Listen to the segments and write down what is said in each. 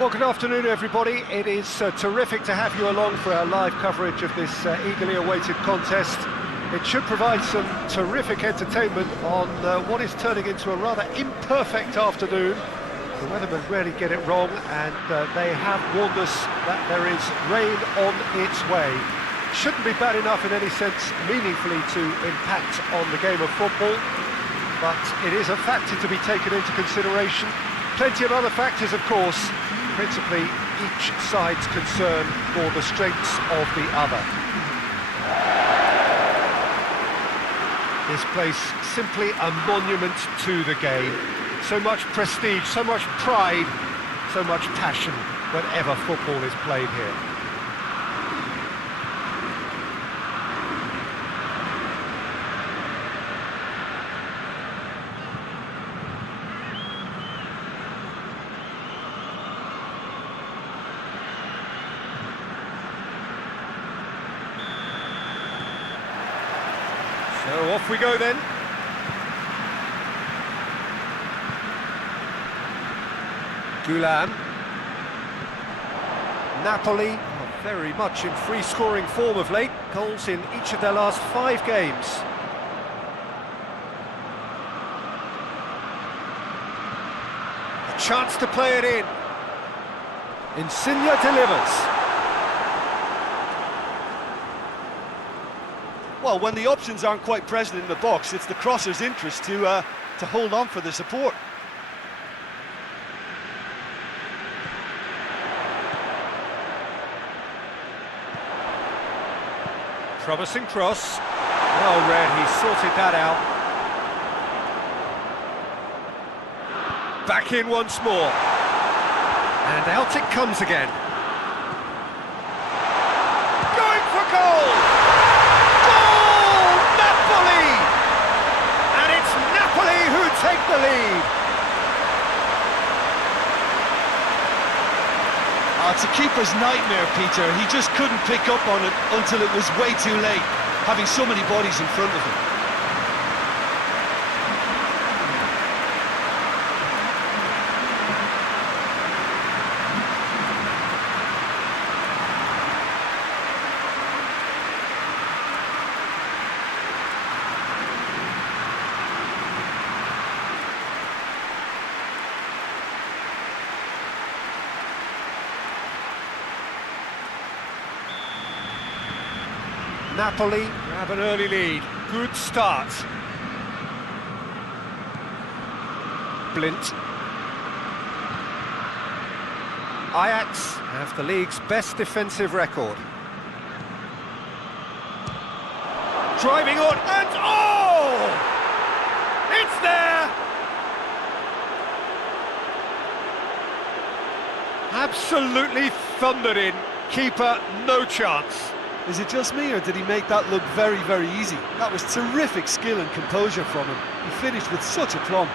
Well, good afternoon, everybody. It is terrific to have you along for our live coverage of this eagerly awaited contest. It should provide some terrific entertainment on what is turning into a rather imperfect afternoon. The weathermen rarely get it wrong, and they have warned us that there is rain on its way. Shouldn't be bad enough in any sense meaningfully to impact on the game of football, but it is a factor to be taken into consideration. Plenty of other factors, of course, principally each side's concern for the strengths of the other. This place simply a monument to the game. So much prestige, so much pride, so much passion whenever football is played here. So off we go then. Koln. Napoli are very much in free-scoring form of late. Goals in each of their last 5 games. A chance to play it in. Insigne delivers. Well, when the options aren't quite present in the box, it's the crosser's interest to hold on for the support. Promising cross. Well read, he sorted that out. Back in once more. And out it comes again. Going for goal! Goal! Napoli! And it's Napoli who take the lead. It's a keeper's nightmare, Peter. He just couldn't pick up on it until it was way too late, having so many bodies in front of him. Napoli grab an early lead. Good start. Blint. Ajax have the league's best defensive record. Driving on, and oh! It's there! Absolutely thundered in. Keeper, no chance. Is it just me, or did he make that look very, very easy? That was terrific skill and composure from him. He finished with such aplomb.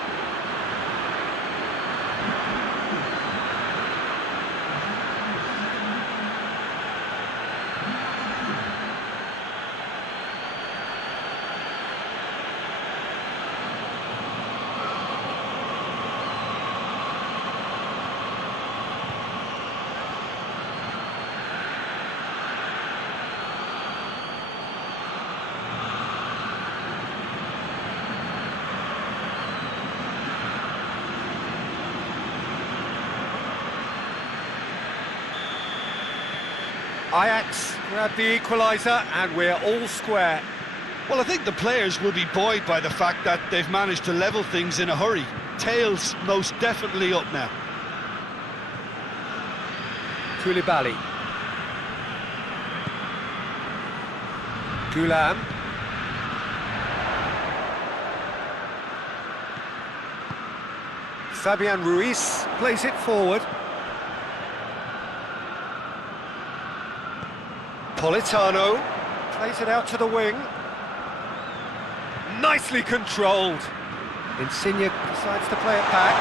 Ajax grab the equaliser, and we're all square. Well, I think the players will be buoyed by the fact that they've managed to level things in a hurry. Tails most definitely up now. Koulibaly. Koln. Fabian Ruiz plays it forward. Politano plays it out to the wing. Nicely controlled. Insigne decides to play it back.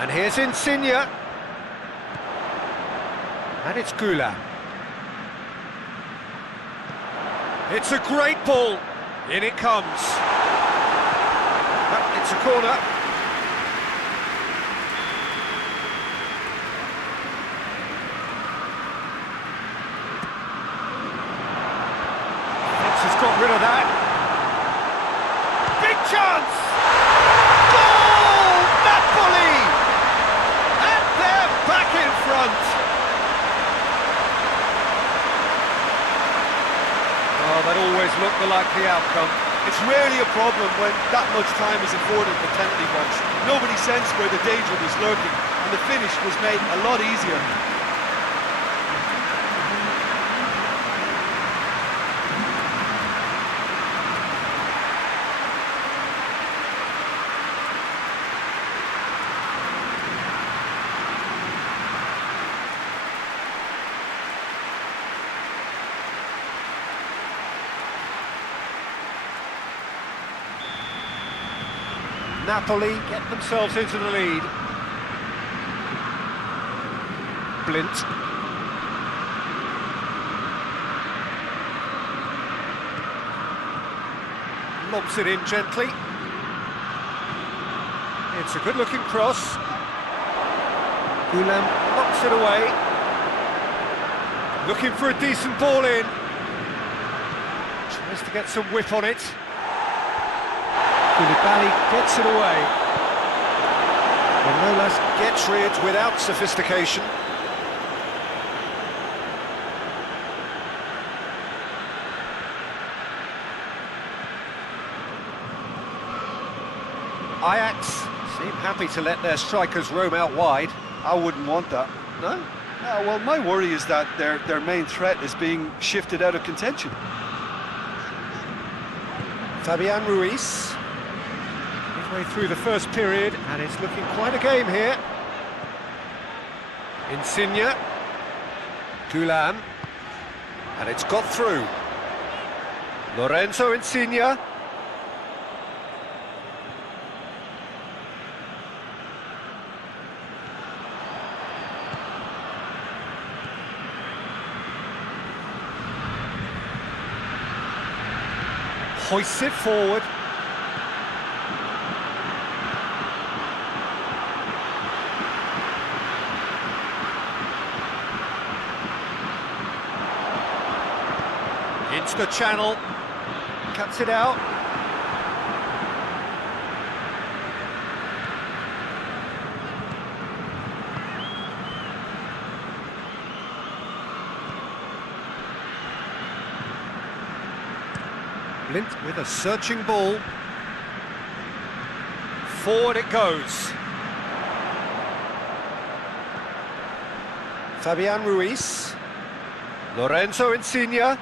And here's Insigne. And it's Koln. It's a great ball. In it comes. It's a corner. Has got rid of that. Big chance! Goal! Napoli! And they're back in front. Oh, that always looked the likely outcome. It's rarely a problem when that much time is afforded in the penalty box. Nobody sensed where the danger was lurking, and the finish was made a lot easier. Napoli get themselves into the lead. Blint. Lobs it in gently. It's a good-looking cross. Koln knocks it away. Looking for a decent ball in. Tries to get some whip on it. Koulibaly gets it away. Manolas gets rid without sophistication. Ajax seem happy to let their strikers roam out wide. I wouldn't want that. No? Well, my worry is that their main threat is being shifted out of contention. Fabian Ruiz. Midway through the first period, and it's looking quite a game here. Insigne. Koln. And it's got through. Lorenzo Insigne. Hoists it forward. Into the channel. Cuts it out. Blint with a searching ball. Forward it goes. Fabian Ruiz. Lorenzo Insigne.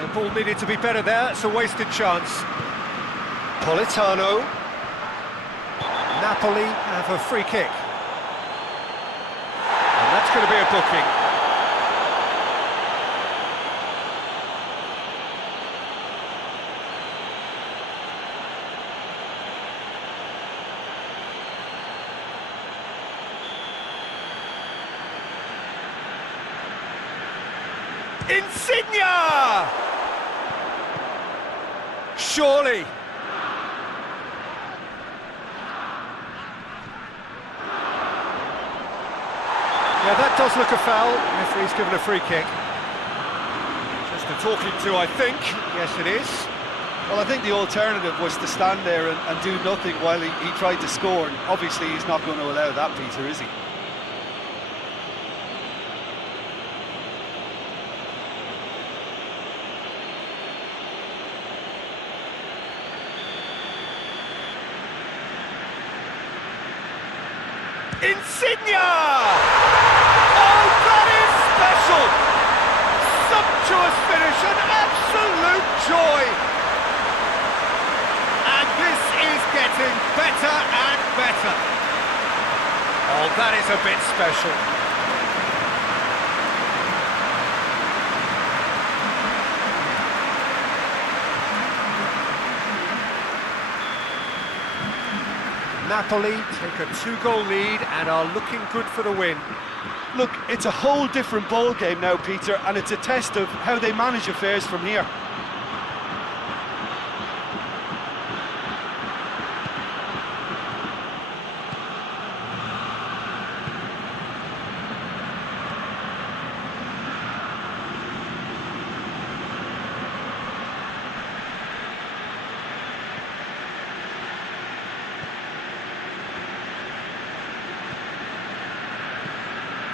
The ball needed to be better there, it's a wasted chance. Politano. Napoli have a free kick. And that's going to be a booking. Insigne! Surely. Yeah, that does look a foul. Referee's given a free kick. Just a talking to, I think. Yes, it is. Well, I think the alternative was to stand there and do nothing while he tried to score. And obviously, he's not going to allow that, Peter, is he? Insigne! Oh, that is special! Sumptuous finish, an absolute joy! And this is getting better and better. Oh, that is a bit special. Napoli take a 2-goal lead and are looking good for the win. Look, it's a whole different ball game now, Peter, and it's a test of how they manage affairs from here.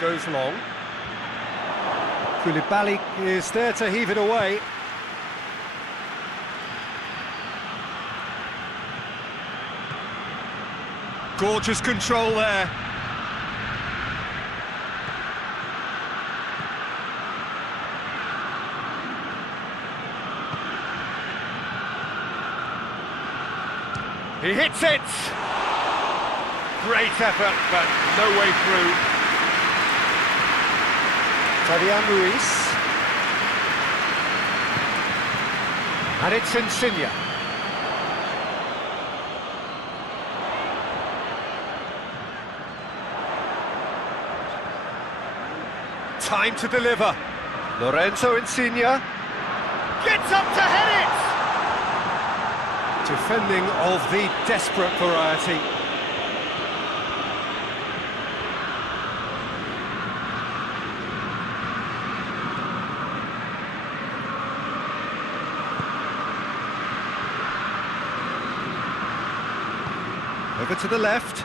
Goes long. Koulibaly is there to heave it away. Gorgeous control there. He hits it! Great effort, but no way through. Fabian Ruiz. And it's Insigne. Time to deliver. Lorenzo Insigne gets up to head it! Defending of the desperate variety. Over to the left.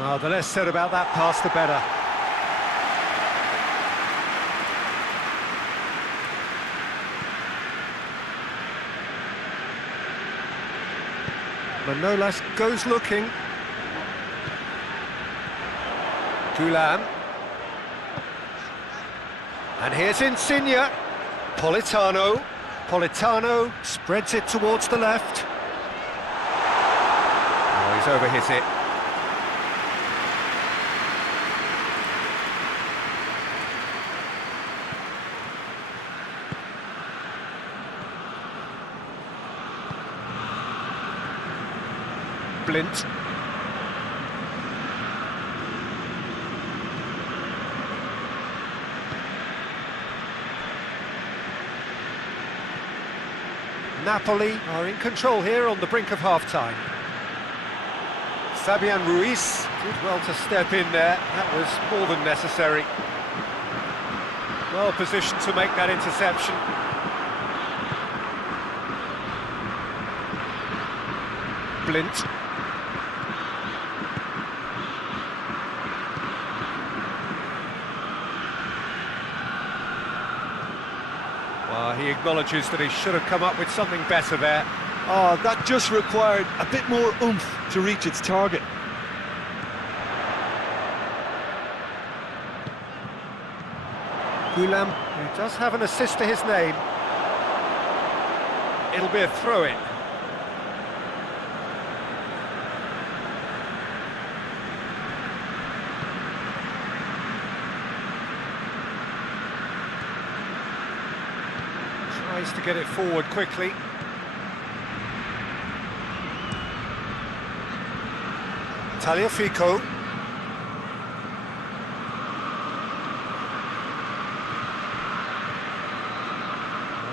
Oh, the less said about that pass, the better. Manolas goes looking. Koln. And here's Insigne. Politano. Politano spreads it towards the left. He's overhit it. Blint. Napoli are in control here on the brink of half-time. Fabian Ruiz did well to step in there. That was more than necessary. Well positioned to make that interception. Blint. Well, he acknowledges that he should have come up with something better there. Oh, that just required a bit more oomph to reach its target. Koln, who does have an assist to his name. It'll be a throw-in. Tries to get it forward quickly. Tagliafico.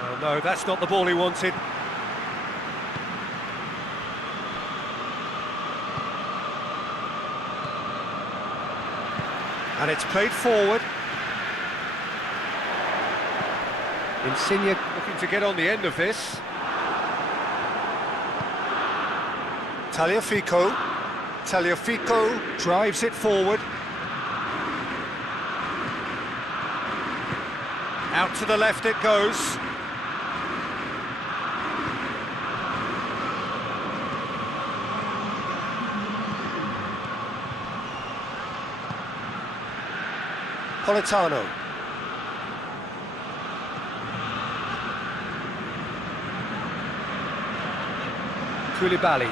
Oh no, that's not the ball he wanted. And it's played forward. Insigne looking to get on the end of this. Tagliafico. Tagliafico drives it forward. Out to the left it goes. Politano. Koulibaly.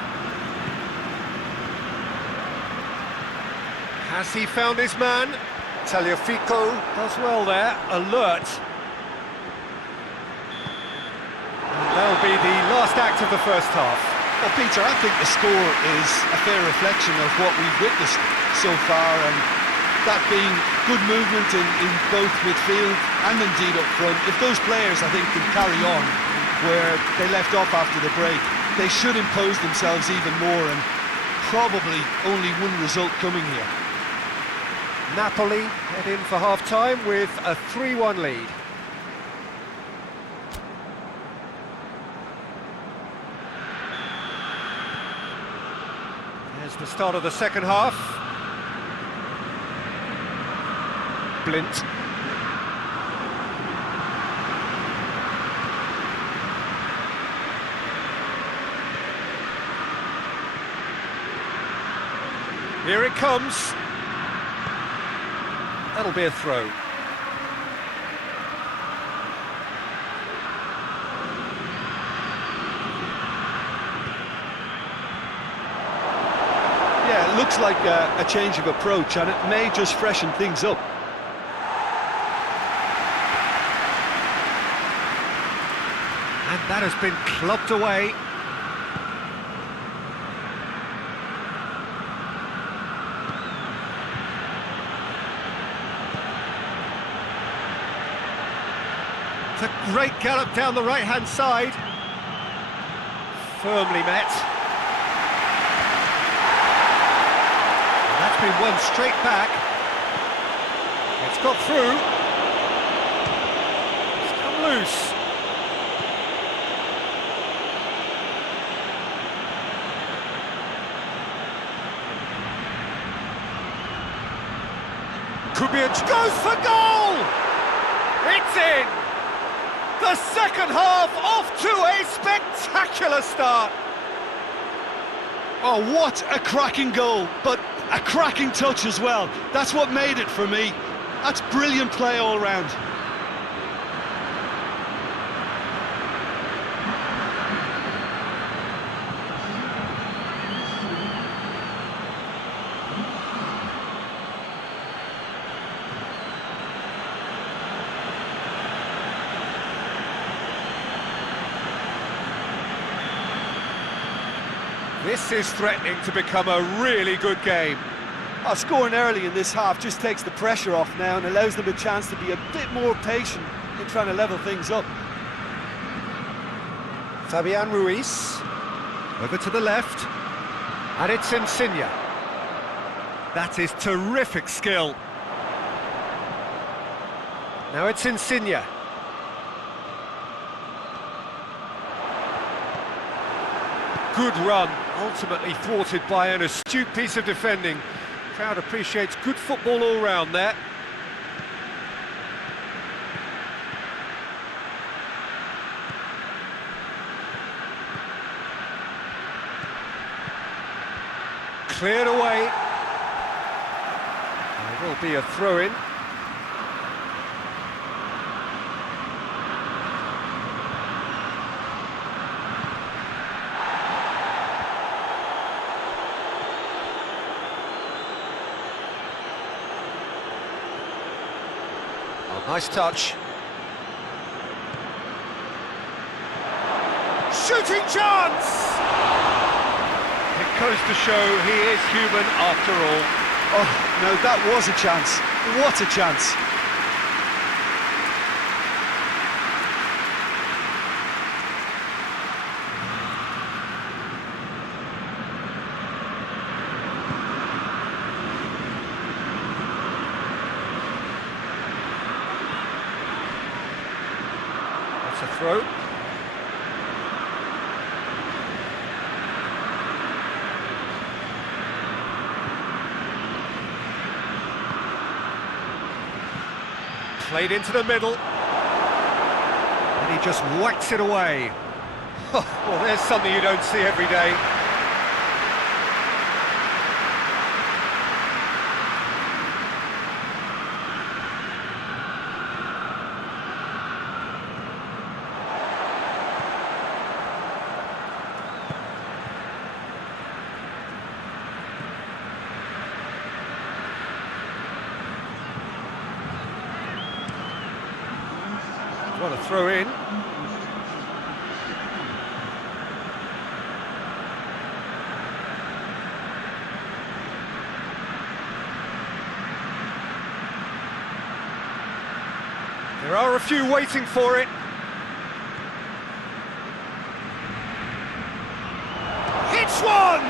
Has he found his man? Tagliafico does well there, alert. And that'll be the last act of the first half. Well, Peter, I think the score is a fair reflection of what we've witnessed so far, and that being good movement in both midfield and indeed up front. If those players, I think, can carry on where they left off after the break, they should impose themselves even more, and probably only one result coming here. Napoli head in for half-time with a 3-1 lead. There's the start of the second half. Blint. Here it comes. That'll be a throw. Yeah, it looks like a change of approach, and it may just freshen things up. And that has been clubbed away. It's a great gallop down the right-hand side. Firmly met. And that's been won straight back. It's got through. It's come loose. Kubic goes for goal! It's in! The second half off to a spectacular start! Oh, what a cracking goal, but a cracking touch as well. That's what made it for me. That's brilliant play all round. This is threatening to become a really good game. Scoring early in this half just takes the pressure off now and allows them a chance to be a bit more patient in trying to level things up. Fabian Ruiz, over to the left, and it's Insigne. That is terrific skill. Now it's Insigne. Good run, ultimately thwarted by an astute piece of defending. Crowd appreciates good football all round there. Cleared away. There will be a throw-in. Nice touch. Shooting chance! It goes to show he is human after all. Oh, no, that was a chance. What a chance. A throw. Played into the middle. And he just whacks it away. Well, there's something you don't see every day. What a throw in. There are a few waiting for it. Hits one!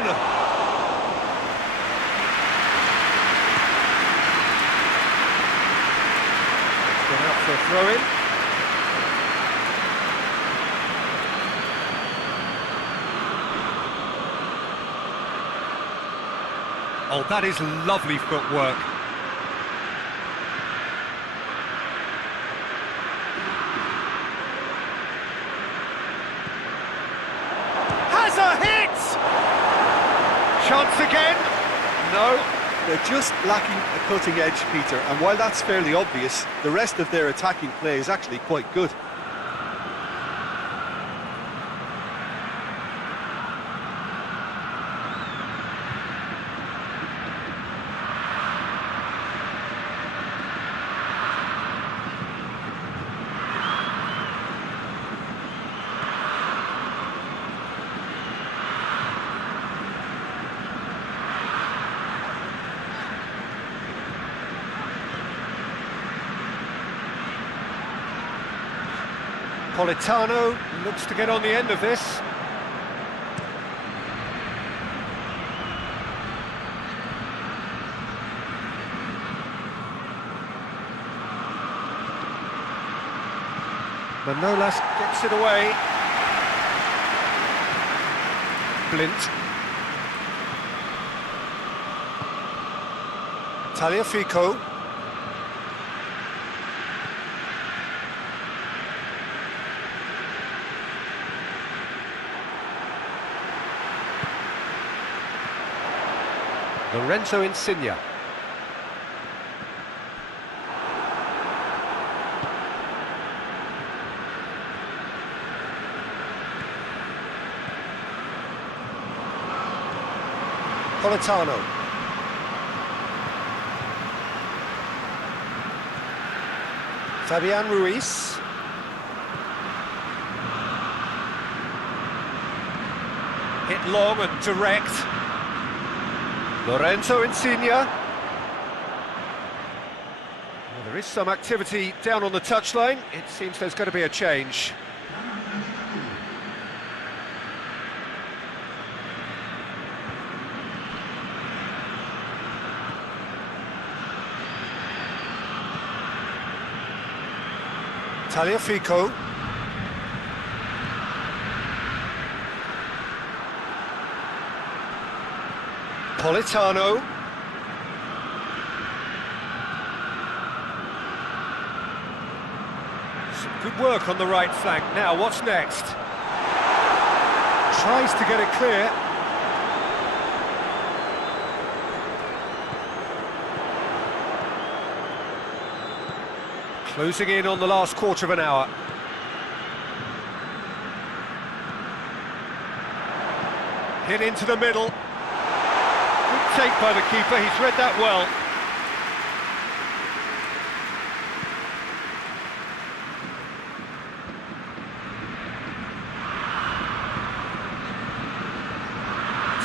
Gone out for a throw-in. Oh, that is lovely footwork. Has a hit! Chance again? No. They're just lacking a cutting edge, Peter, and while that's fairly obvious, the rest of their attacking play is actually quite good. Politano looks to get on the end of this. Manolas gets it away. Blint. Tagliafico. Lorenzo Insigne. Politano. Fabian Ruiz. Hit long and direct. Lorenzo Insigne. Well, there is some activity down on the touchline. It seems there's going to be a change. Tagliafico. Politano. Some good work on the right flank. Now, what's next? Tries to get it clear. Closing in on the last quarter of an hour. Hit into the middle. Good take by the keeper, he's read that well.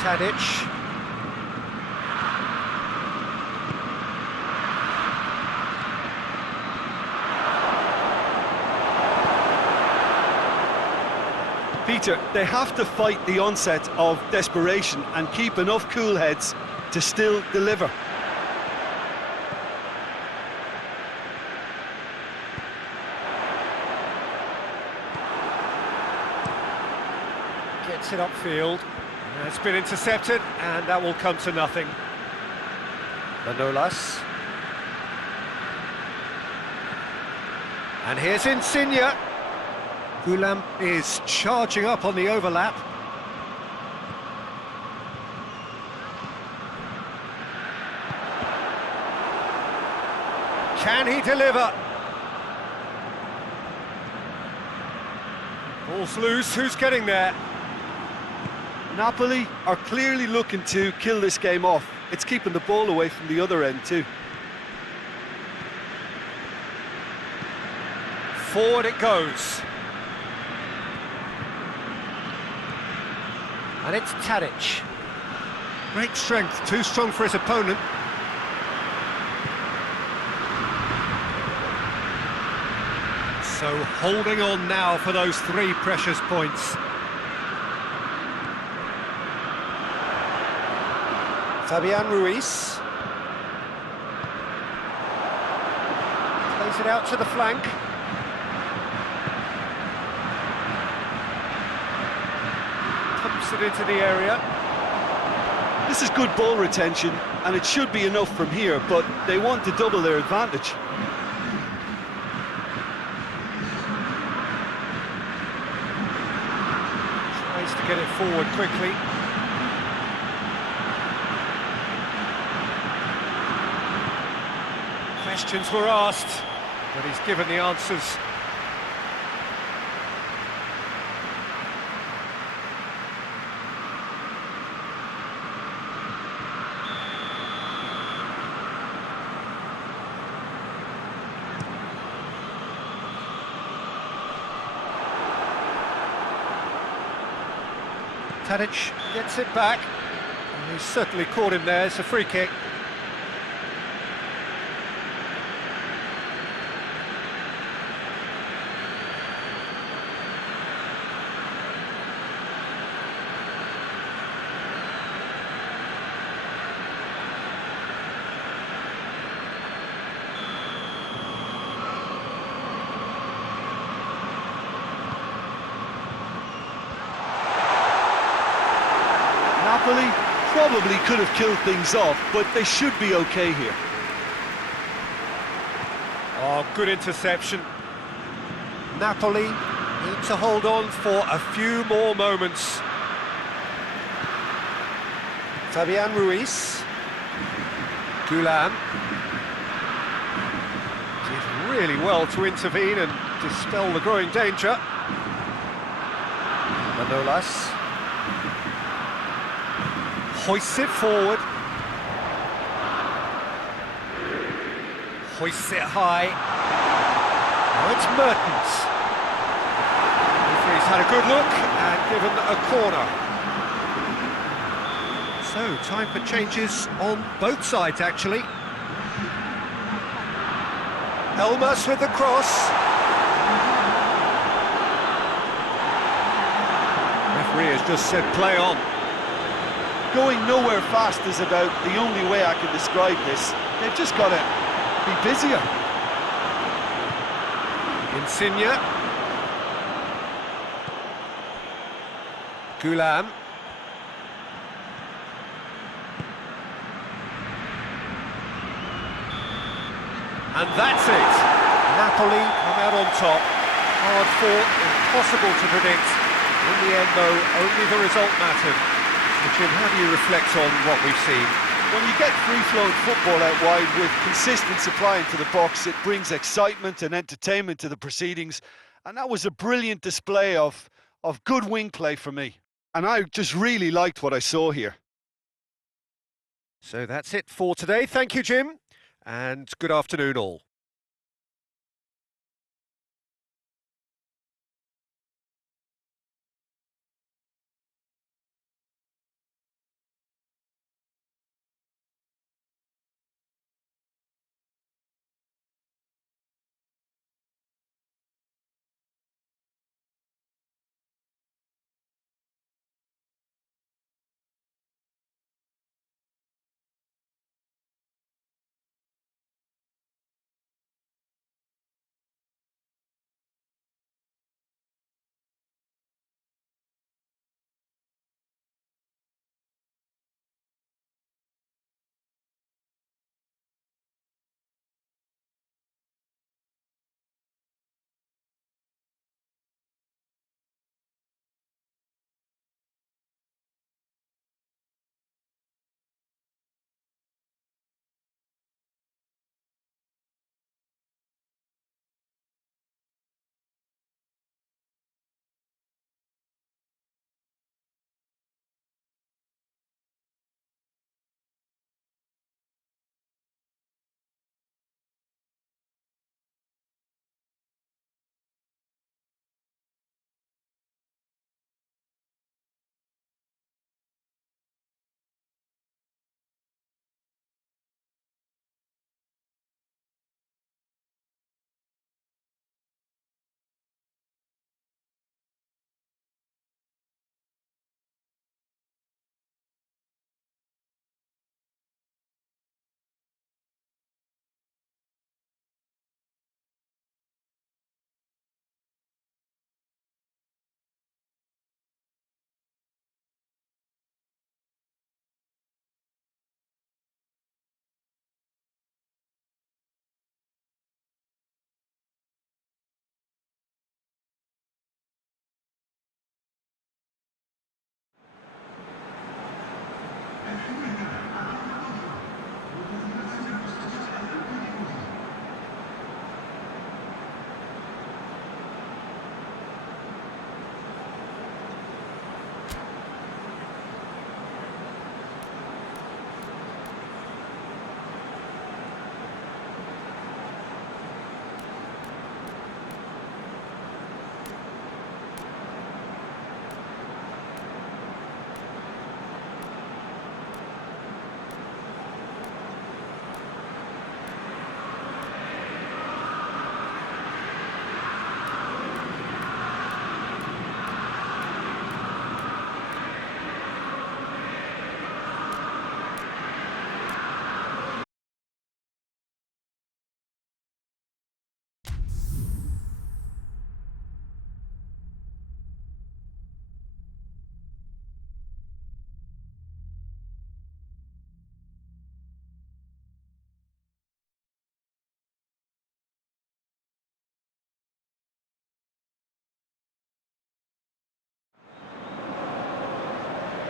Tadic. Peter, they have to fight the onset of desperation and keep enough cool heads to still deliver. Gets it upfield. It's been intercepted, and that will come to nothing. Manolas. And here's Insigne. Goulam is charging up on the overlap. Can he deliver? Ball's loose, who's getting there? Napoli are clearly looking to kill this game off. It's keeping the ball away from the other end too. Forward it goes. And it's Tadic. Great strength, too strong for his opponent. So holding on now for those 3 precious points. Fabian Ruiz. Plays it out to the flank. Pumps it into the area. This is good ball retention, and it should be enough from here, but they want to double their advantage. Tries to get it forward quickly. Questions were asked, but he's given the answers. Tadic gets it back. And he's certainly caught him there. It's a free kick. Napoli probably could have killed things off, but they should be okay here. Oh, good interception. Napoli need to hold on for a few more moments. Fabian Ruiz. Koln did really well to intervene and dispel the growing danger. Manolas. Hoists it forward. Hoists it high. Now it's Mertens. Referee's had a good look and given a corner. So, time for changes on both sides, actually. Elmas with the cross. Referee has just said play on. Going nowhere fast is about the only way I can describe this. They've just got to be busier. Insigne. Koln. And that's it. Napoli come out on top. Hard fought, impossible to predict. In the end, though, only the result mattered. So, Jim, how do you reflect on what we've seen? When you get free-flowing football out wide with consistent supply into the box, it brings excitement and entertainment to the proceedings. And that was a brilliant display of good wing play for me. And I just really liked what I saw here. So that's it for today. Thank you, Jim, and good afternoon all.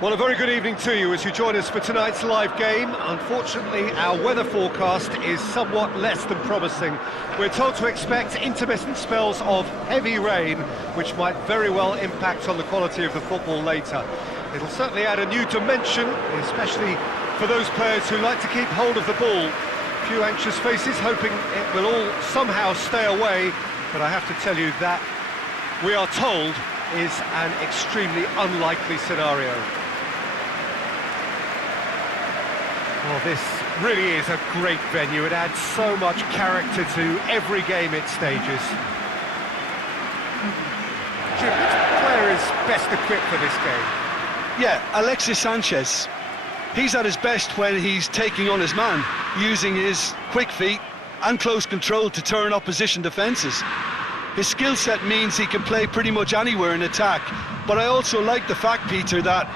Well, a very good evening to you as you join us for tonight's live game. Unfortunately, our weather forecast is somewhat less than promising. We're told to expect intermittent spells of heavy rain, which might very well impact on the quality of the football later. It'll certainly add a new dimension, especially for those players who like to keep hold of the ball. A few anxious faces hoping it will all somehow stay away, but I have to tell you that we are told is an extremely unlikely scenario. Well, this really is a great venue. It adds so much character to every game it stages. Jim, which player is best equipped for this game? Yeah, Alexis Sanchez. He's at his best when he's taking on his man, using his quick feet and close control to turn opposition defences. His skill set means he can play pretty much anywhere in attack, but I also like the fact, Peter, that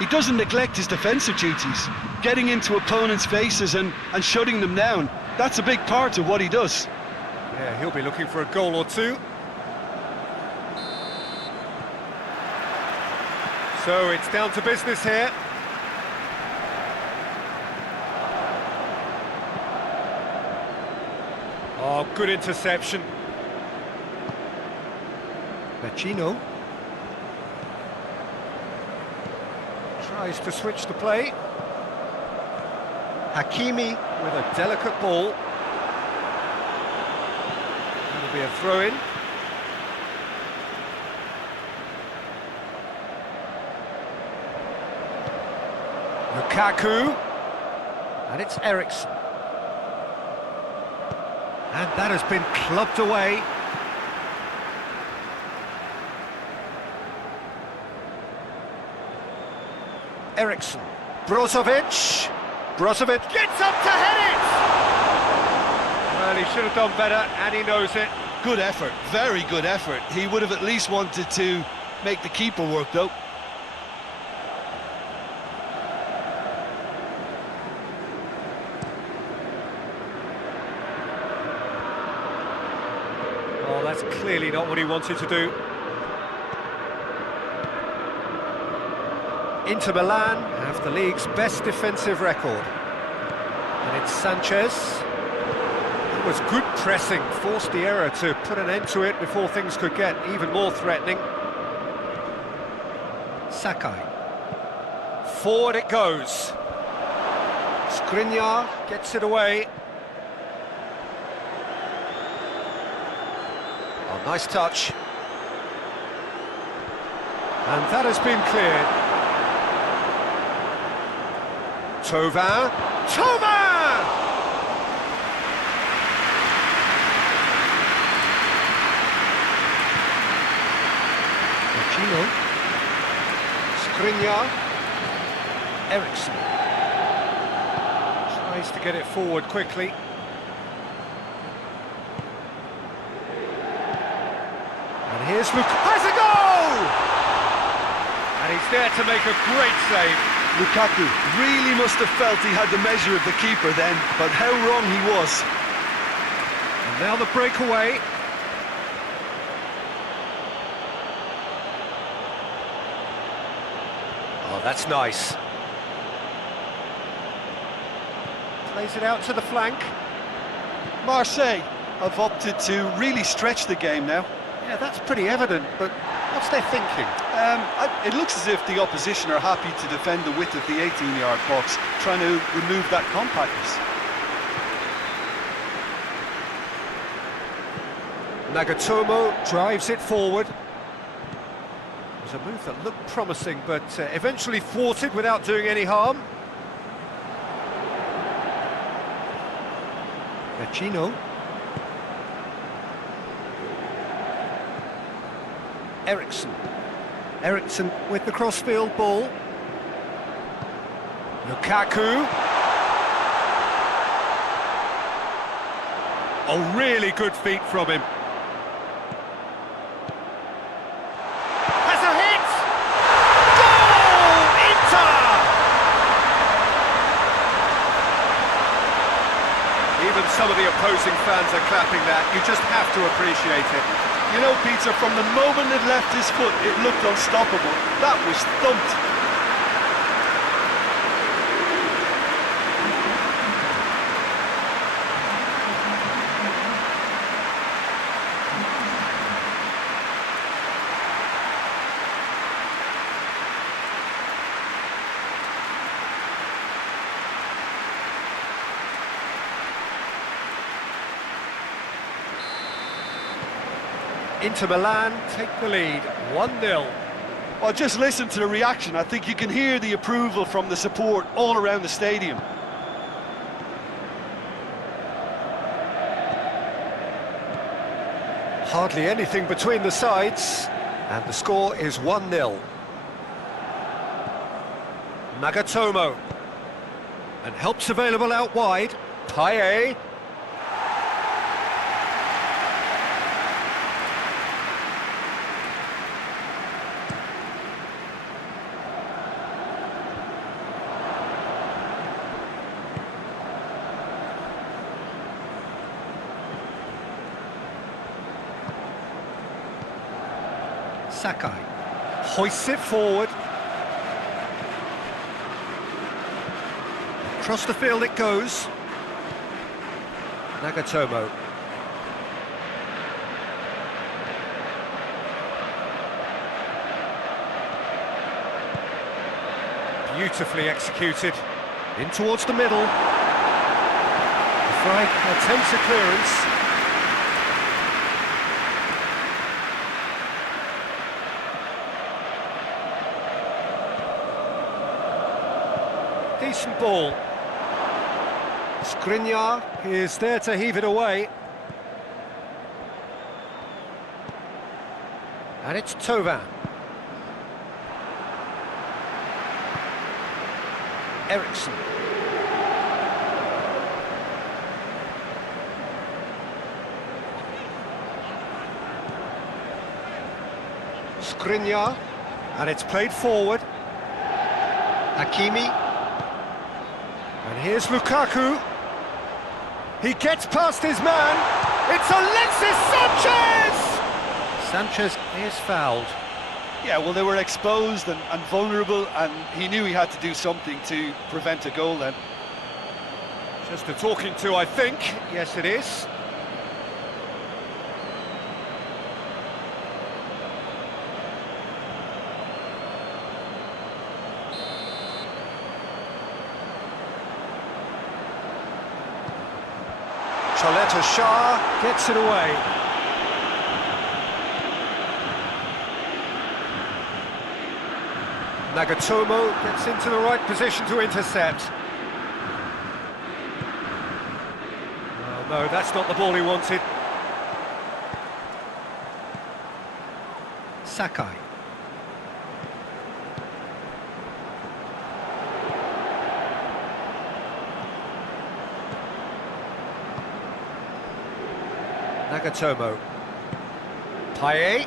he doesn't neglect his defensive duties, getting into opponents' faces and shutting them down. That's a big part of what he does. Yeah, he'll be looking for a goal or two. So it's down to business here. Oh, good interception. Vecino tries to switch the play. Hakimi with a delicate ball. That'll be a throw-in. Lukaku. And it's Eriksen. And that has been clubbed away. Eriksen. Brozovic gets up to head it! Well, he should have done better, and he knows it. Good effort, very good effort. He would have at least wanted to make the keeper work, though. Oh, that's clearly not what he wanted to do. Inter Milan have the league's best defensive record. And it's Sanchez. It was good pressing, forced the error to put an end to it before things could get even more threatening. Sakai. Forward it goes. Skriniar gets it away. Oh, nice touch. And that has been cleared. Thauvin! Vecino. Skriniar. Eriksen. Tries to get it forward quickly. And here's Luke. Has a goal! And he's there to make a great save. Lukaku really must have felt he had the measure of the keeper then, but how wrong he was. And now the breakaway. Oh, that's nice. Plays it out to the flank. Marseille have opted to really stretch the game now. Yeah, that's pretty evident, but what's their thinking? It looks as if the opposition are happy to defend the width of the 18-yard box, trying to remove that compactness. Nagatomo drives it forward. It was a move that looked promising, but eventually thwarted without doing any harm. Vecino. Eriksen with the crossfield ball. Lukaku. Oh, really good feet from him. Has a hit! Goal! Inter! Even some of the opposing fans are clapping that. You just have to appreciate it. You know, Peter, from the moment it left his foot, it looked unstoppable. That was thumped. Inter Milan take the lead, 1-0. Well, just listen to the reaction. I think you can hear the approval from the support all around the stadium. Hardly anything between the sides, and the score is 1-0. Nagatomo. And help's available out wide. Payet. Sakai hoists it forward. Across the field it goes. Nagatomo. Beautifully executed. In towards the middle. Frey attempts a clearance. Decent ball. Skriniar is there to heave it away. And it's Tovan. Eriksson. Skriniar. And it's played forward. Hakimi. And here's Lukaku. He gets past his man. It's Alexis Sanchez! Sanchez is fouled. Yeah, well, they were exposed and vulnerable, and he knew he had to do something to prevent a goal then. Just a talking to, I think. Yes, it is. Chaleta Shah gets it away. Nagatomo gets into the right position to intercept. Well, no, that's not the ball he wanted. Sakai. Nagatomo. Payet.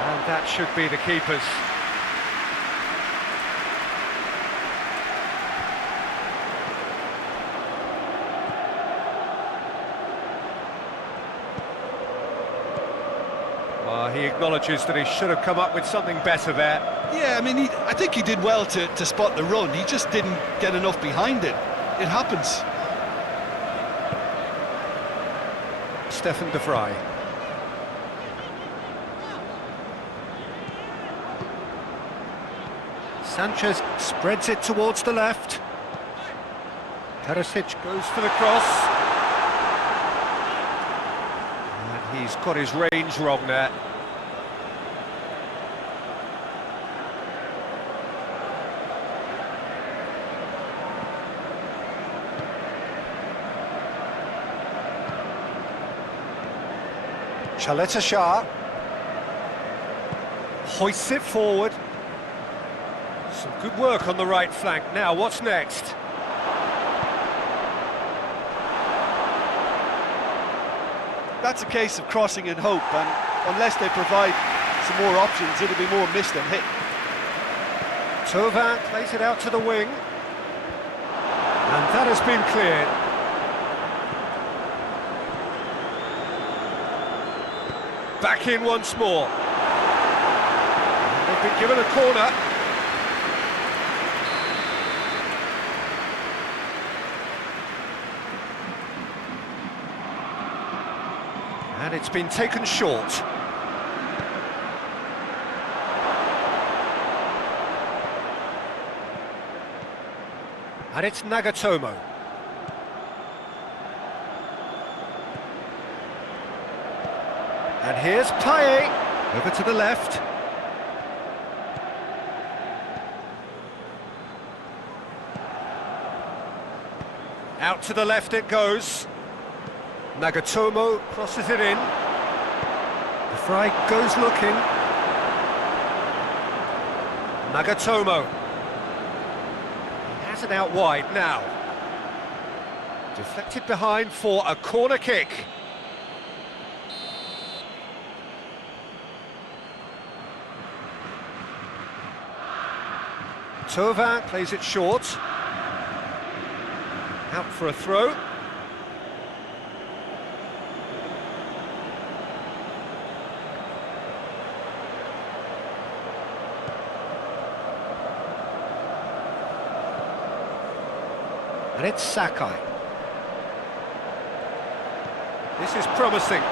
And that should be the keeper's. Well, he acknowledges that he should have come up with something better there. Yeah, I mean, I think he did well to spot the run. He just didn't get enough behind it. It happens. Stefan de Vrij. Sanchez spreads it towards the left. Perisic goes for the cross. And he's got his range wrong there. Chaleta Shah hoists it forward. Some good work on the right flank. Now, what's next? That's a case of crossing in hope, and unless they provide some more options, it'll be more missed than hit. Tovan plays it out to the wing. And that has been cleared. Back in once more. And they've been given a corner. And it's been taken short. And it's Nagatomo. And here's Payet, over to the left. Out to the left it goes. Nagatomo crosses it in. The fry goes looking. Nagatomo. He has it out wide now. Deflected behind for a corner kick. Thauvin plays it short. Out for a throw. And it's Sakai. This is promising.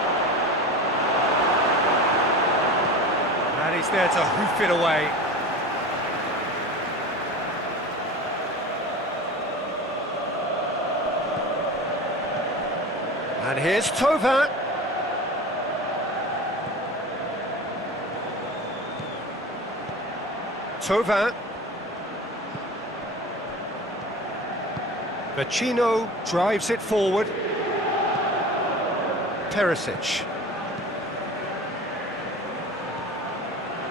And he's there to hoof it away. And here's Thauvin. Thauvin. Vecino drives it forward. Perisic.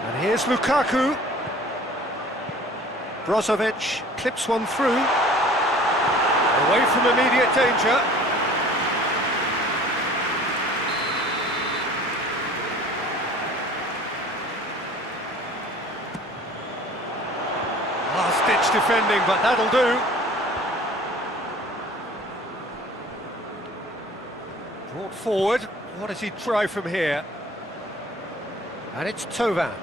And here's Lukaku. Brozovic clips one through. Away from immediate danger. Last-ditch defending, but that'll do. Brought forward. What does he try from here? And it's Thauvin.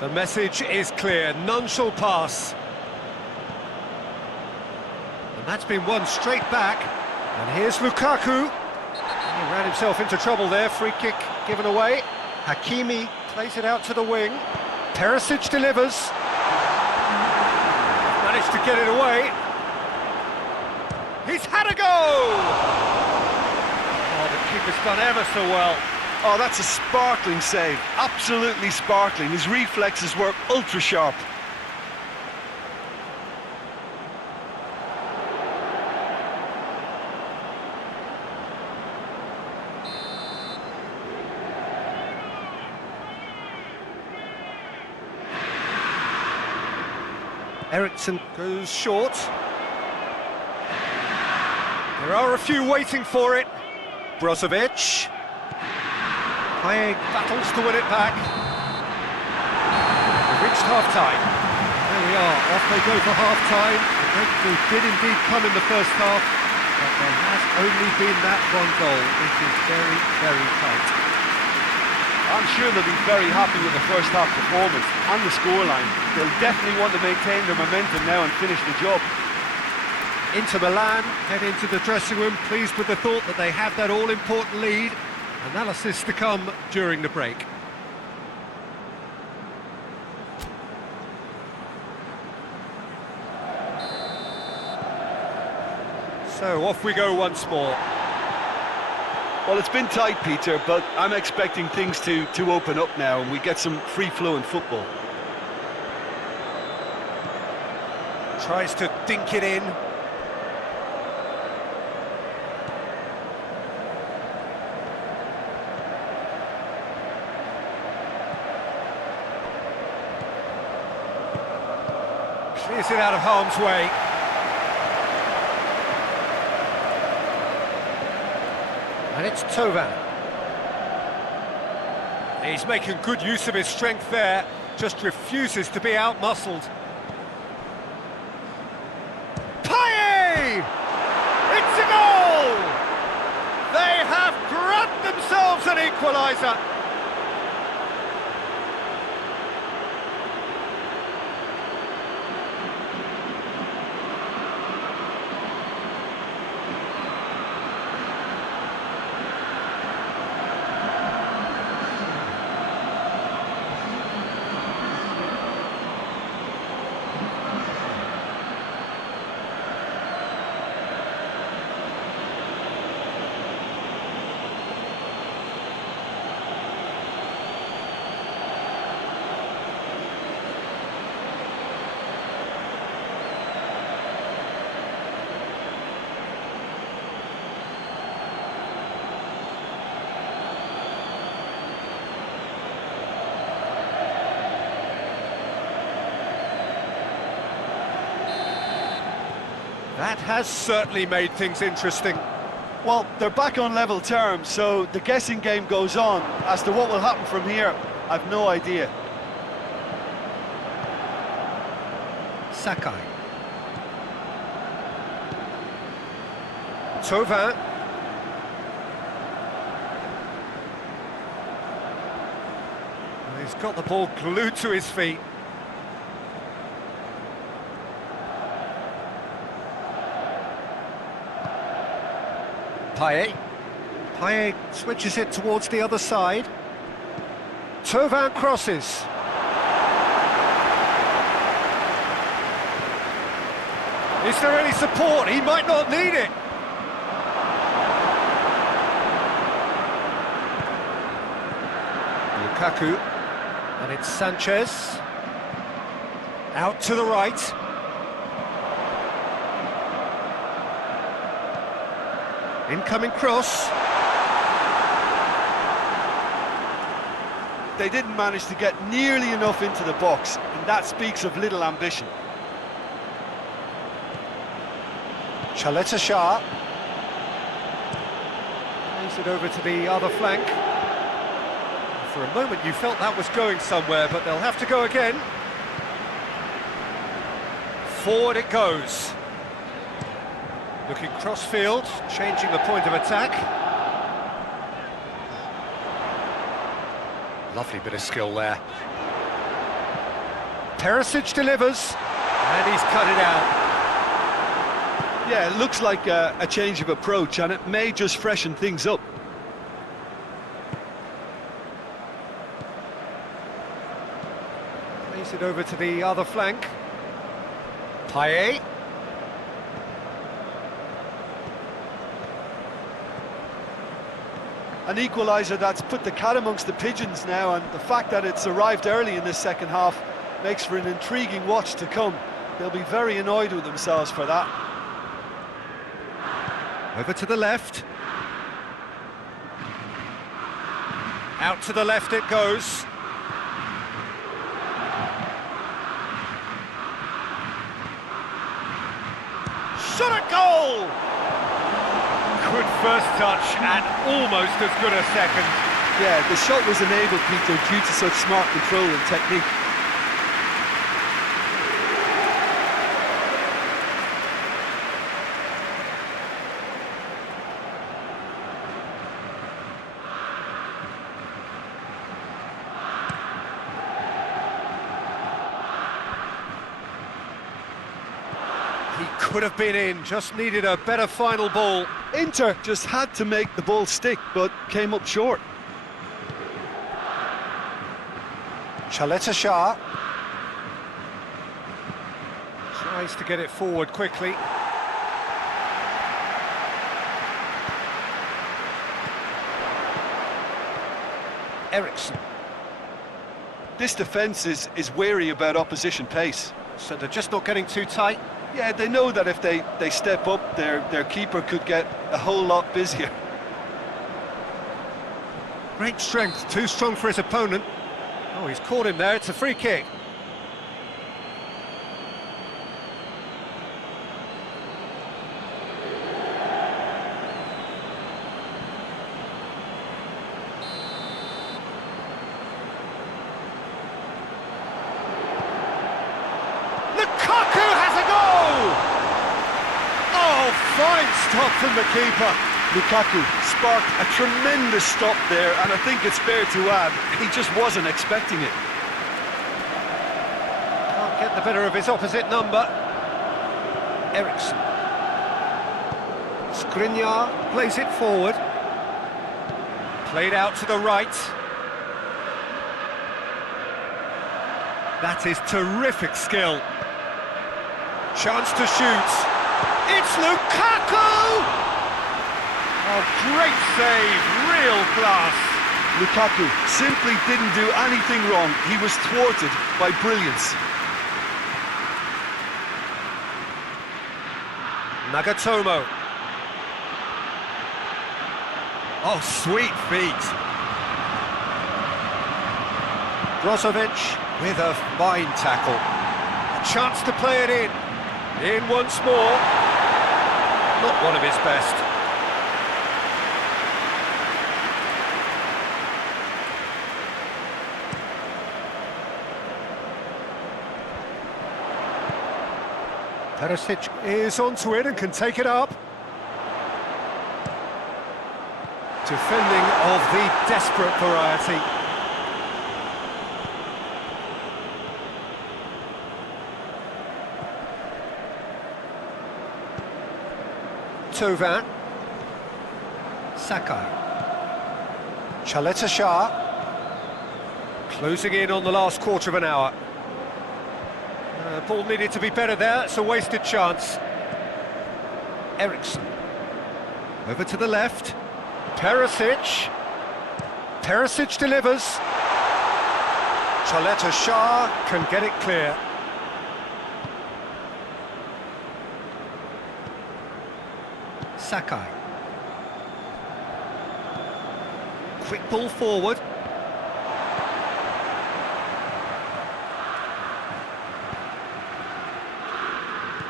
The message is clear. None shall pass. And that's been won straight back. And here's Lukaku. He ran himself into trouble there. Free kick given away. Hakimi plays it out to the wing. Perisic delivers. Managed to get it away. He's had a go! Keeper's done ever so well. Oh, that's a sparkling save. Absolutely sparkling. His reflexes were ultra sharp. Eriksson goes short. There are a few waiting for it. Brozovic. Payet battles to win it back. We've reached half-time. There we are, off they go for half-time. The breakthrough did indeed come in the first half, but there has only been that one goal. It is very, very tight. I'm sure they'll be very happy with the first half performance and the scoreline. They'll definitely want to maintain their momentum now and finish the job. Inter Milan head into the dressing room, pleased with the thought that they have that all-important lead. Analysis to come during the break. So off we go once more. Well, it's been tight, Peter, but I'm expecting things to open up now and we get some free-flowing football. Tries to dink it in. Clears it out of harm's way. And it's Thauvin. He's making good use of his strength there, just refuses to be out-muscled. Payet! It's a goal! They have grabbed themselves an equaliser. That has certainly made things interesting. Well, they're back on level terms, so the guessing game goes on. As to what will happen from here, I've no idea. Sakai. Thauvin. He's got the ball glued to his feet. Payet. Payet switches it towards the other side. Thauvin crosses. Is there any support? He might not need it. Lukaku. And it's Sanchez. Out to the right. Incoming cross. They didn't manage to get nearly enough into the box, and that speaks of little ambition. Chaleta Shah. Plays it over to the other flank. For a moment you felt that was going somewhere, but they'll have to go again. Forward it goes. Looking cross-field, changing the point of attack. Lovely bit of skill there. Perisic delivers, and he's cut it out. Yeah, it looks like a change of approach, and it may just freshen things up. Plays it over to the other flank. Payet. An equaliser that's put the cat amongst the pigeons now, and the fact that it's arrived early in this second half makes for an intriguing watch to come. They'll be very annoyed with themselves for that. Over to the left. Out to the left it goes. Shot at goal! Good first touch and almost as good a second. Yeah, the shot was enabled, Peter, due to such smart control and technique. He could have been in, just needed a better final ball. Inter just had to make the ball stick, but came up short. Chaleta Shah. Tries to get it forward quickly. Eriksson. This defence is wary about opposition pace. So they're just not getting too tight. Yeah, they know that if they step up, their keeper could get a whole lot busier. Great strength, too strong for his opponent. Oh, he's caught him there, it's a free kick. Lukaku has a goal! Oh, fine stop from the keeper. Lukaku sparked a tremendous stop there, and I think it's fair to add, he just wasn't expecting it. Can't get the better of his opposite number. Eriksson. Skriniar plays it forward. Played out to the right. That is terrific skill. Chance to shoot. It's Lukaku! Oh, great save, real class. Lukaku simply didn't do anything wrong. He was thwarted by brilliance. Nagatomo. Oh, sweet feet. Brozovic with a fine tackle. A chance to play it in. In once more. Not one of his best. Perisic is onto it and can take it up. Defending of the desperate variety. Tovan. Sakai. Chaleta Shah. Closing in on the last quarter of an hour. Ball needed to be better there, it's a wasted chance. Eriksson. Over to the left. Perisic. Perisic delivers. Chaleta Shah can get it clear. Sakai. Quick ball forward.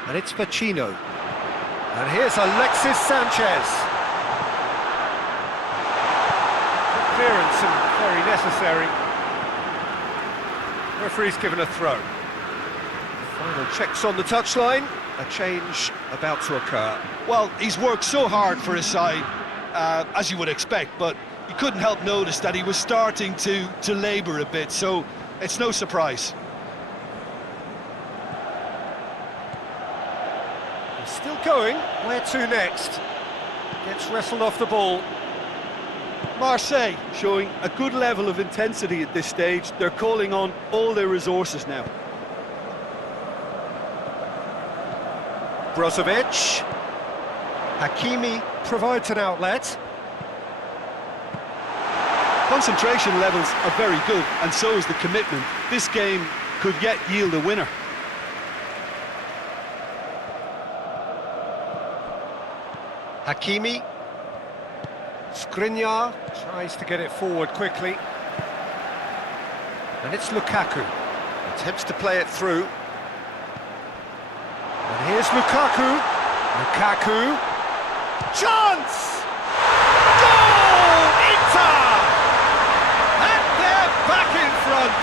And it's Pacino. And here's Alexis Sanchez. Good clearance and very necessary. Referee's given a throw. Final checks on the touchline. A change about to occur. Well, he's worked so hard for his side, as you would expect, but you couldn't help notice that he was starting to labour a bit, so it's no surprise. Still going, where to next? Gets wrestled off the ball. Marseille showing a good level of intensity at this stage. They're calling on all their resources now. Brozovic. Hakimi provides an outlet. Concentration levels are very good, and so is the commitment. This game could yet yield a winner. Hakimi. Skriniar tries to get it forward quickly. And it's Lukaku. Attempts to play it through. And here's Lukaku. Lukaku. Chance! Goal! Inter! And they're back in front.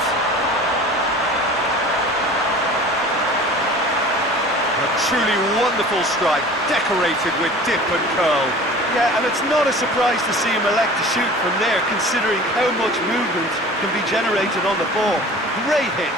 A truly wonderful strike, decorated with dip and curl. Yeah, and it's not a surprise to see him elect to shoot from there, considering how much movement can be generated on the ball. Great hit.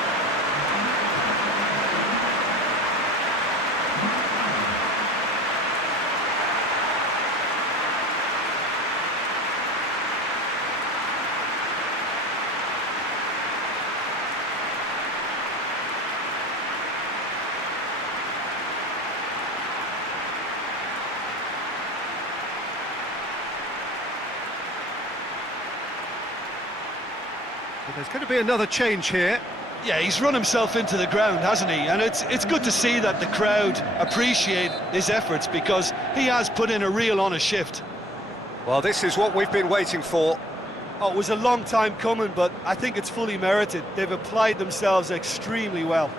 There's going to be another change here. Yeah, he's run himself into the ground, hasn't he? And it's good to see that the crowd appreciate his efforts, because he has put in a real honest shift. Well, this is what we've been waiting for. Oh, it was a long time coming, but I think it's fully merited. They've applied themselves extremely well.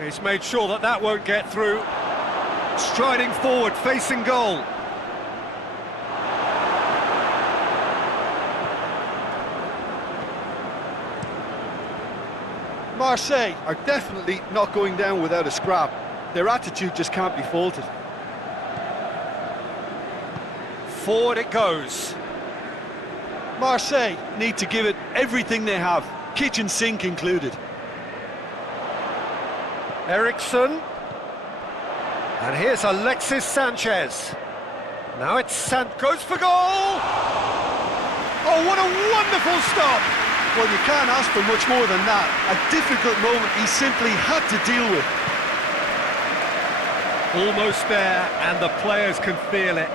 He's made sure that that won't get through. Striding forward, facing goal. Marseille are definitely not going down without a scrap. Their attitude just can't be faulted. Forward it goes. Marseille need to give it everything they have, kitchen sink included. Eriksson. And here's Alexis Sanchez. Now it's goes for goal! Oh, what a wonderful stop! Well, you can't ask for much more than that. A difficult moment he simply had to deal with. Almost there, and the players can feel it.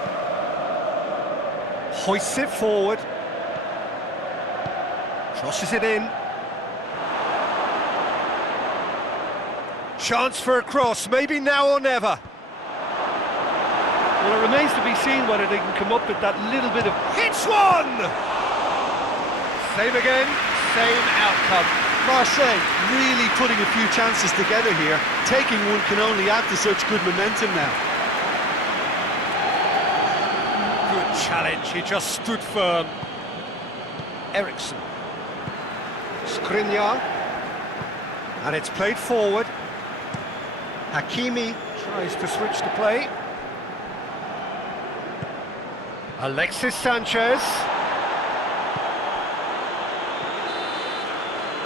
Hoists it forward. Crosses it in. Chance for a cross, maybe now or never. Well, it remains to be seen whether they can come up with that little bit of... Hits one! Same again, same outcome. Marseille really putting a few chances together here. Taking one can only add to such good momentum now. Good challenge, he just stood firm. Eriksson. Skriniar. And it's played forward. Hakimi tries to switch the play. Alexis Sanchez.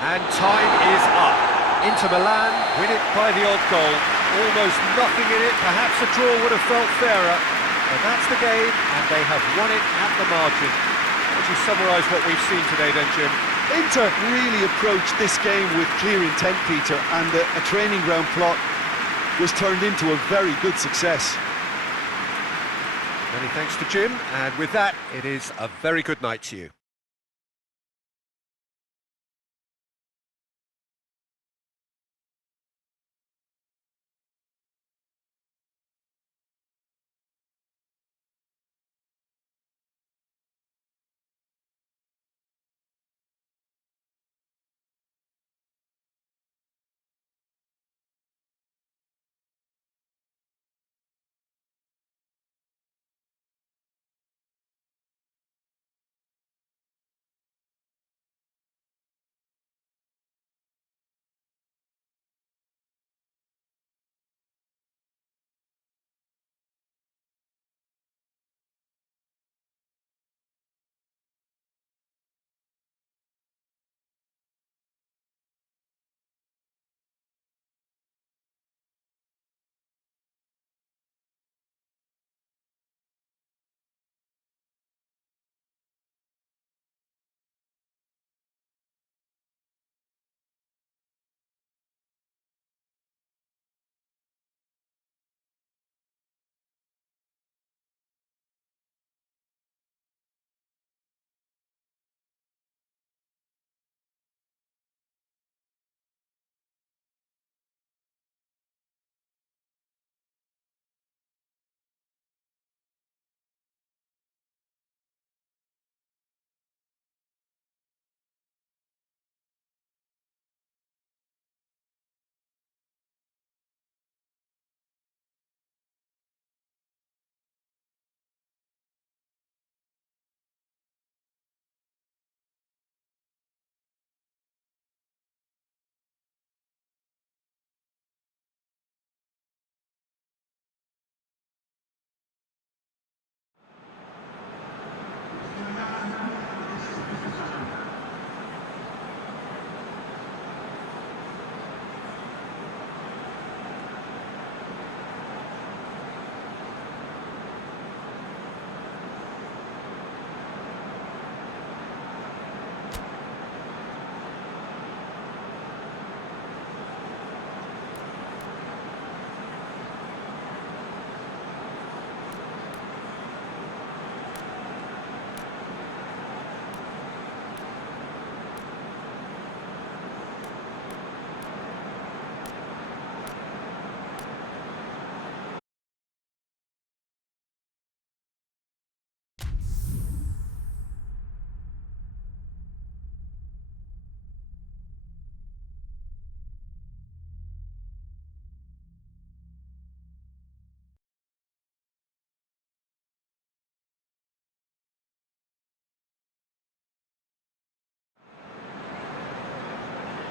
And time is up. Inter Milan win it by the odd goal. Almost nothing in it. Perhaps a draw would have felt fairer. But that's the game, and they have won it at the margin. Would you summarise what we've seen today then, Jim? Inter really approached this game with clear intent, Peter, and a training ground plot was turned into a very good success. Many thanks to Jim, and with that, it is a very good night to you.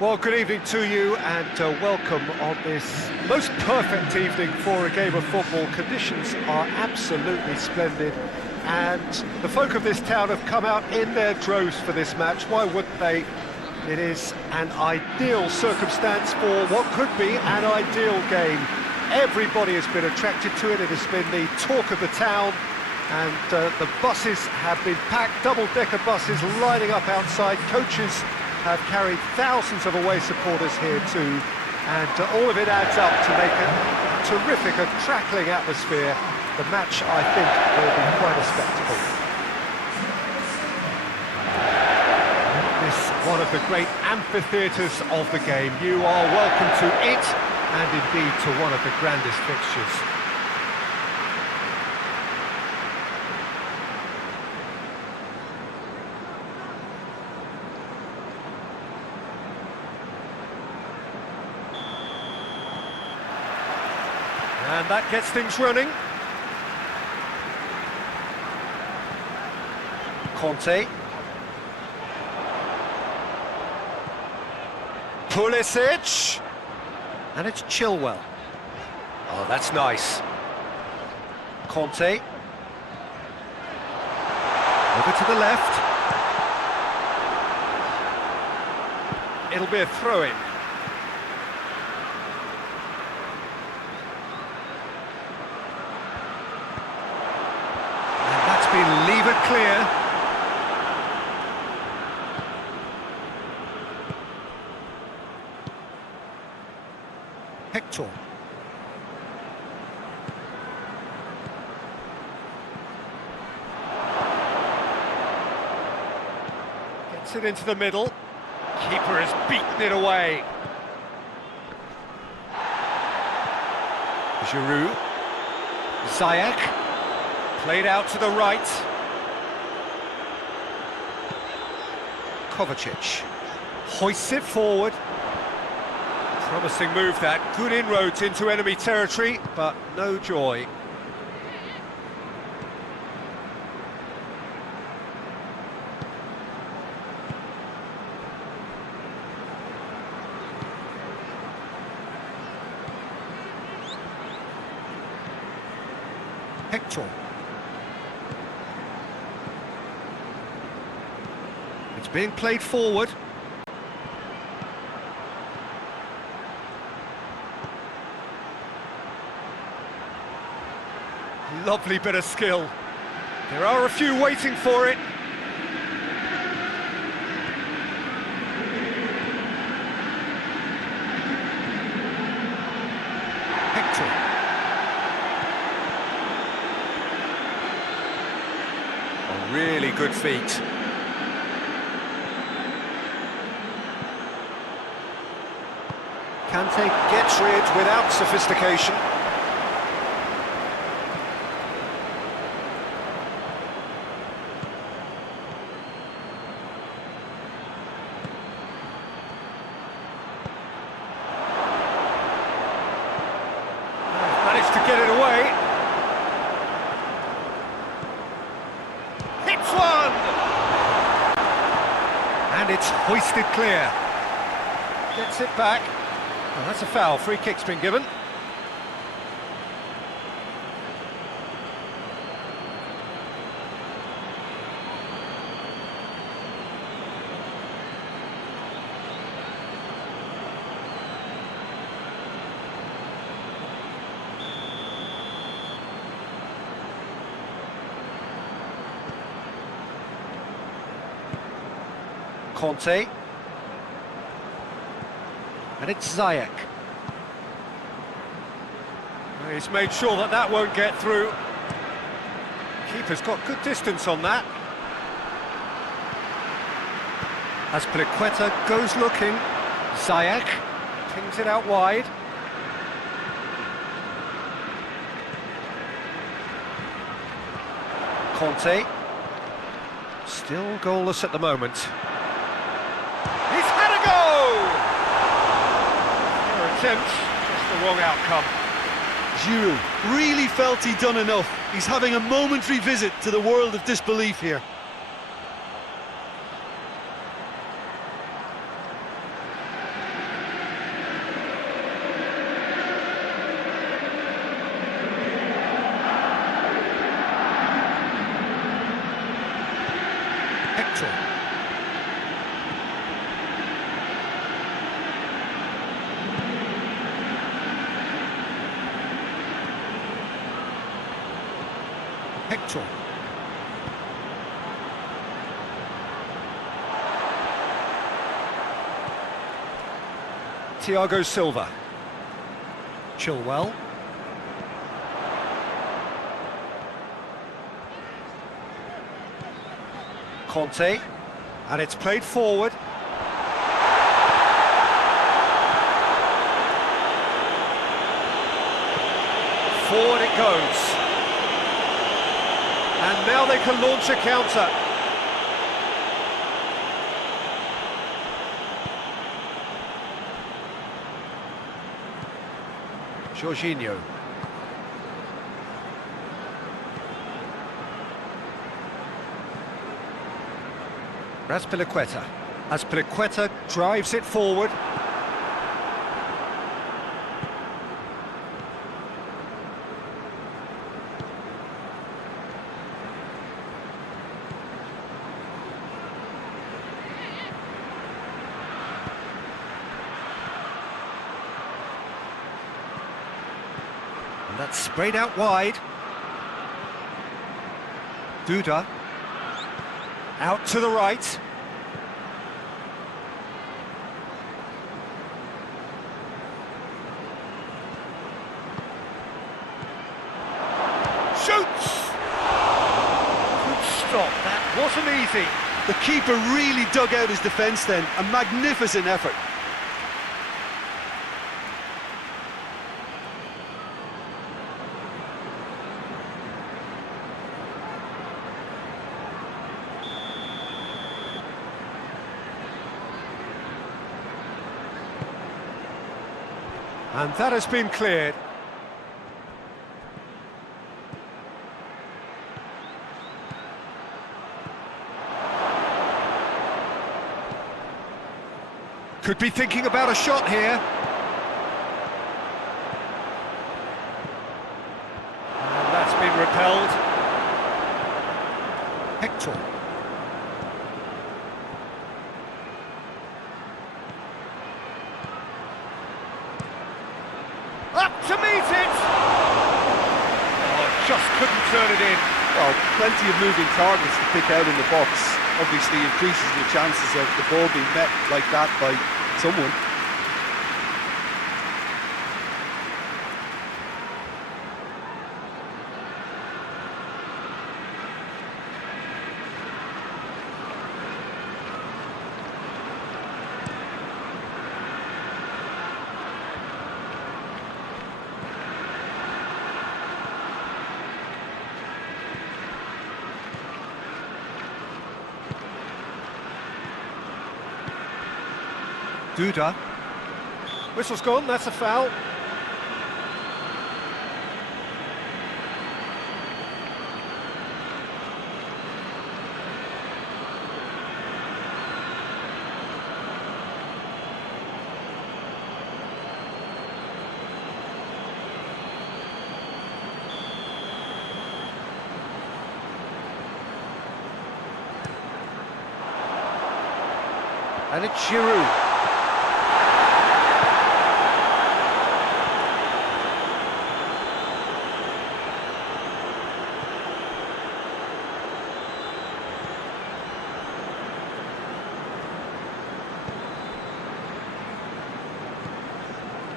Well, good evening to you and welcome on this most perfect evening for a game of football. Conditions are absolutely splendid and the folk of this town have come out in their droves for this match. Why wouldn't they? It is an ideal circumstance for what could be an ideal game. Everybody has been attracted to it. It has been the talk of the town and the buses have been packed, double-decker buses lining up outside. Coaches have carried thousands of away supporters here too, and all of it adds up to make a terrific, a crackling atmosphere. The match, I think, will be quite a spectacle. This one of the great amphitheatres of the game. You are welcome to it, and indeed to one of the grandest fixtures. And that gets things running. Conte. Pulisic. And it's Chilwell. Oh, that's nice. Conte. Over to the left. It'll be a throw-in. And that's been levered clear. Hector. Gets it into the middle. Keeper has beaten it away. Giroud. Ziyech. Played out to the right. Kovacic. Hoists it forward. Promising move that. Good inroads into enemy territory, but no joy. Hector. It's being played forward. Lovely bit of skill. There are a few waiting for it. Hector. A really good feat. Kante gets rid without sophistication. To get it away. Hits one! And it's hoisted clear. Gets it back. Oh, that's a foul. Free kick's been given. Conte. And it's Ziyech. He's made sure that that won't get through. Keeper's got good distance on that. As Pliqueta goes looking, Ziyech pings it out wide. Conte. Still goalless at the moment. He's had a go! Their attempt, just the wrong outcome. Giroud really felt he'd done enough. He's having a momentary visit to the world of disbelief here. Hector. Hector. Thiago Silva. Chilwell. Conte. And it's played forward. Forward it goes. And now they can launch a counter. Jorginho. Azpilicueta. Azpilicueta drives it forward. And that's sprayed out wide. Duda. Out to the right. Shoots! Good stop, that wasn't easy. The keeper really dug out his defence then, a magnificent effort. And that has been cleared. Could be thinking about a shot here. And that's been repelled. Hector. Up to meet it! Oh, just couldn't turn it in. Well, plenty of moving targets to pick out in the box. Obviously increases the chances of the ball being met like that by someone. Duda. Whistle's gone, that's a foul. And it's Giroud.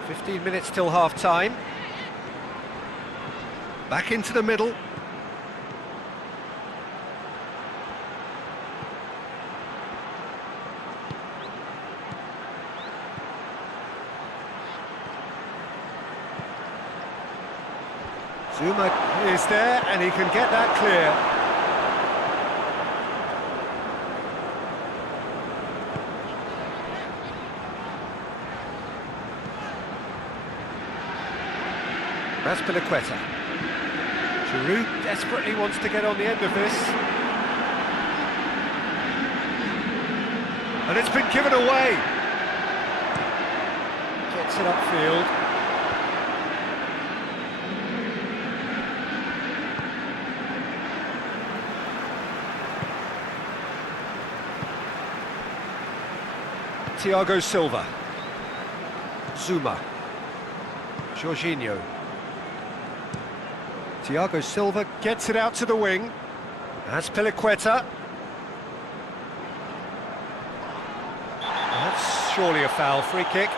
.15 minutes till half-time. Back into the middle. Zuma is there, and he can get that clear. Azpilicueta. Giroud desperately wants to get on the end of this. And it's been given away. Gets it upfield. Thiago Silva. Zuma. Jorginho. Thiago Silva gets it out to the wing. Azpilicueta. That's surely a foul, free kick.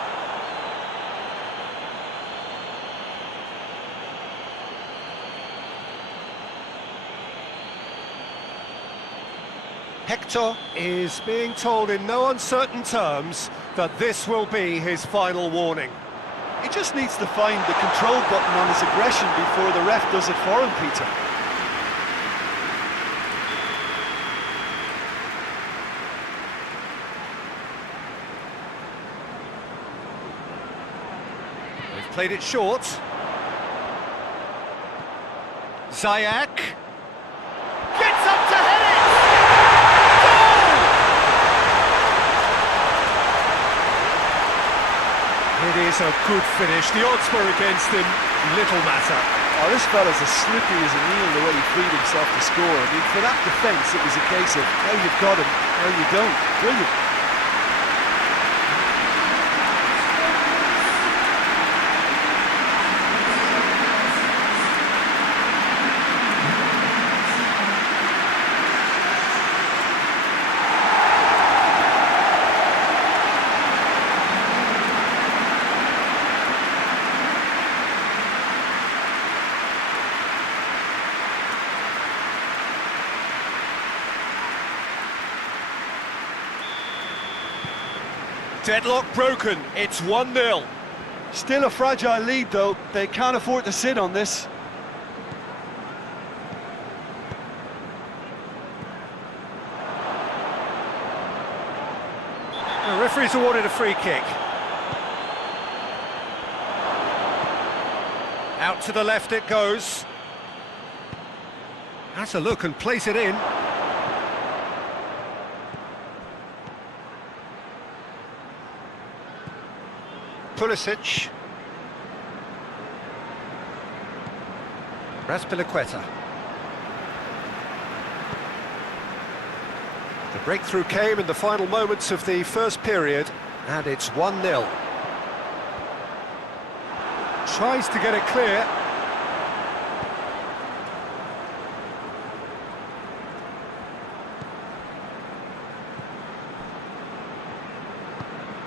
Hector is being told in no uncertain terms that this will be his final warning. He just needs to find the control button on his aggression before the ref does it for him, Peter. They've played it short. Ziyech gets up to head it! Goal! It is a good finish. The odds were against him, little matter. Oh, this fella's as slippery as a eel the way he freed himself to score. I mean, for that defence, it was a case of, now you've got him, now you don't. Brilliant. Deadlock broken, it's 1-0. Still a fragile lead, though. They can't afford to sit on this. The referee's awarded a free kick. Out to the left it goes. Has a look and plays it in. Pulisic. Raspilicueta. The breakthrough came in the final moments of the first period, and it's 1-0. Tries to get it clear.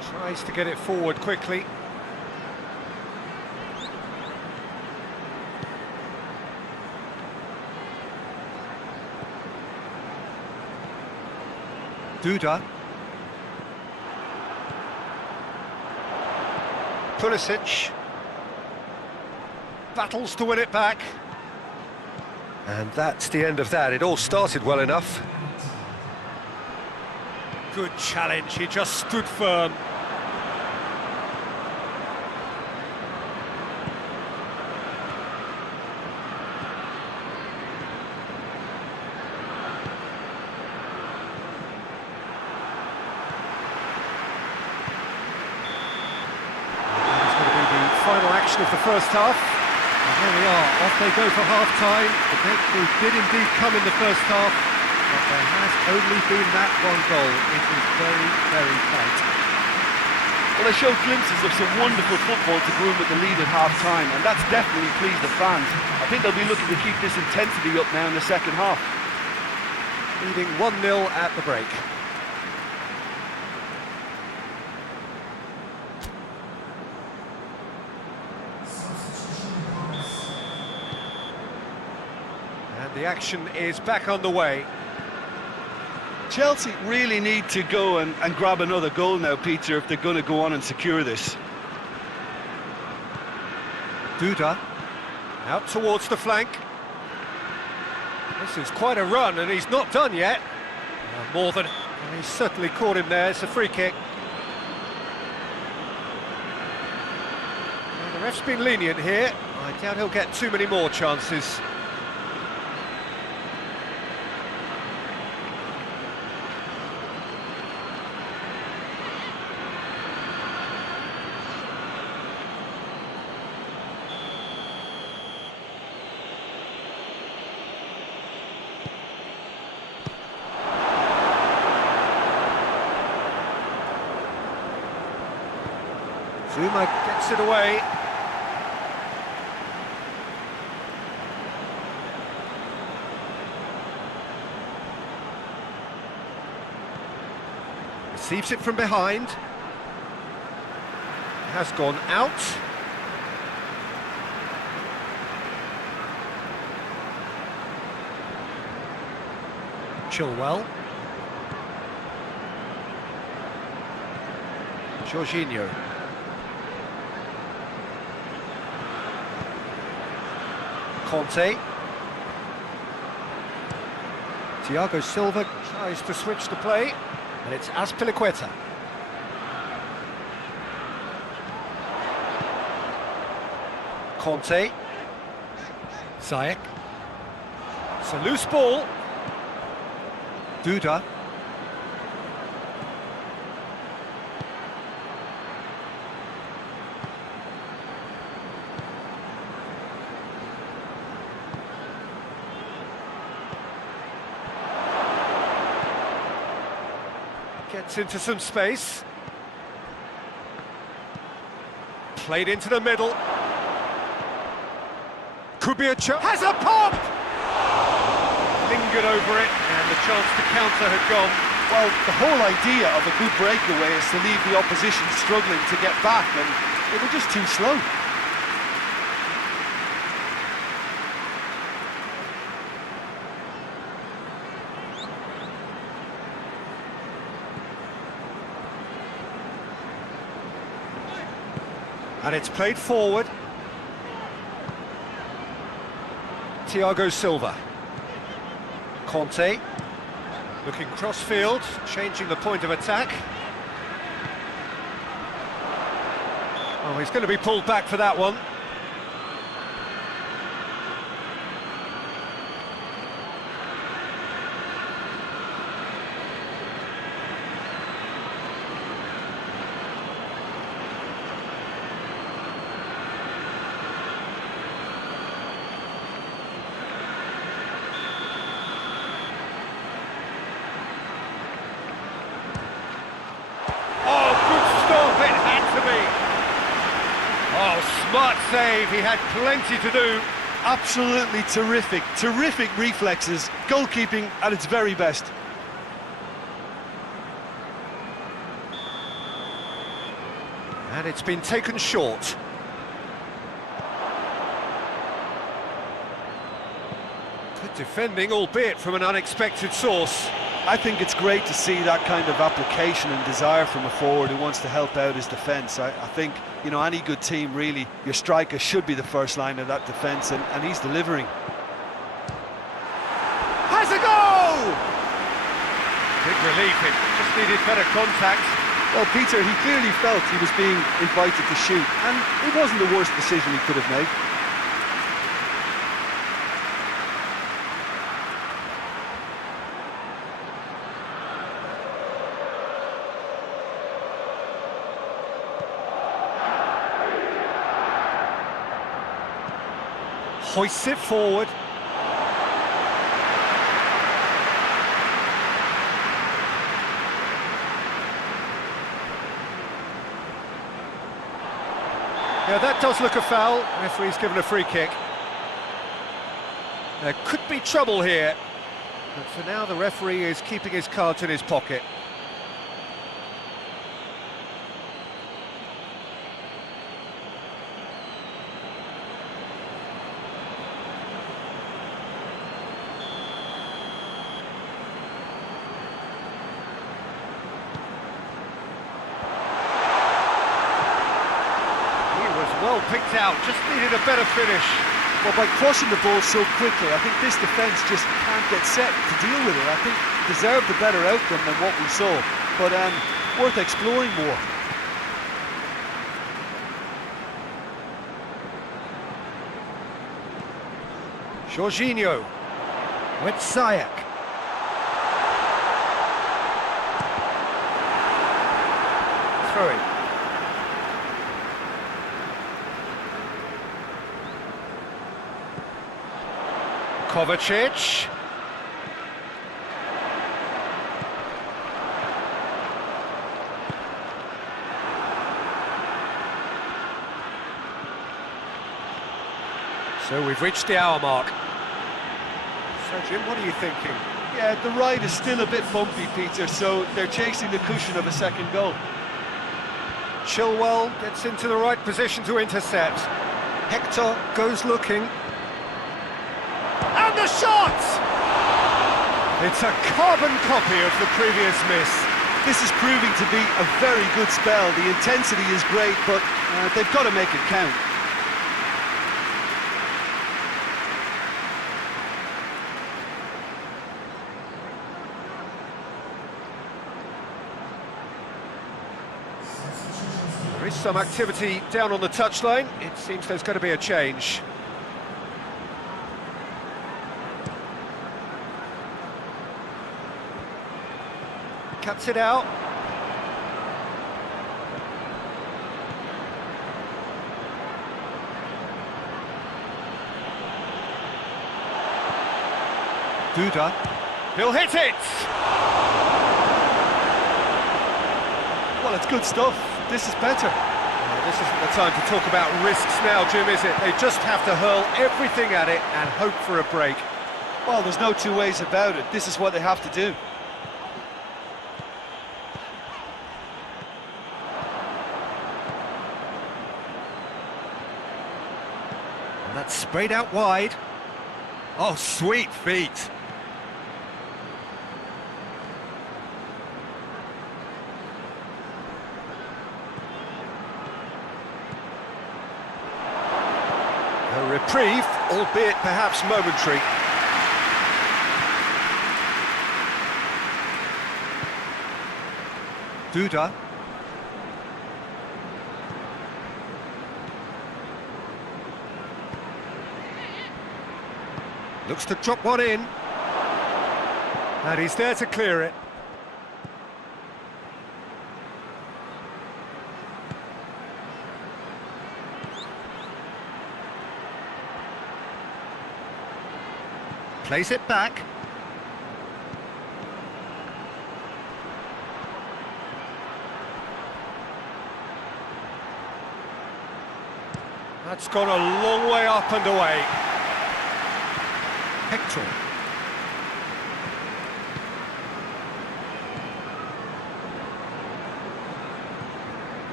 Tries to get it forward quickly. Duda. Pulisic. Battles to win it back. And that's the end of that. It all started well enough. Good challenge, he just stood firm. Final action of the first half. And here we are, off they go for half-time. The breakthrough did indeed come in the first half, but there has only been that one goal. It is very, very tight. Well, they showed glimpses of some wonderful football to groom at the lead at half-time, and that's definitely pleased the fans. I think they'll be looking to keep this intensity up now in the second half. Leading 1-0 at the break. The action is back on the way. Chelsea really need to go and grab another goal now, Peter, if they're going to go on and secure this. Duda, out towards the flank. This is quite a run, and he's not done yet. More than... He's certainly caught him there, it's a free kick. Well, the ref's been lenient here. I doubt he'll get too many more chances. Zuma gets it away. Receives it from behind. Has gone out. Chilwell. Jorginho. Conte. Thiago Silva tries to switch the play, and it's Azpilicueta. Conte. Ziyech. It's a loose ball. Duda. Gets into some space. Played into the middle. Could be a chance. Has a pop! Lingered over it, and the chance to counter had gone. Well, the whole idea of a good breakaway is to leave the opposition struggling to get back, and they were just too slow. And it's played forward. Thiago Silva. Conte. Looking cross-field, changing the point of attack. Oh, he's going to be pulled back for that one. Smart save, he had plenty to do. Absolutely terrific reflexes, goalkeeping at its very best. And it's been taken short. Good defending, albeit from an unexpected source. I think it's great to see that kind of application and desire from a forward who wants to help out his defence. I think, you know, any good team, really, your striker should be the first line of that defence, and he's delivering. Has a goal! Big relief, it just needed better contact. Well, Peter, he clearly felt he was being invited to shoot, and it wasn't the worst decision he could have made. Hoists it forward. Yeah, that does look a foul. Referee's given a free kick. There could be trouble here. But for now, the referee is keeping his cards in his pocket. Well picked out, just needed a better finish. Well, by crossing the ball so quickly, I think this defence just can't get set to deal with it. I think deserved a better outcome than what we saw, but worth exploring more. Jorginho with Sayak. Throwing. Kovacic. So we've reached the hour mark. So Jim, what are you thinking? Yeah, the ride is still a bit bumpy, Peter, so they're chasing the cushion of a second goal. Chilwell gets into the right position to intercept. Hector goes looking. And the shot! It's a carbon copy of the previous miss. This is proving to be a very good spell. The intensity is great, but they've got to make it count. There is some activity down on the touchline. It seems there's going to be a change. Cuts it out. Duda. He'll hit it! Well, it's good stuff. This is better. This isn't the time to talk about risks now, Jim, is it? They just have to hurl everything at it and hope for a break. Well, there's no two ways about it. This is what they have to do. And that's sprayed out wide. Oh, sweet feet. A reprieve, albeit perhaps momentary. Duda. Looks to drop one in. And he's there to clear it. Plays it back. That's gone a long way up and away. Hector.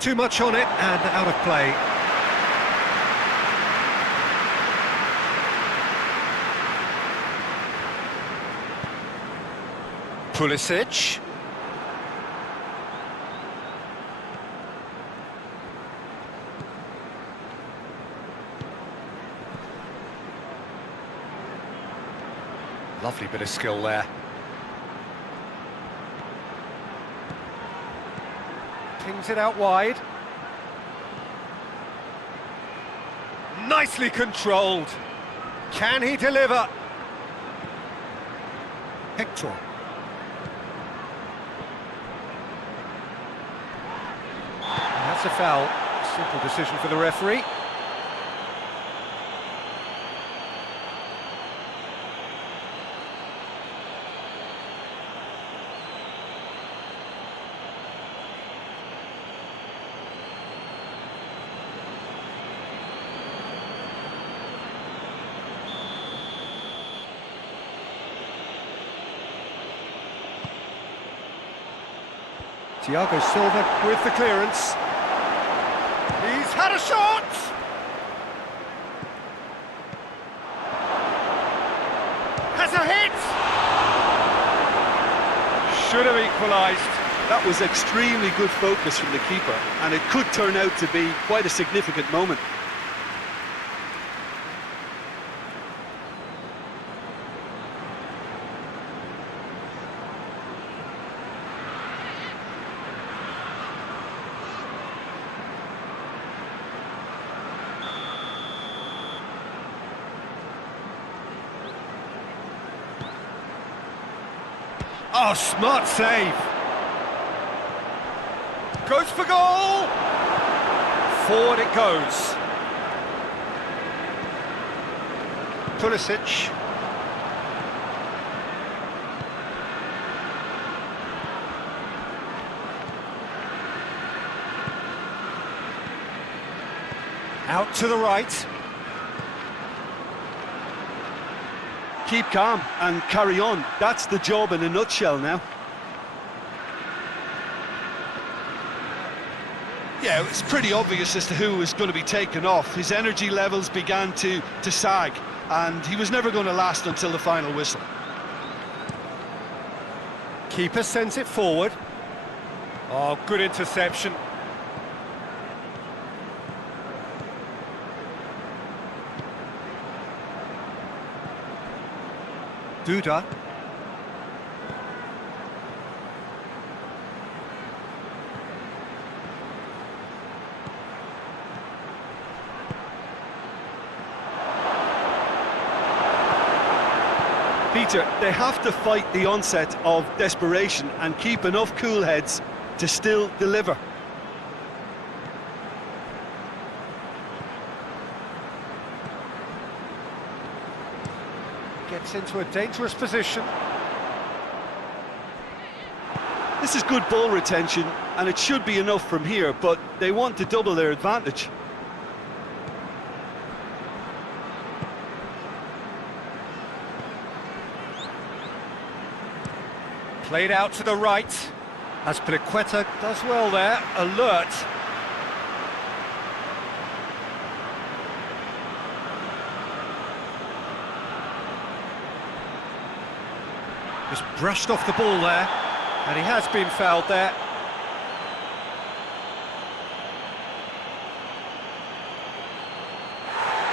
Too much on it and out of play. Pulisic. Lovely bit of skill there. Pings it out wide. Nicely controlled. Can he deliver? Hector. That's a foul. Simple decision for the referee. Thiago Silva with the clearance. He's had a shot! Has a hit! Should have equalised. That was extremely good focus from the keeper, and it could turn out to be quite a significant moment. Oh, smart save. Goes for goal. Forward it goes. Pulisic. Out to the right. Keep calm and carry on. That's the job in a nutshell now. Yeah, it's pretty obvious as to who was going to be taken off. His energy levels began to sag, and he was never going to last until the final whistle. Keeper sends it forward. Oh, good interception. Duda. Peter, they have to fight the onset of desperation and keep enough cool heads to still deliver. Gets into a dangerous position. This is good ball retention, and it should be enough from here, but they want to double their advantage. Played out to the right. Azpilicueta does well there, alert. Just brushed off the ball there, and he has been fouled there.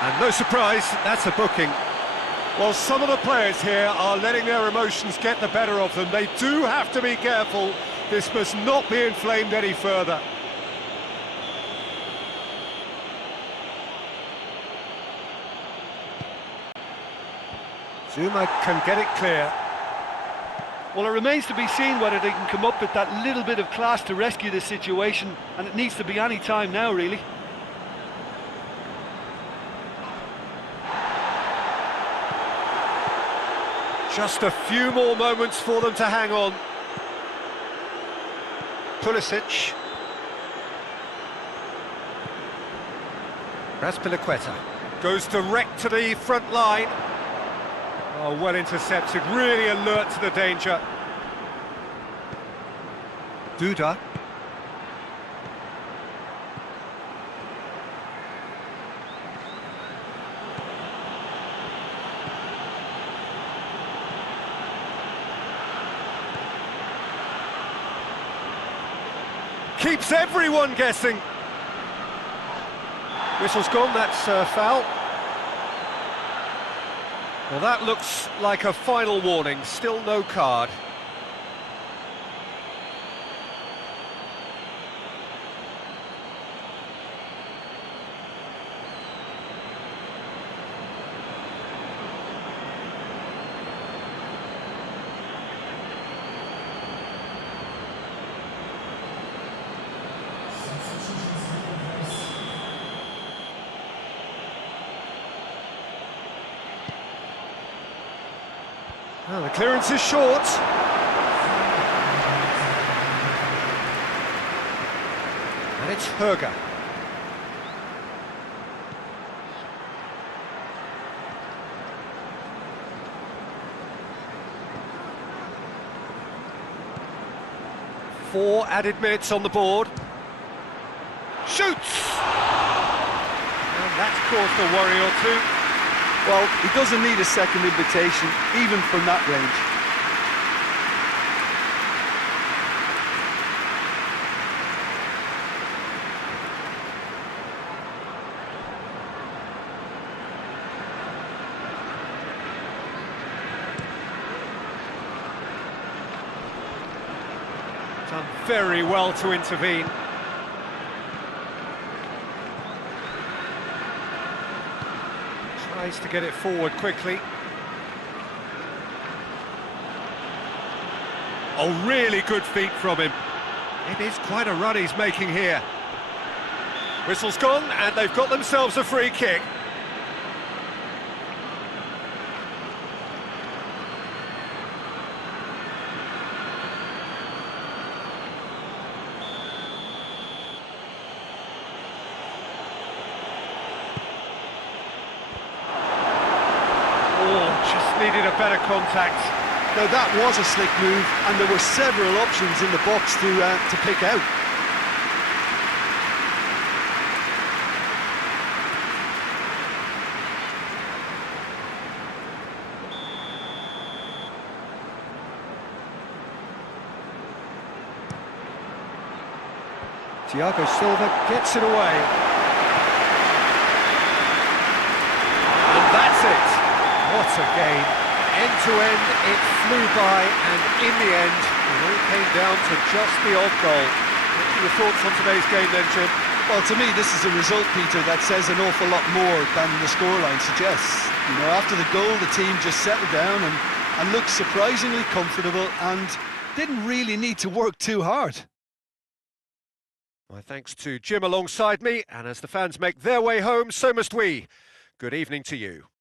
And no surprise, that's a booking. Well, some of the players here are letting their emotions get the better of them. They do have to be careful. This must not be inflamed any further. Zuma can get it clear. Well, it remains to be seen whether they can come up with that little bit of class to rescue this situation, and it needs to be any time now, really. Just a few more moments for them to hang on. Pulisic. Azpilicueta goes direct to the front line. Oh, well intercepted, really alert to the danger. Duda. Keeps everyone guessing. Whistle's gone, that's foul. Well, that looks like a final warning, still no card. Oh, the clearance is short. And it's Herger. Four added minutes on the board. Shoots! And that's caused a worry or two. Well, he doesn't need a second invitation, even from that range. Done very well to intervene. Tries to get it forward quickly. Oh, really good feet from him. It is quite a run he's making here. Whistle's gone, and they've got themselves a free kick. Needed a better contact. Now that was a slick move, and there were several options in the box to pick out. Thiago Silva gets it away. And that's it. What a game. End to end, it flew by, and in the end, it all came down to just the odd goal. What are your thoughts on today's game then, Jim? Well, to me, this is a result, Peter, that says an awful lot more than the scoreline suggests. You know, after the goal, the team just settled down and looked surprisingly comfortable and didn't really need to work too hard. My thanks to Jim alongside me, and as the fans make their way home, so must we. Good evening to you.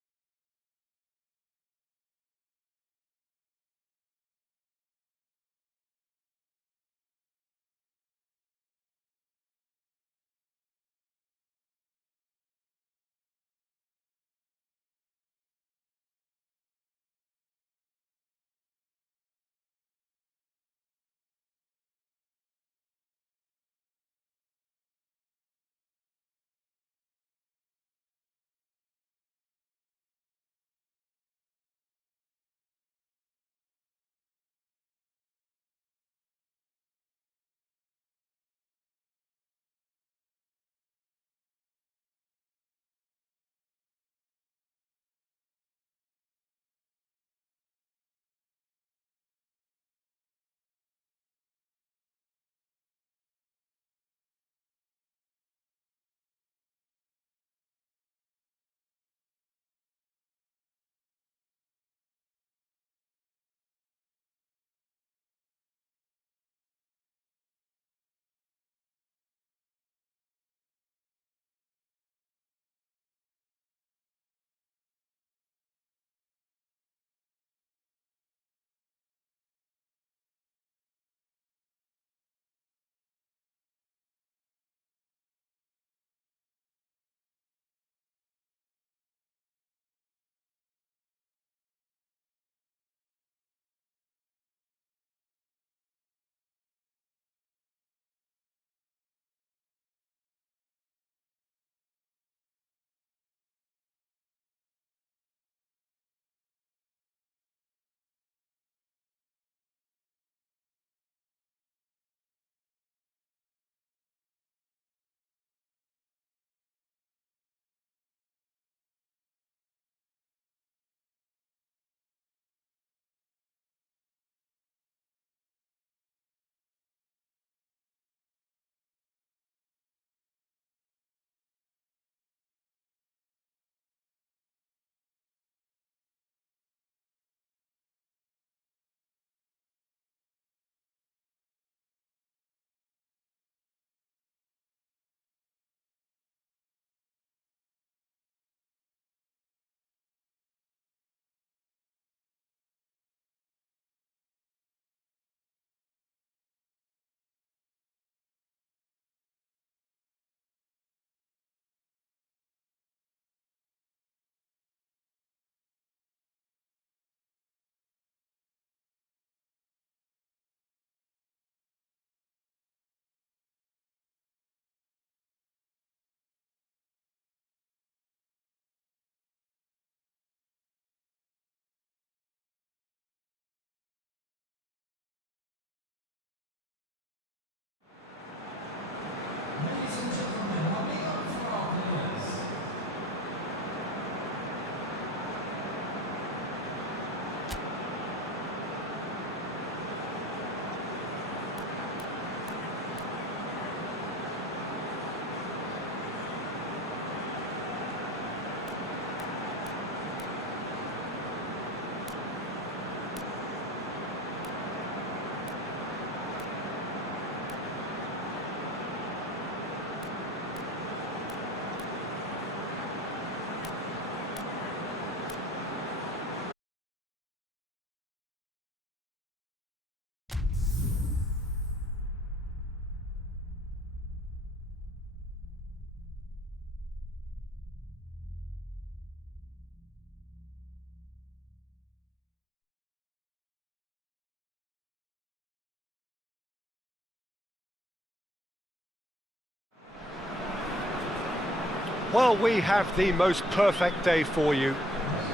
Well, we have the most perfect day for you.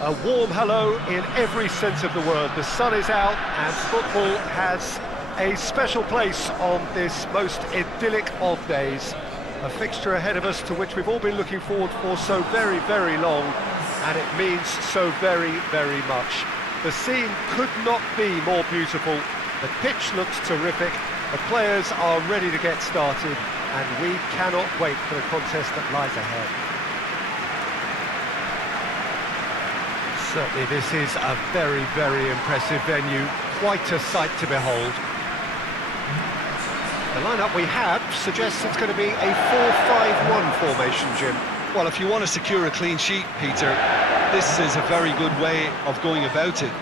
A warm hello in every sense of the word. The sun is out and football has a special place on this most idyllic of days. A fixture ahead of us to which we've all been looking forward for so very, very long, and it means so very, very much. The scene could not be more beautiful. The pitch looks terrific. The players are ready to get started, and we cannot wait for the contest that lies ahead. Certainly this is a very, very impressive venue, quite a sight to behold. The lineup we have suggests it's going to be a 4-5-1 formation, Jim. Well, if you want to secure a clean sheet, Peter, this is a very good way of going about it.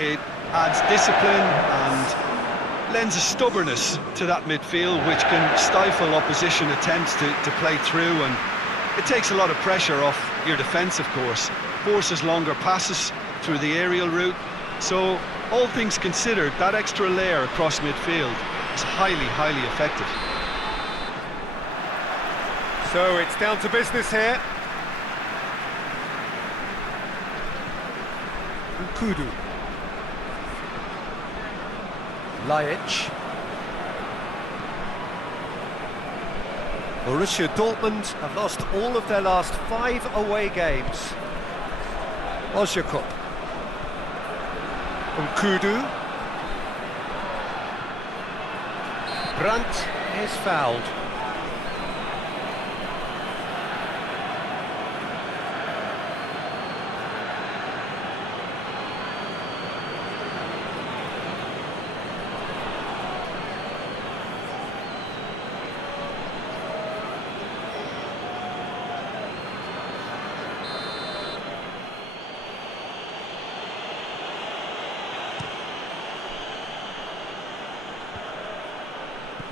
It adds discipline and lends a stubbornness to that midfield, which can stifle opposition attempts to play through, and it takes a lot of pressure off your defence, of course. Forces longer passes through the aerial route. So, all things considered, that extra layer across midfield is highly, highly effective. So it's down to business here. Nkudu. Laic. Borussia Dortmund have lost all of their last 5 away games. Ozyakup. Nkudu. Brandt is fouled.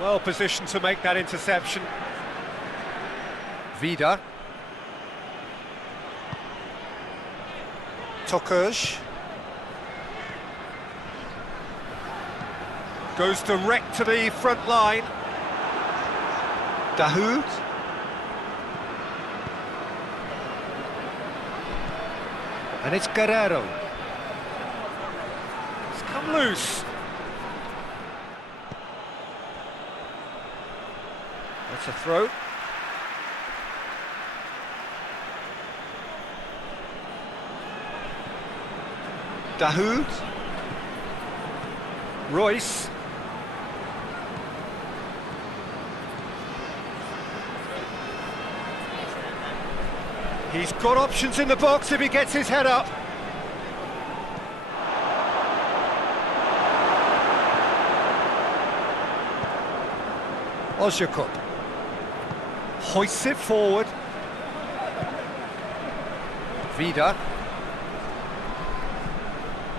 Well positioned to make that interception. Vida. Tokuj. Goes direct to the front line. Dahoud. And it's Guerrero. It's come loose. That's a throw. Dahoud. Royce. He's got options in the box if he gets his head up. Ozyakup hoists it forward. Vida.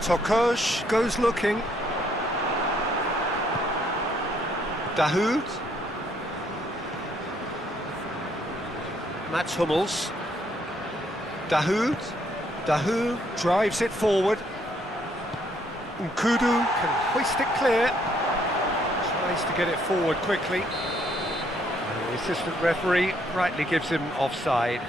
Tokuj goes looking. Dahoud. Mats Hummels. Dahoud. Dahoud drives it forward. Nkudu can hoist it clear. Tries to get it forward quickly. And the assistant referee rightly gives him offside.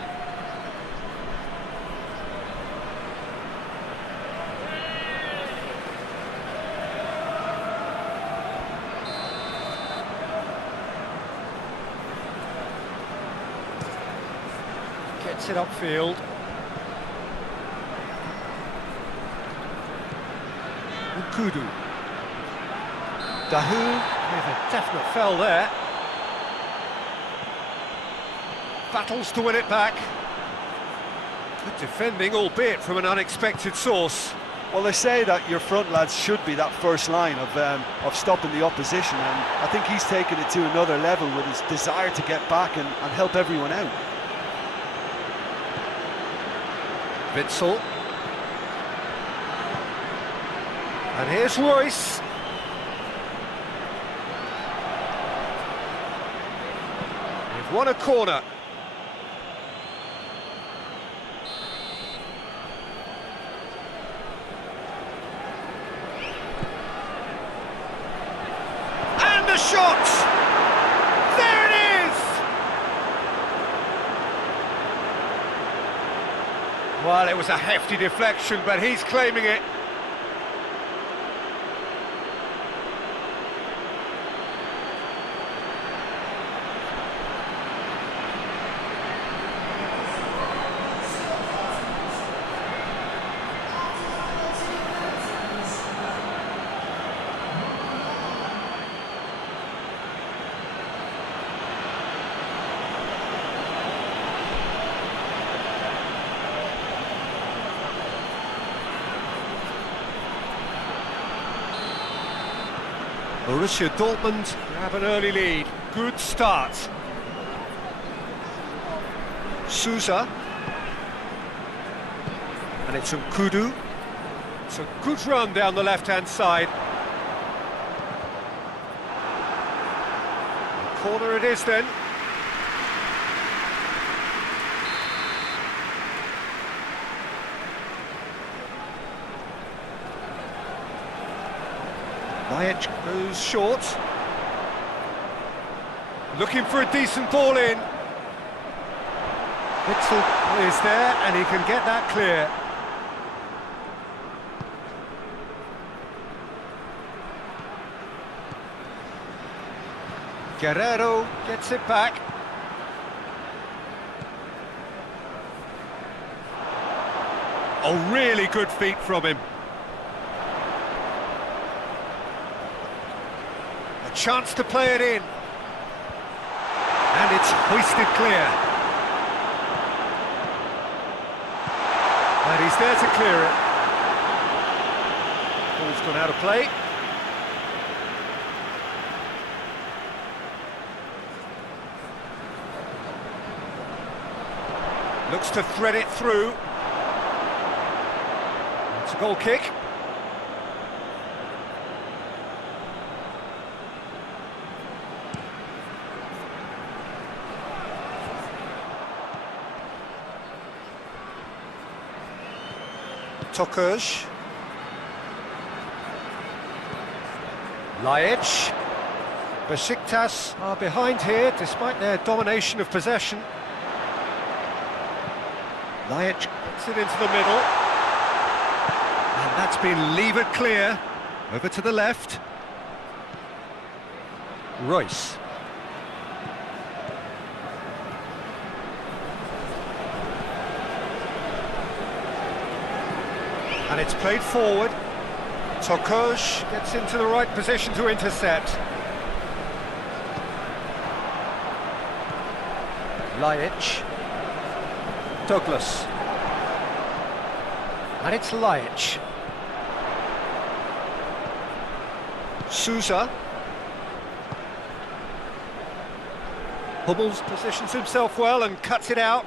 Gets it upfield. Nkudu. Dahoud with a definite foul there. Battles to win it back. Good defending, albeit from an unexpected source. Well, they say that your front lads should be that first line of stopping the opposition, and I think he's taken it to another level with his desire to get back and help everyone out. Witsel. And here's Royce. They've won a corner. And the shot! There it is! Well, it was a hefty deflection, but he's claiming it. Borussia Dortmund have an early lead. Good start. Sousa. And it's Kudu. It's a good run down the left-hand side. Corner it is then. Ajax goes short. Looking for a decent ball in. Witzel is there and he can get that clear. Guerrero gets it back. Oh, really good feet from him. Chance to play it in, and it's hoisted clear, and he's there to clear it. Ball's gone out of play. Looks to thread it through. It's a goal kick. Tokush. Laic. Besiktas are behind here despite their domination of possession. Laic gets it into the middle. And that's been levered clear. Over to the left. Royce. And it's played forward. Tokush gets into the right position to intercept. Laic. Douglas. And it's Laic. Sousa. Hummels positions himself well and cuts it out.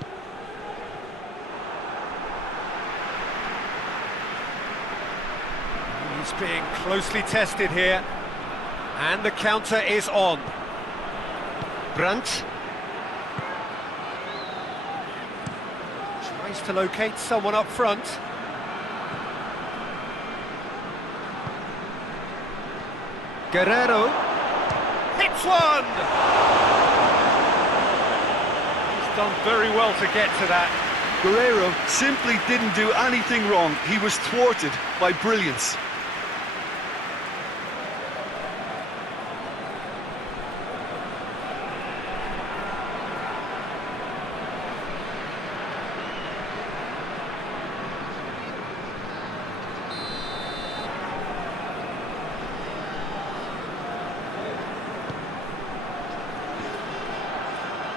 He's being closely tested here, and the counter is on. Brandt tries to locate someone up front. Guerrero hits one! He's done very well to get to that. Guerrero simply didn't do anything wrong. He was thwarted by brilliance.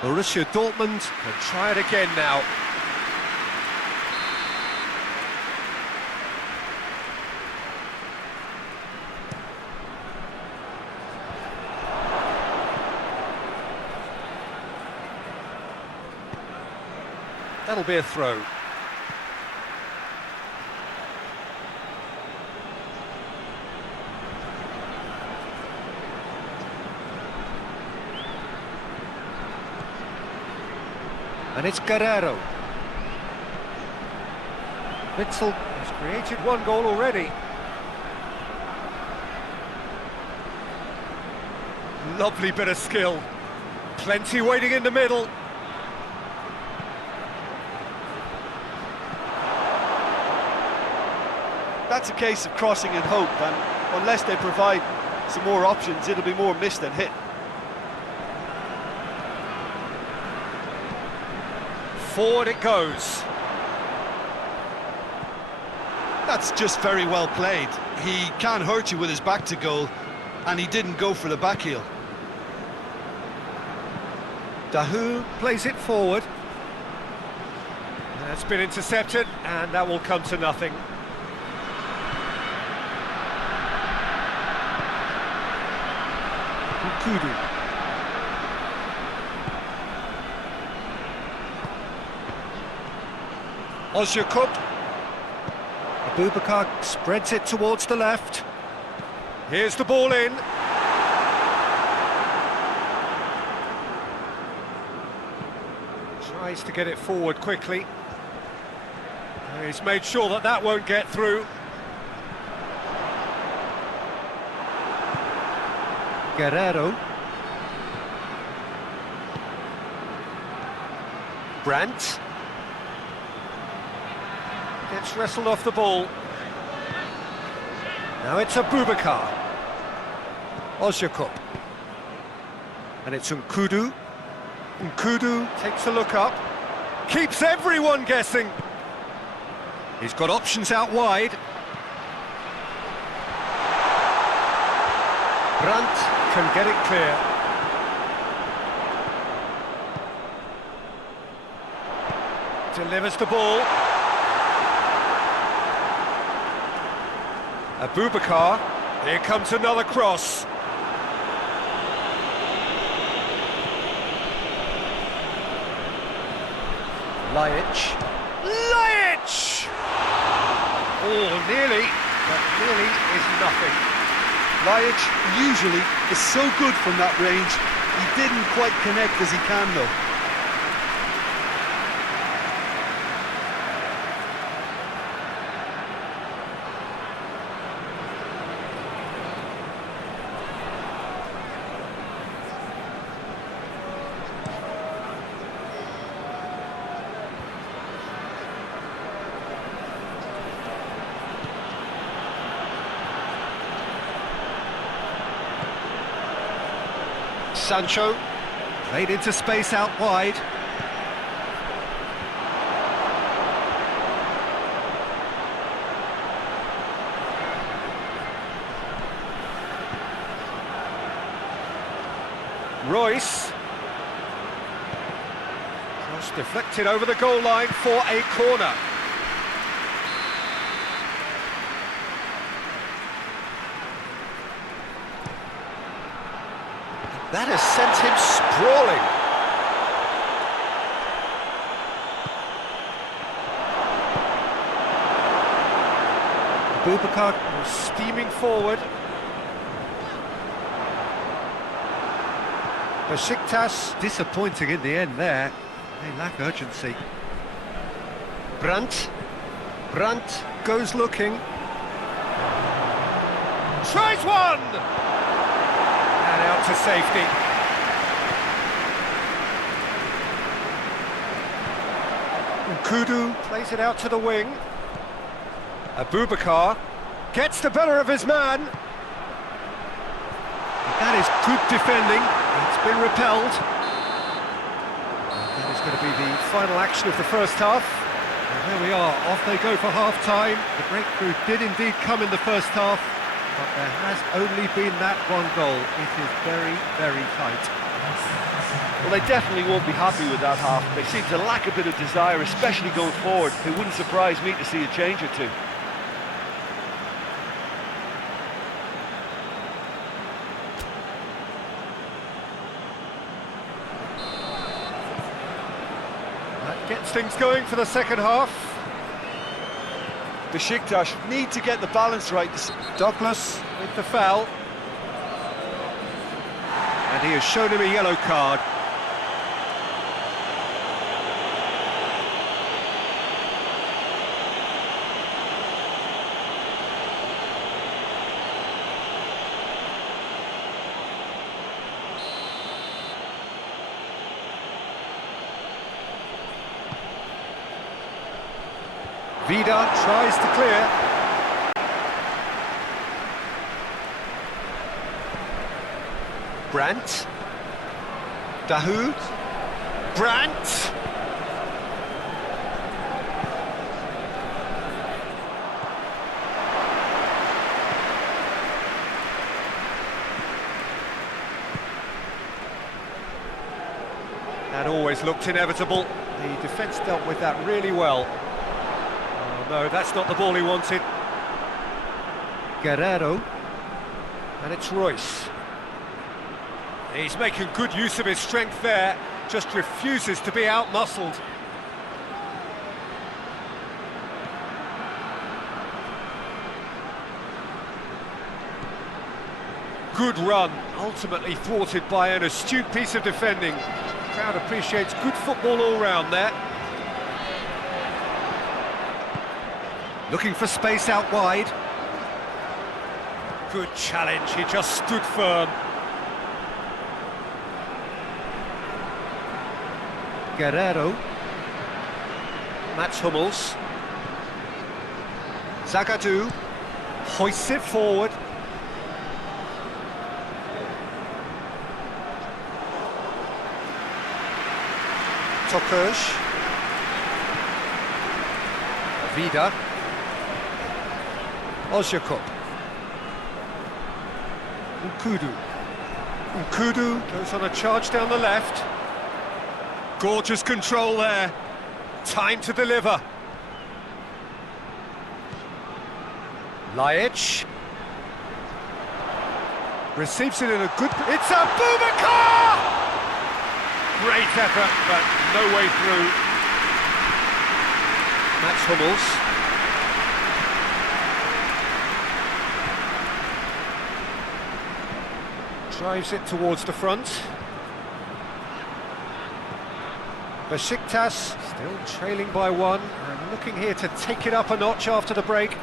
Borussia Dortmund can try it again now. That'll be a throw. And it's Guerrero. Witzel has created one goal already. Lovely bit of skill. Plenty waiting in the middle. that's a case of crossing in hope, and unless they provide some more options, it'll be more miss than hit. Forward it goes. That's just very well played. He can't hurt you with his back to goal, and he didn't go for the back heel. Dahu plays it forward. That's been intercepted, and that will come to nothing. Kudu. Ozyakup. Abubakar spreads it towards the left. Here's the ball in. Tries to get it forward quickly. He's made sure that that won't get through. Guerrero. Brandt. Gets wrestled off the ball. Now it's Abubakar. Ozyakup. And it's Nkudu. Nkudu takes a look up. Keeps everyone guessing. He's got options out wide. Brandt can get it clear. Delivers the ball. Abubakar. Here comes another cross. Ljajic. Oh, nearly, but nearly is nothing. Ljajic usually is so good from that range. He didn't quite connect as he can though. Sancho, played into space out wide. Royce. Cross deflected over the goal line for a corner. That has sent him sprawling. Abubakar was steaming forward. Besiktas disappointing in the end there. They lack urgency. Brandt goes looking. Tries one! And out to safety. Nkudu plays it out to the wing. Abubakar gets the better of his man. That is good defending. It's been repelled. That is going to be the final action of the first half. And there we are, off they go for half-time. The breakthrough did indeed come in the first half, but there has only been that one goal. It is very, very tight. Well, they definitely won't be happy with that half. They seem to lack a bit of desire, especially going forward. It wouldn't surprise me to see a change or two. That gets things going for the second half. Besiktas need to get the balance right. Douglas with the foul. And he has shown him a yellow card. Vida tries to clear. Brandt. Dahoud. Brandt. That always looked inevitable. The defence dealt with that really well. Oh no, that's not the ball he wanted. Guerrero. And it's Royce. He's making good use of his strength there, just refuses to be out-muscled. Good run, ultimately thwarted by an astute piece of defending. The crowd appreciates good football all round there. Looking for space out wide. Good challenge, he just stood firm. Guerrero. Mats Hummels. Zagadou hoists it forward. Tokers. Vida. Ozyakup. Nkudu. Nkudu goes on a charge down the left. Gorgeous control there. Time to deliver. Laic. Receives it in a good... It's a Boubacar! Great effort, but no way through. Mats Hummels. Drives it towards the front. Besiktas still trailing by one and looking here to take it up a notch after the break.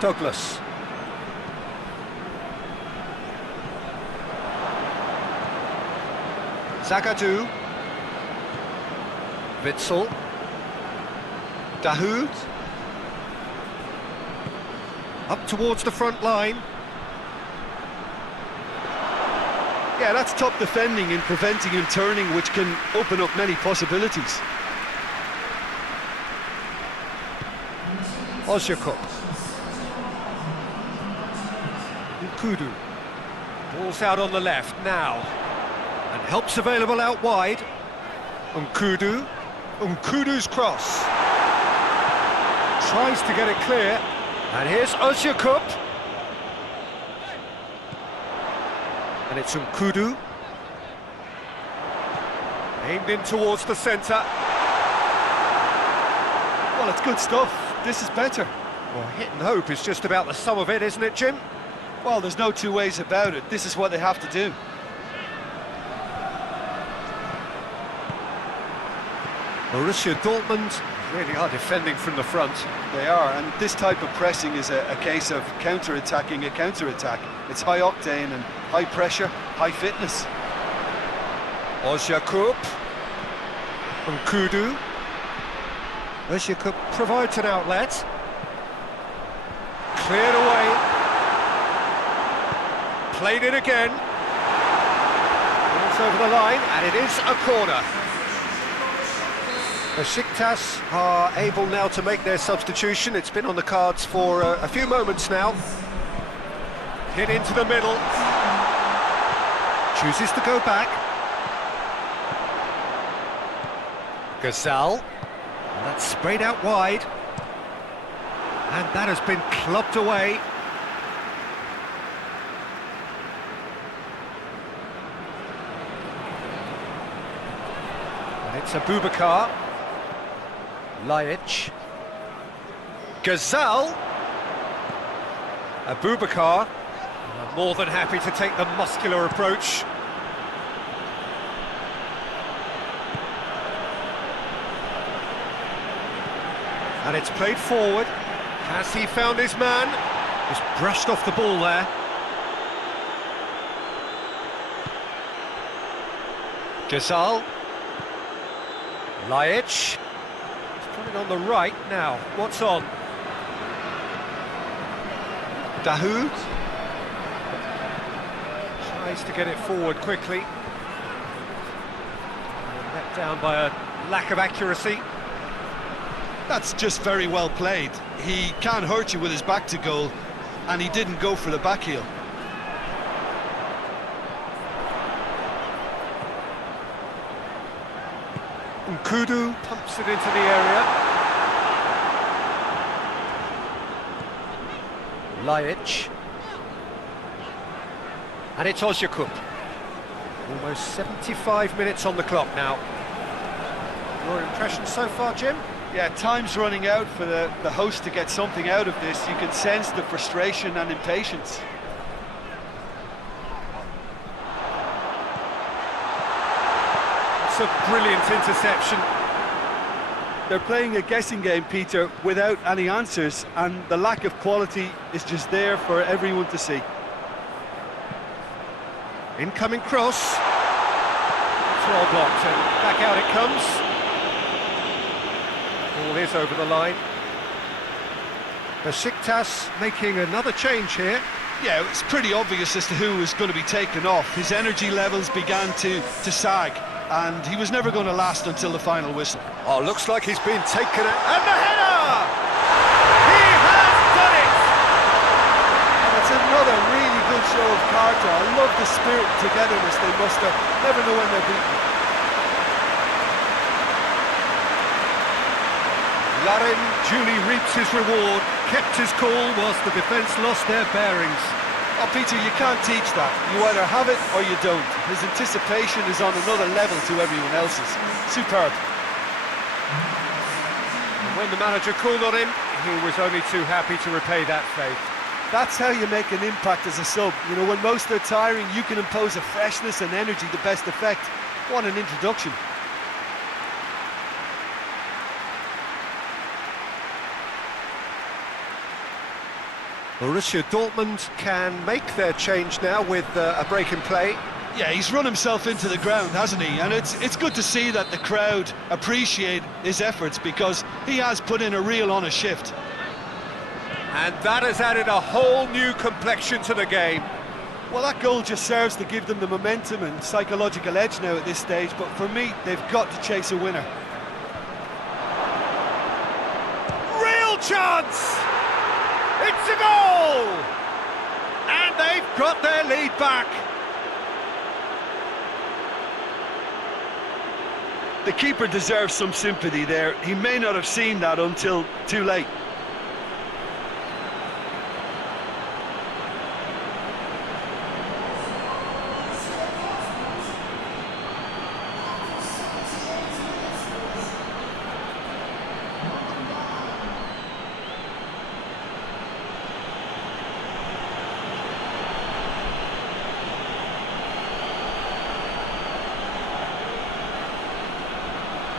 Douglas. Zagadou. Witsel. Dahoud. Up towards the front line. Yeah, that's top defending and preventing him turning, which can open up many possibilities. Ozyakup. Nkudu. Ball's out on the left now. And help's available out wide. Nkudu. Nkudu's cross. Tries to get it clear. And here's Ozyakup. And it's Nkudu. Aimed in towards the centre. Well, it's good stuff. This is better. Well, hit and hope is just about the sum of it, isn't it, Jim? Well, there's no two ways about it. This is what they have to do. Borussia Dortmund really are defending from the front. They are, and this type of pressing is a case of counter-attacking a counter-attack. It's high octane and high pressure, high fitness. Ozyakup. Nkudu. Ozyakup provides an outlet. Cleared away. Played it again. It's over the line, and it is a corner. Besiktas are able now to make their substitution. It's been on the cards for a few moments now. Hit into the middle. Chooses to go back. Gazal. And that's sprayed out wide. And that has been clubbed away. And it's a Boubacar. Laic. Gazal. Boubacar. More than happy to take the muscular approach. And it's played forward. Has he found his man? Just brushed off the ball there. Gazal. Laic. He's coming on the right now. What's on? Dahoud. Tries to get it forward quickly. Let down by a lack of accuracy. That's just very well played. He can't hurt you with his back to goal, and he didn't go for the back heel. Nkudu pumps it into the area. Laic. And it's Ozyakup. Almost 75 minutes on the clock now. Your impression so far, Jim? Yeah, time's running out for the host to get something out of this. You can sense the frustration and impatience. It's a brilliant interception. They're playing a guessing game, Peter, without any answers, and the lack of quality is just there for everyone to see. Incoming cross. It's well blocked, and back out it comes. Ball is over the line. Besiktas making another change here. Yeah, it's pretty obvious as to who was going to be taken off. His energy levels began to sag, and he was never going to last until the final whistle. Oh, looks like he's been taken out. And the header! He has done it! And it's another really good show of character. I love the spirit and togetherness they muster. Never know when they're beaten. Larin duly reaps his reward, kept his cool whilst the defence lost their bearings. Oh, Peter, you can't teach that. You either have it or you don't. His anticipation is on another level to everyone else's. Superb. And when the manager called on him, he was only too happy to repay that faith. That's how you make an impact as a sub. You know, when most are tiring, you can impose a freshness and energy to best effect. What an introduction. Borussia Dortmund can make their change now with a break in play. Yeah, he's run himself into the ground, hasn't he? And it's good to see that the crowd appreciate his efforts, because he has put in a real honest shift. And that has added a whole new complexion to the game. Well, that goal just serves to give them the momentum and psychological edge now at this stage, but for me, they've got to chase a winner. Real chance! It's a goal! And they've got their lead back. The keeper deserves some sympathy there. He may not have seen that until too late.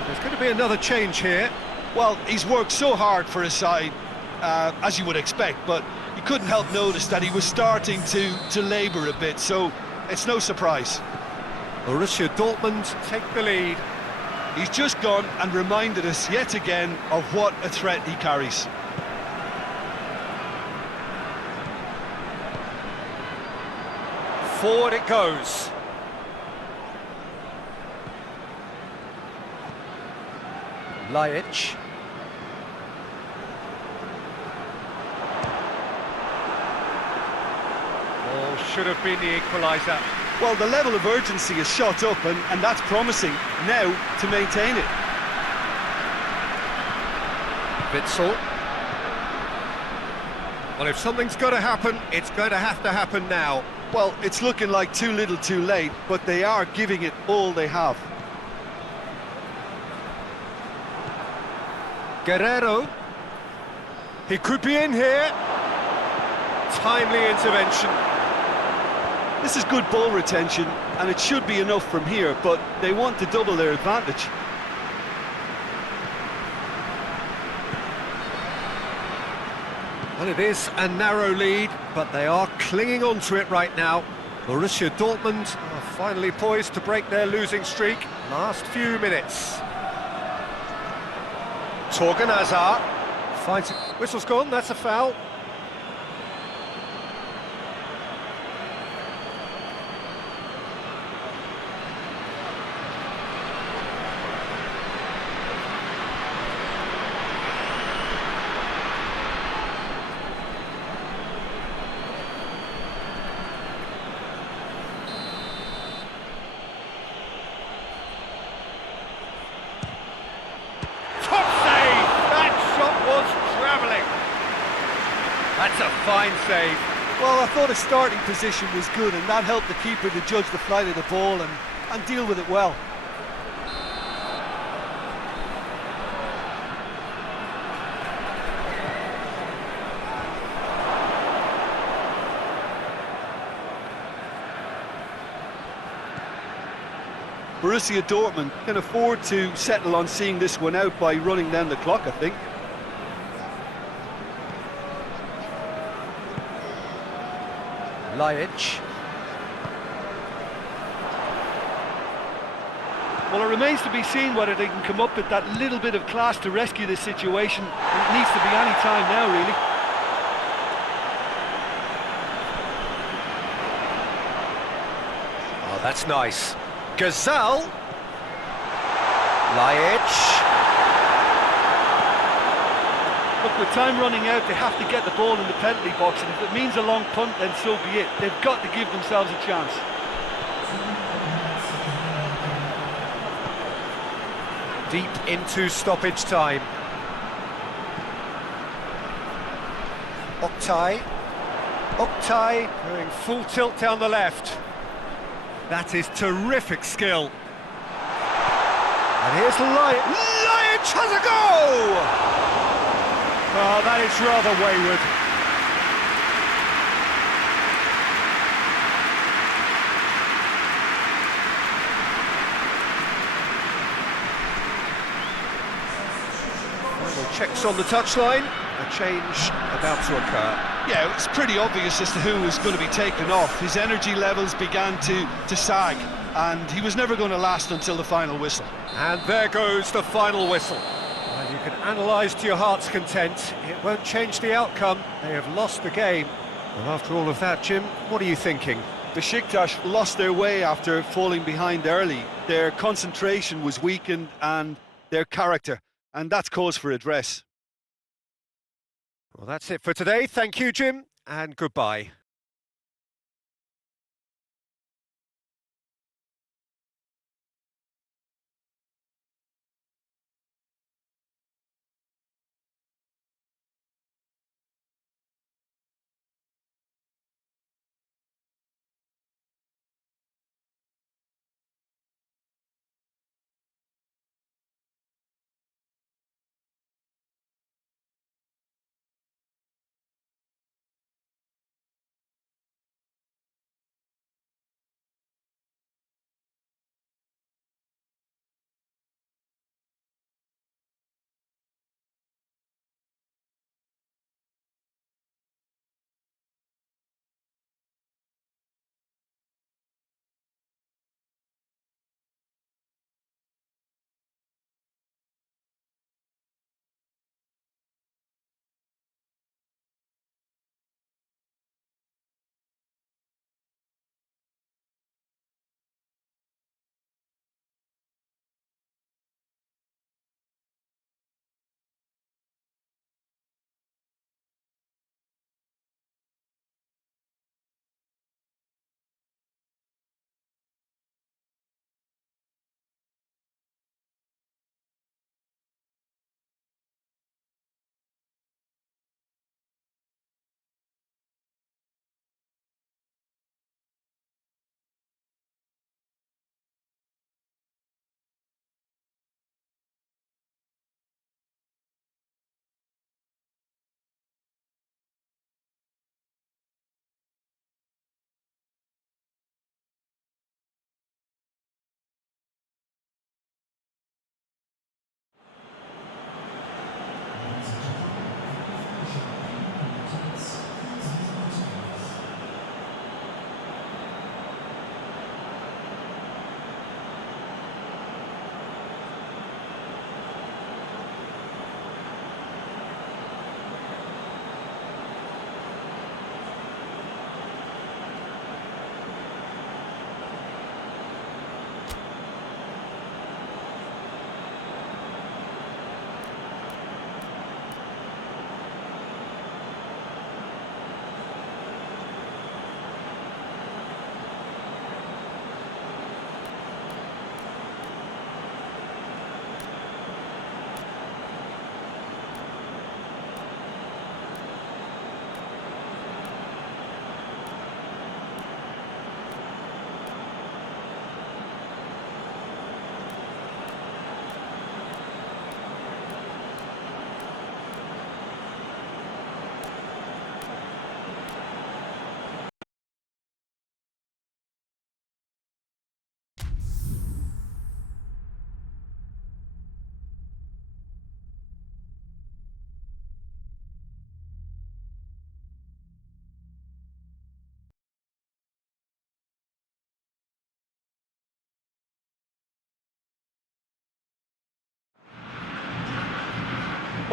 There's going to be another change here. Well, he's worked so hard for his side, as you would expect, but you couldn't help notice that he was starting to labour a bit, so it's no surprise. Borussia Dortmund take the lead. He's just gone and reminded us yet again of what a threat he carries. Forward it goes. Laic. Oh, should have been the equaliser. Well, the level of urgency is shot up, and that's promising now to maintain it. Witsel. Well, if something's got to happen, it's going to happen now. Well, it's looking like too little too late, but they are giving it all they have. Guerrero. He could be in here. Timely intervention. This is good ball retention, and it should be enough from here, but they want to double their advantage. Well, it is a narrow lead, but they are clinging on to it right now. Borussia Dortmund are finally poised to break their losing streak. Last few minutes. Torgan Hazard finds it. Whistle's gone, that's a foul. That's a fine save. Well, I thought his starting position was good, and that helped the keeper to judge the flight of the ball and deal with it well. Borussia Dortmund can afford to settle on seeing this one out by running down the clock, I think. Laic. Well, it remains to be seen whether they can come up with that little bit of class to rescue this situation. It needs to be any time now, really. Oh, that's nice. Gazal. Laic. Look, with time running out, they have to get the ball in the penalty box, and if it means a long punt, then so be it. They've got to give themselves a chance. Deep into stoppage time. Oktay going full tilt down the left. That is terrific skill. And here's Laic has a go! Oh, that is rather wayward. Final checks on the touchline. A change about to occur. Yeah, it's pretty obvious as to who was going to be taken off. His energy levels began to sag, and he was never going to last until the final whistle. And there goes the final whistle. Well, you can analyse to your heart's content. It won't change the outcome. They have lost the game. Well, after all of that, Jim, what are you thinking? Besiktas lost their way after falling behind early. Their concentration was weakened and their character, and that's cause for address. Well, that's it for today. Thank you, Jim, and goodbye.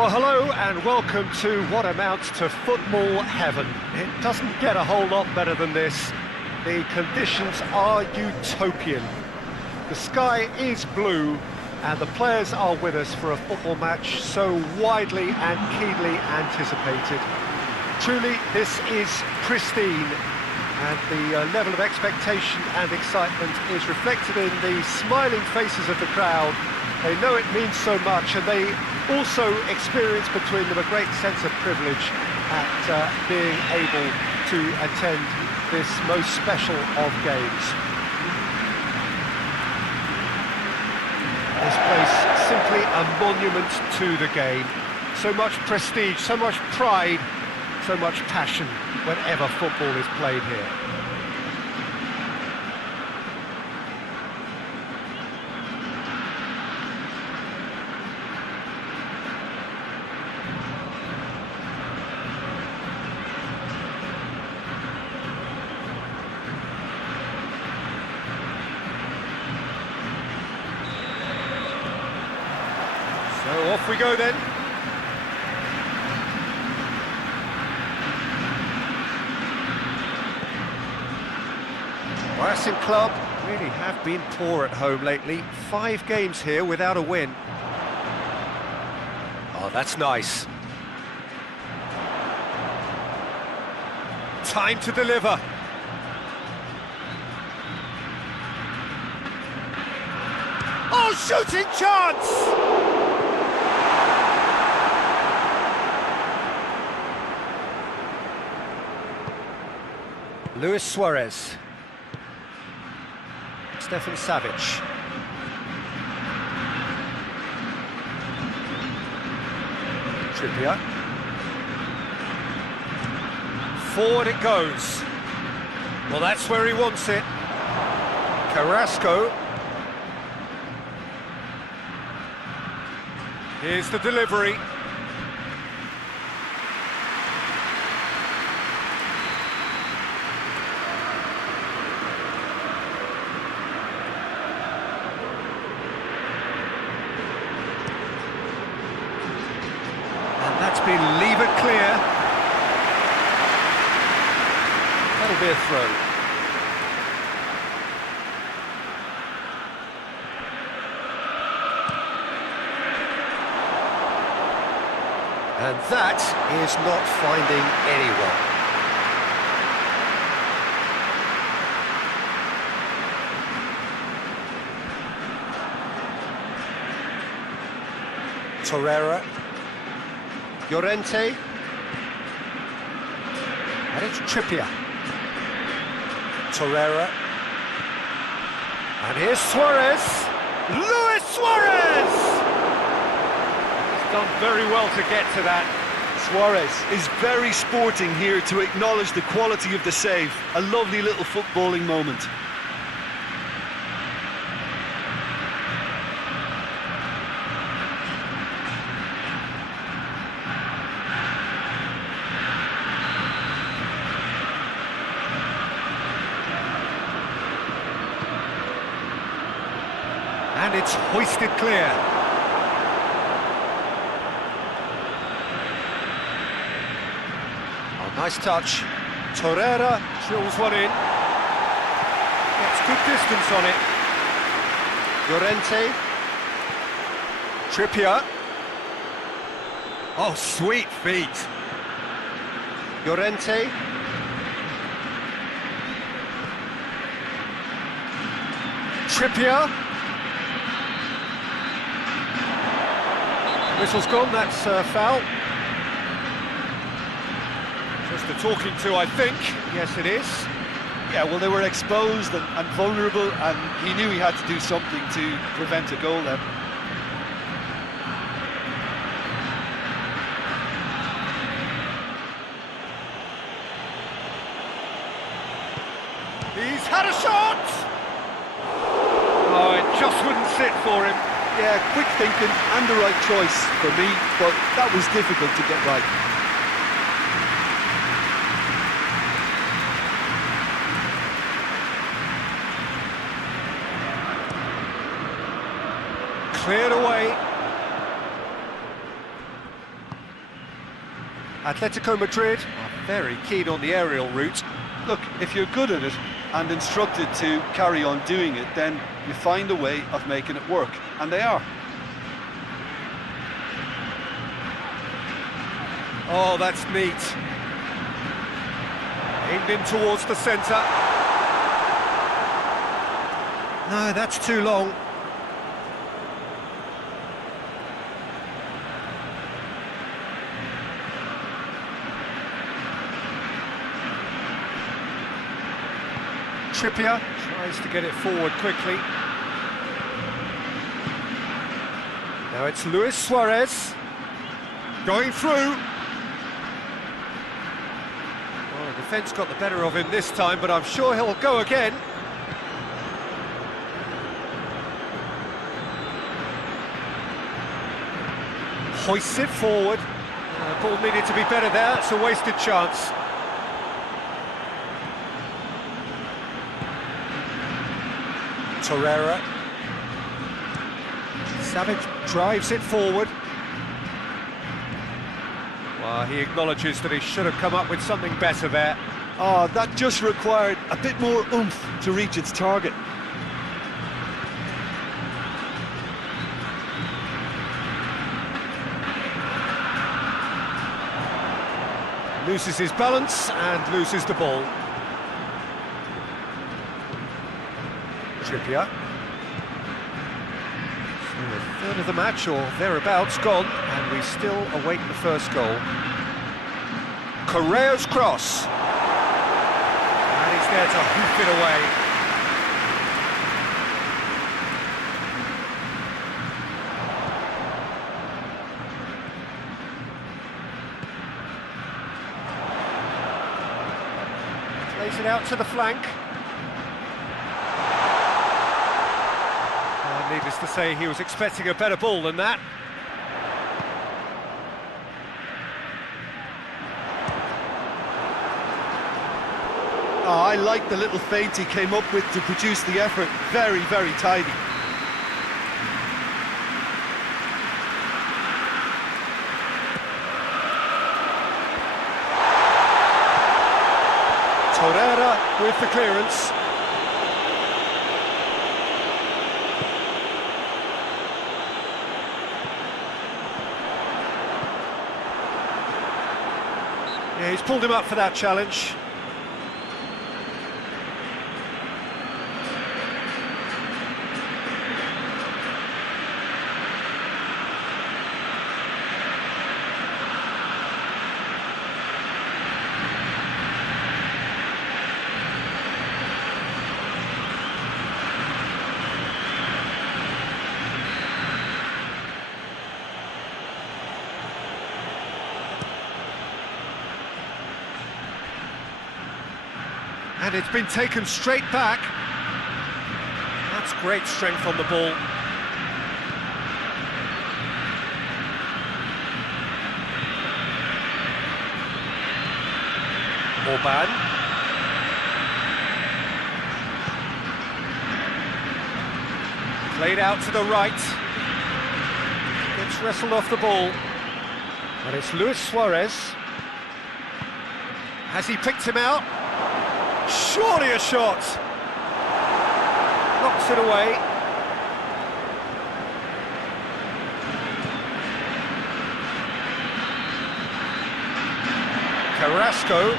Well, hello and welcome to what amounts to football heaven. It doesn't get a whole lot better than this. The conditions are utopian. The sky is blue and the players are with us for a football match so widely and keenly anticipated. Truly, this is pristine, and the level of expectation and excitement is reflected in the smiling faces of the crowd. They know it means so much, and they also experience between them a great sense of privilege at being able to attend this most special of games. This place, simply a monument to the game. So much prestige, so much pride, so much passion whenever football is played here. So off we go then. Racing Club really have been poor at home lately. 5 games here without a win. Oh, that's nice. Time to deliver. Oh, shooting chance! Luis Suarez. Stefan Savic. Trippier. Forward it goes. Well, that's where he wants it. Carrasco. Here's the delivery. That's been levered clear. That'll be a throw. And that is not finding anyone. Torreira. Llorente, and it's Trippier. Torreira, and here's Suarez. Luis Suarez! He's done very well to get to that. Suarez is very sporting here to acknowledge the quality of the save. A lovely little footballing moment. And it's hoisted clear. Oh, nice touch. Torreira drills one in. Gets good distance on it. Llorente. Trippier. Oh, sweet feet. Llorente. Trippier. Whistle's gone, that's foul. Just a talking to, I think. Yes, it is. Yeah, well, they were exposed and vulnerable, and he knew he had to do something to prevent a goal then. He's had a shot! Oh, it just wouldn't sit for him. Yeah, quick thinking and the right choice for me, but that was difficult to get right. Cleared away. Atletico Madrid are very keen on the aerial route. Look, if you're good at it and instructed to carry on doing it, then you find a way of making it work, and they are. Oh, that's neat. Aimed in towards the centre. No, that's too long. Trippier tries to get it forward quickly. Now it's Luis Suarez going through. Well, the defence got the better of him this time, but I'm sure he'll go again. Hoists it forward. The ball needed to be better there. It's a wasted chance. Torreira. Savage drives it forward. Well, he acknowledges that he should have come up with something better there. Oh, that just required a bit more oomph to reach its target. Loses his balance and loses the ball. Trippier. So a third of the match or thereabouts gone, and we still await the first goal. Correa's cross. And he's there to hoof it away. Plays it out to the flank. Needless to say, he was expecting a better ball than that. Oh, I like the little feint he came up with to produce the effort. Very, very tidy. Torreira with the clearance. Yeah, he's pulled him up for that challenge. And it's been taken straight back. That's great strength on the ball. Orban. Played out to the right. Gets wrestled off the ball. And it's Luis Suarez. Has he picked him out? Surely a shot! Knocks it away. Carrasco.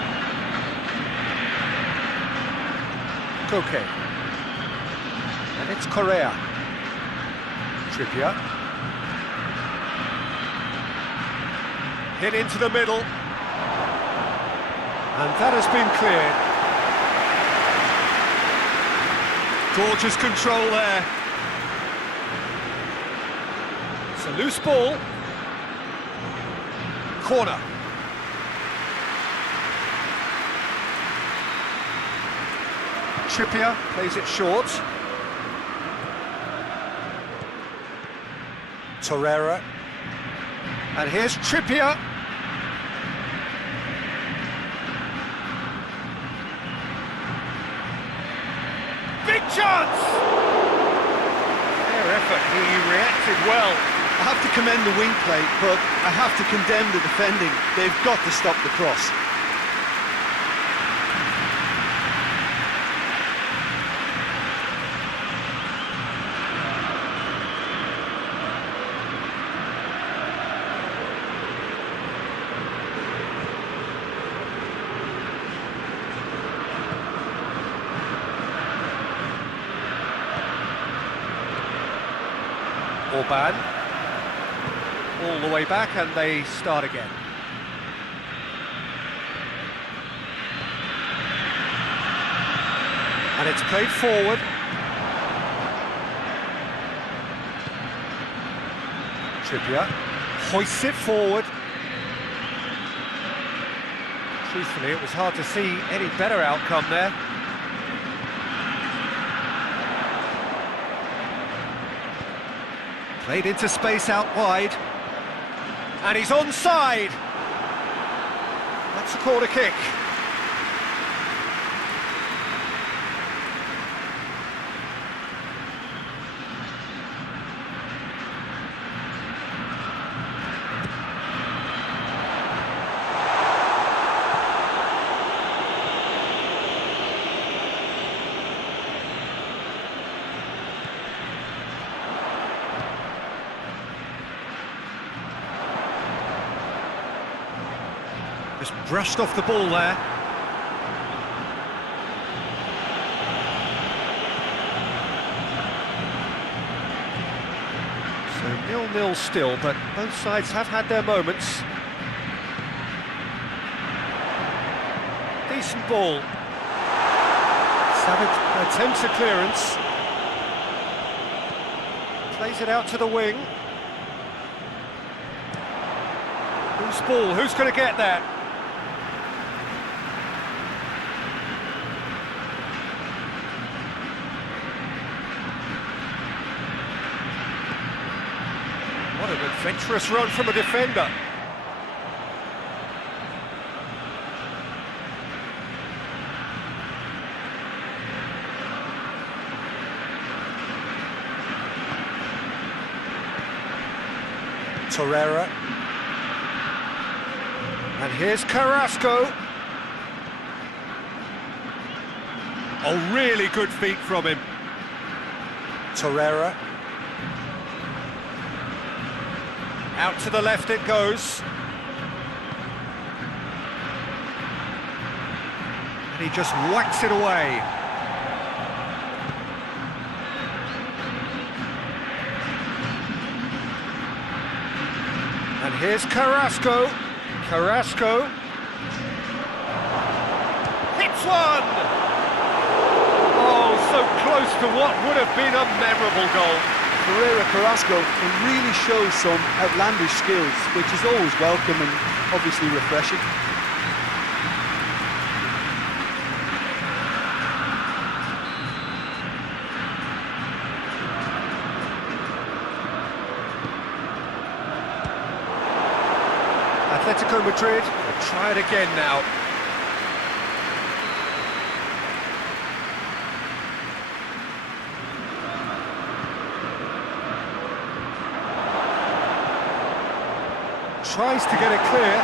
Koke. And it's Correa. Trippier. Hit into the middle. And that has been cleared. Gorgeous control there. It's a loose ball. Corner. Trippier plays it short. Torreira. And here's Trippier. Big chance! Fair effort, he reacted well. I have to commend the wing play, but I have to condemn the defending. They've got to stop the cross. Orban, all the way back, and they start again. And it's played forward. Trippier hoists it forward. Truthfully, it was hard to see any better outcome there. Played into space out wide, and he's onside. That's a corner kick. Just brushed off the ball there. So 0-0 still, but both sides have had their moments. Decent ball. Savage attempts a clearance. Plays it out to the wing. Who's ball? Who's going to get that? What an adventurous run from a defender. Torreira. And here's Carrasco. Oh, really good feet from him. Torreira. Out to the left it goes. And he just whacks it away. And here's Carrasco. Carrasco. Hits one! Oh, so close to what would have been a memorable goal. Carrasco really shows some outlandish skills, which is always welcome and obviously refreshing. Atletico Madrid will try it again now. Tries to get it clear.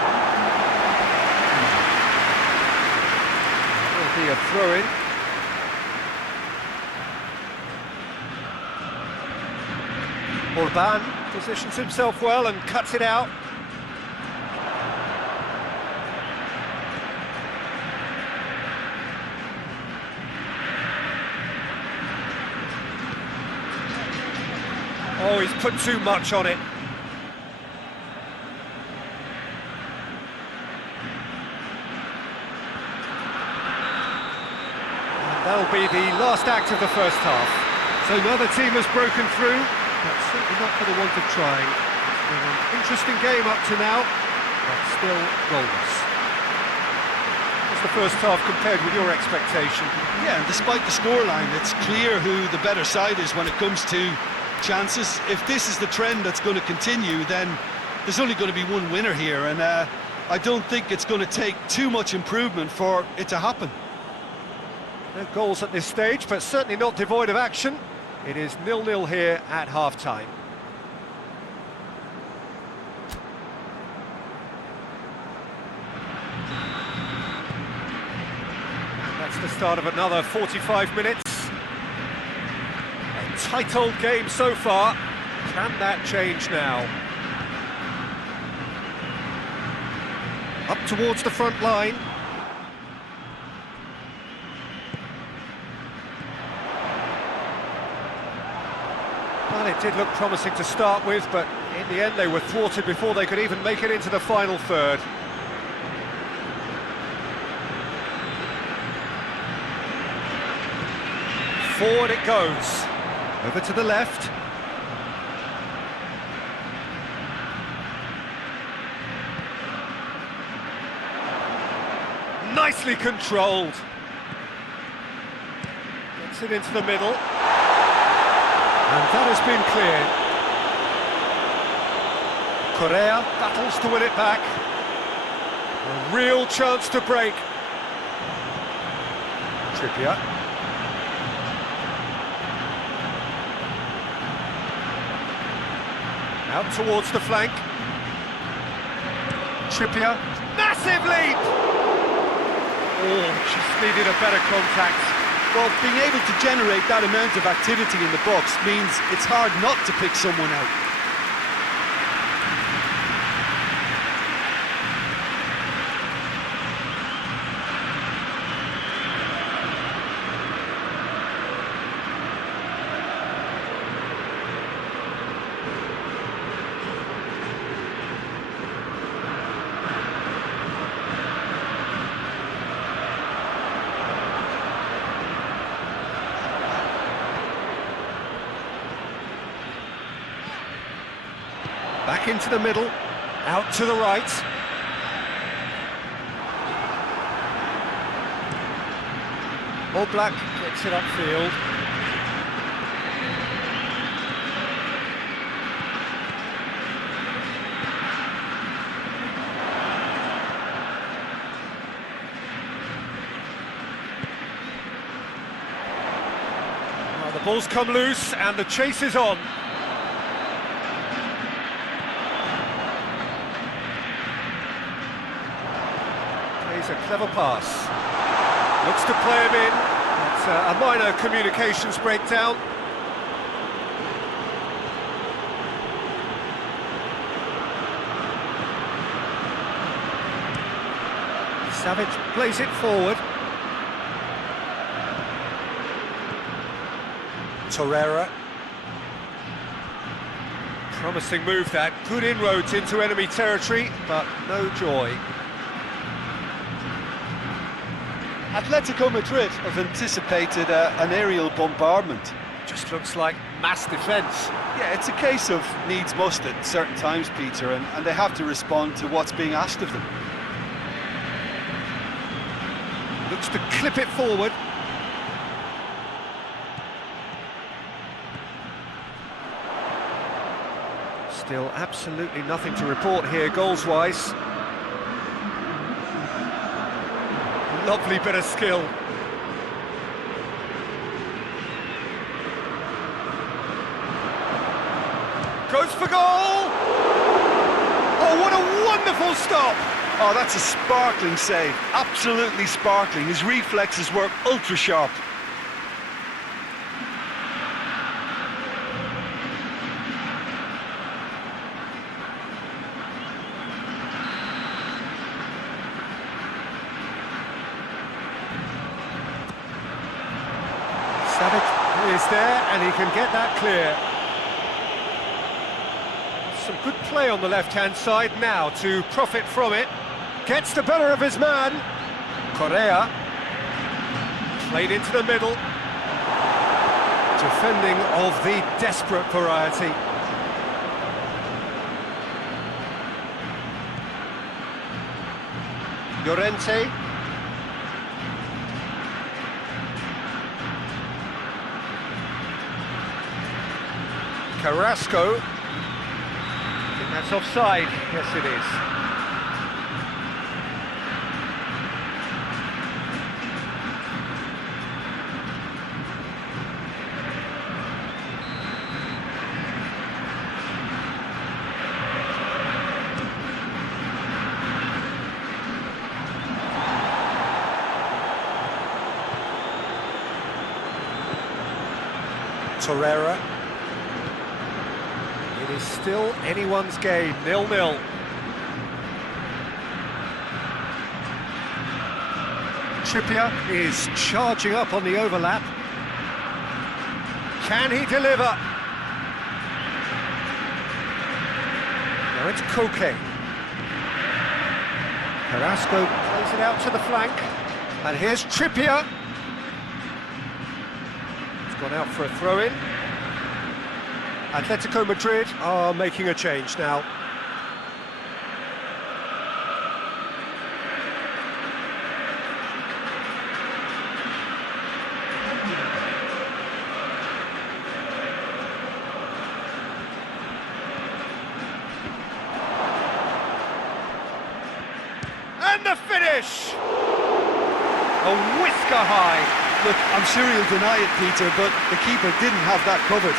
Will be a throw-in. Orban positions himself well and cuts it out. Oh, he's put too much on it. That'll be the last act of the first half. So neither team has broken through, but certainly not for the want of trying. It's been an interesting game up to now, but still goalless. What's the first half compared with your expectation? Yeah, and despite the scoreline, it's clear who the better side is when it comes to chances. If this is the trend that's going to continue, then there's only going to be one winner here, and I don't think it's going to take too much improvement for it to happen. No goals at this stage, but certainly not devoid of action. It is 0-0 here at half-time. That's the start of another 45 minutes. A tight old game so far. Can that change now? Up towards the front line. Well, it did look promising to start with, but in the end they were thwarted before they could even make it into the final third. Forward it goes. Over to the left. Nicely controlled. Gets it into the middle. And that has been cleared. Correa battles to win it back. A real chance to break. Trippier. Out towards the flank. Trippier. Massive leap! Oh, just needed a better contact. Well, being able to generate that amount of activity in the box means it's hard not to pick someone out. Back into the middle, out to the right. Oblak gets it upfield. Well, the ball's come loose and the chase is on. A clever pass. Looks to play him in. It's a minor communications breakdown. Savic plays it forward. Torreira. Promising move that. Good inroads into enemy territory, but no joy. Atletico Madrid have anticipated an aerial bombardment. Just looks like mass defence. Yeah, it's a case of needs must at certain times, Peter, and they have to respond to what's being asked of them. Looks to clip it forward. Still absolutely nothing to report here goals-wise. Lovely bit of skill. Goes for goal! Oh, what a wonderful stop! Oh, that's a sparkling save. Absolutely sparkling. His reflexes work ultra sharp. Savic is there and he can get that clear. Some good play on the left-hand side now to profit from it. Gets the better of his man. Correa. Played into the middle. Defending of the desperate variety. Llorente. Carrasco. I think that's offside. Yes, it is. Torreira. It is still anyone's game, 0-0. Trippier is charging up on the overlap. Can he deliver? Now it's Koke. Carrasco plays it out to the flank. And here's Trippier. He's gone out for a throw-in. Atletico Madrid are making a change now. And the finish! A whisker high. Look, I'm sure he'll deny it, Peter, but the keeper didn't have that covered.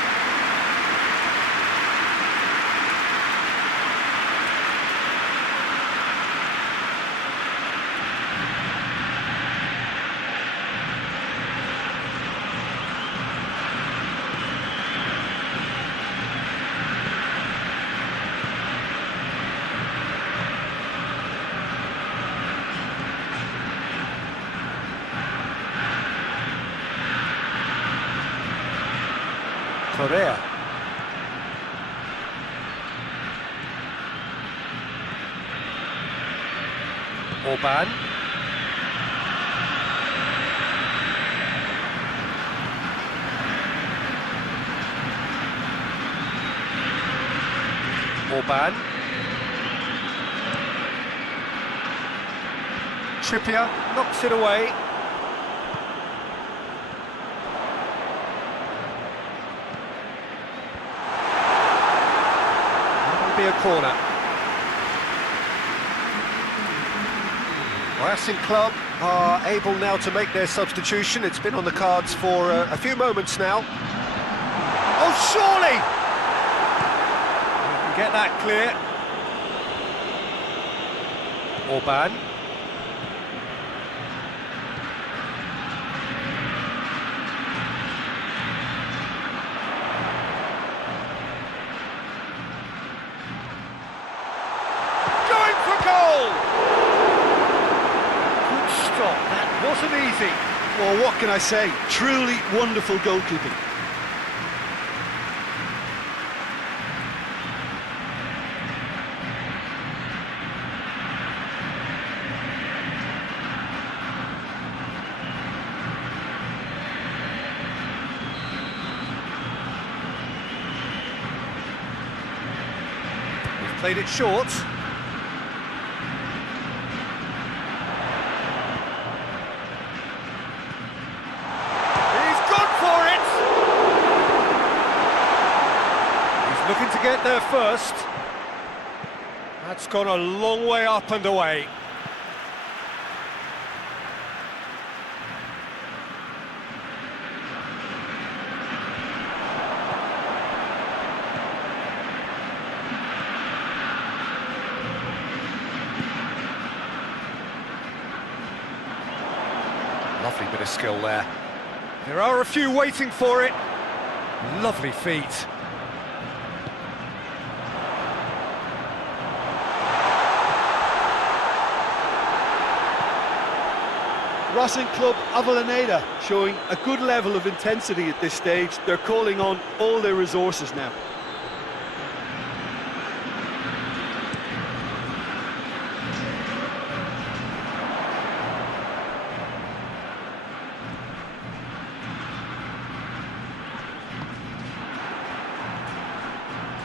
Correa. Orban. Orban. Trippier knocks it away. Be a corner. Racing Club are able now to make their substitution. It's been on the cards for a few moments now. Oh, surely! You can get that clear. Orban. Wasn't easy. Well, what can I say? Truly wonderful goalkeeping. He's played it short. Looking to get there first. That's gone a long way up and away. Lovely bit of skill there. There are a few waiting for it. Lovely feet. Racing Club Avellaneda showing a good level of intensity at this stage. They're calling on all their resources now.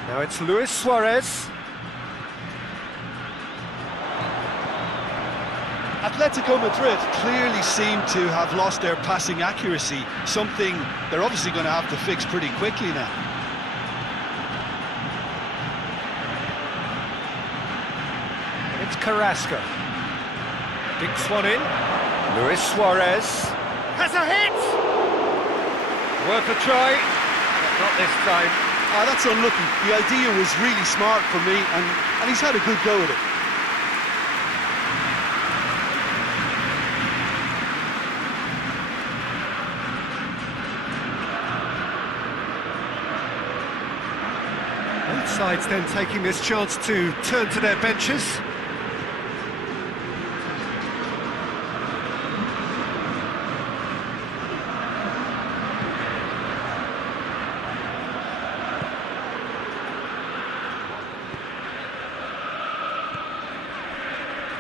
Now it's Luis Suarez. Atletico Madrid clearly seem to have lost their passing accuracy, something they're obviously going to have to fix pretty quickly now. It's Carrasco. Dinks one in. Luis Suarez has a hit! Worth a try, but not this time. That's unlucky. The idea was really smart for me, and he's had a good go at it. sides then taking this chance to turn to their benches.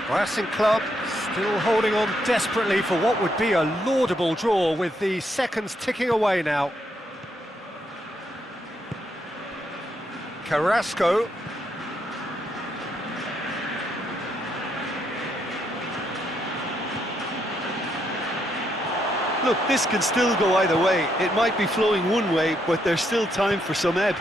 Racing Club still holding on desperately for what would be a laudable draw, with the seconds ticking away now. Carrasco. Look, this can still go either way. It might be flowing one way, but there's still time for some ebb.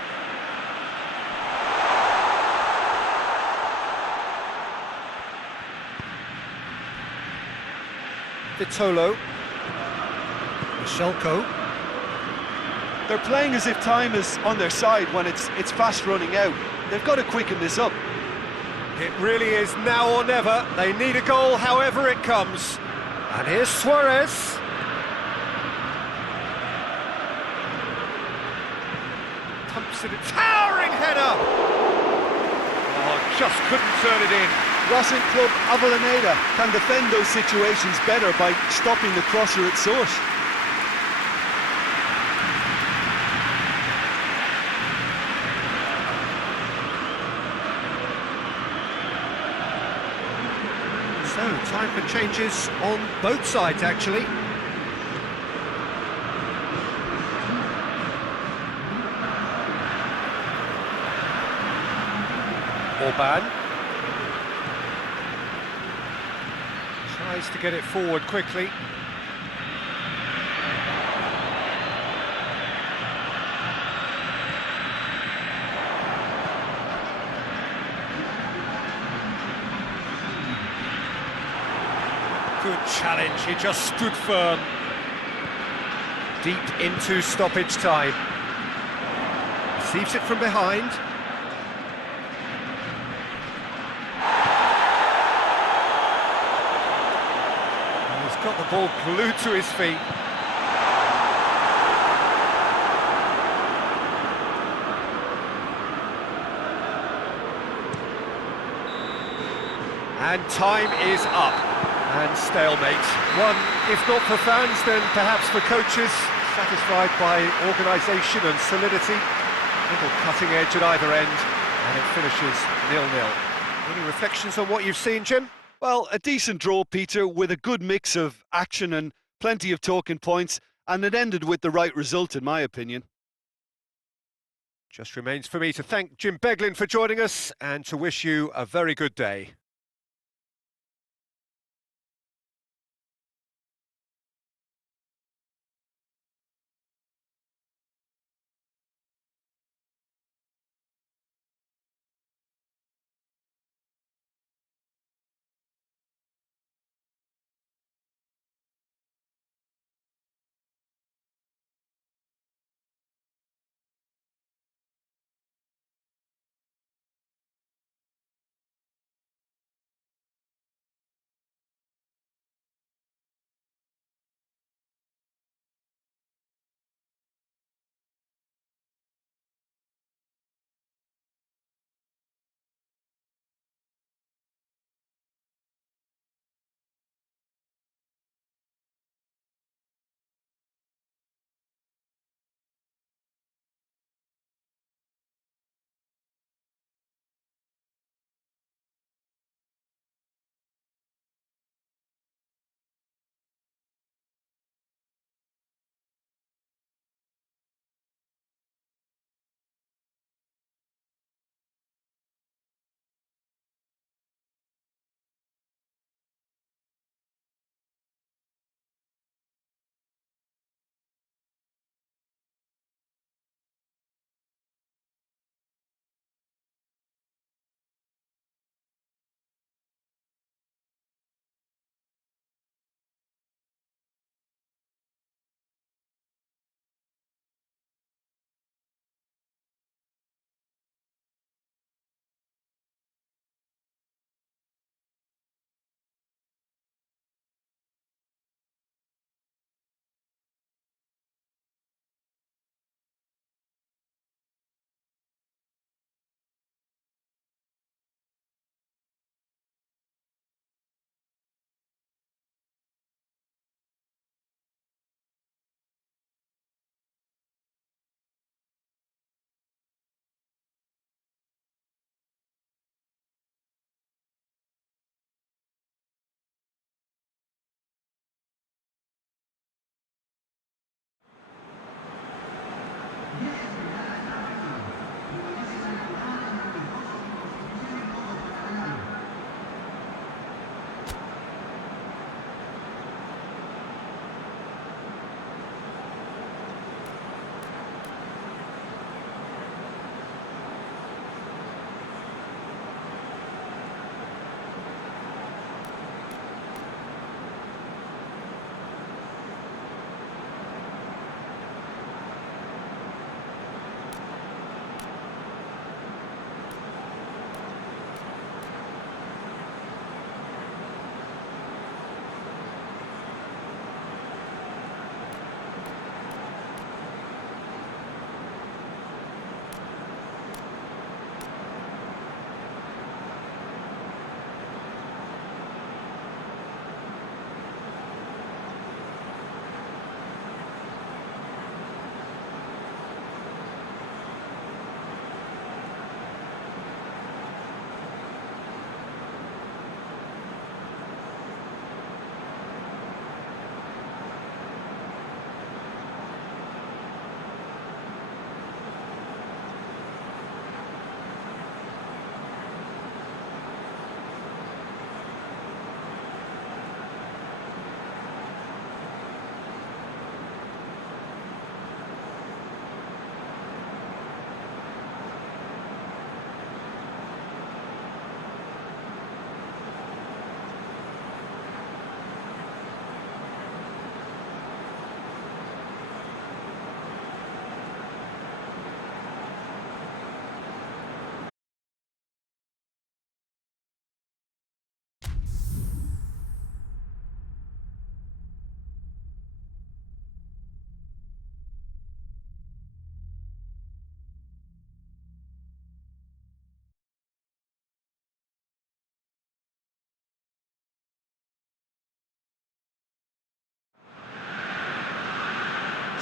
Vitolo. Michelko. They're playing as if time is on their side when it's fast running out. They've got to quicken this up. It really is now or never. They need a goal however it comes. And here's Suarez. Pumps it, a towering header! Oh, just couldn't turn it in. Racing Club Avellaneda can defend those situations better by stopping the crosser at source. So, time for changes on both sides, actually. Orban. Tries to get it forward quickly. Good challenge, he just stood firm. Deep into stoppage time. Receives it from behind. He's got the ball glued to his feet. And time is up. And stalemate. One, if not for fans, then perhaps for coaches, satisfied by organisation and solidity. Little cutting edge at either end, and it finishes 0-0. Any reflections on what you've seen, Jim? Well, a decent draw, Peter, with a good mix of action and plenty of talking points, and it ended with the right result, in my opinion. Just remains for me to thank Jim Beglin for joining us, and to wish you a very good day.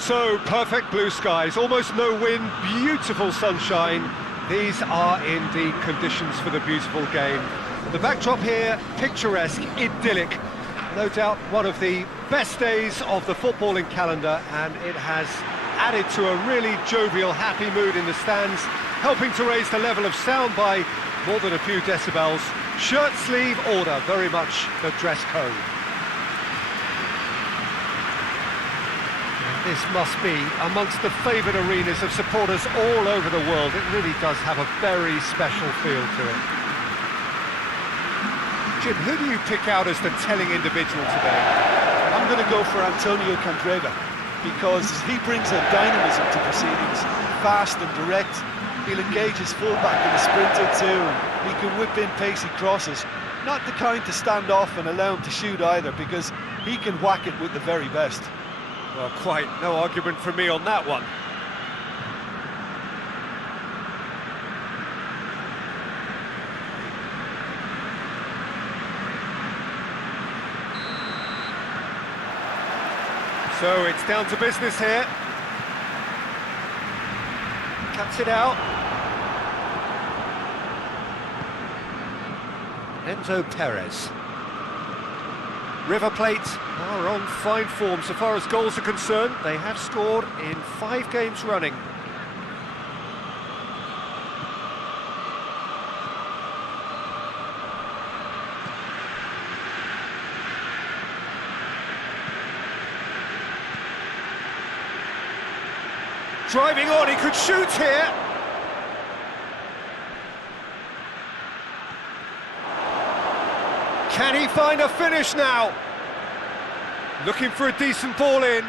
So, perfect blue skies, almost no wind, beautiful sunshine. These are indeed conditions for the beautiful game. The backdrop here, picturesque, idyllic. No doubt one of the best days of the footballing calendar, and it has added to a really jovial, happy mood in the stands, helping to raise the level of sound by more than a few decibels. Shirt sleeve order, very much the dress code. This must be amongst the favoured arenas of supporters all over the world. It really does have a very special feel to it. Jim, who do you pick out as the telling individual today? I'm going to go for Antonio Candreva, because he brings a dynamism to proceedings, fast and direct. He'll engage his fullback in a sprint or two. He can whip in pacey crosses. Not the kind to stand off and allow him to shoot either, because he can whack it with the very best. Well, quite no argument from me on that one. So it's down to business here. Cuts it out. Enzo Perez. River Plate are on fine form so far as goals are concerned. They have scored in 5 games running. Driving on, he could shoot here. Can he find a finish now? Looking for a decent ball in.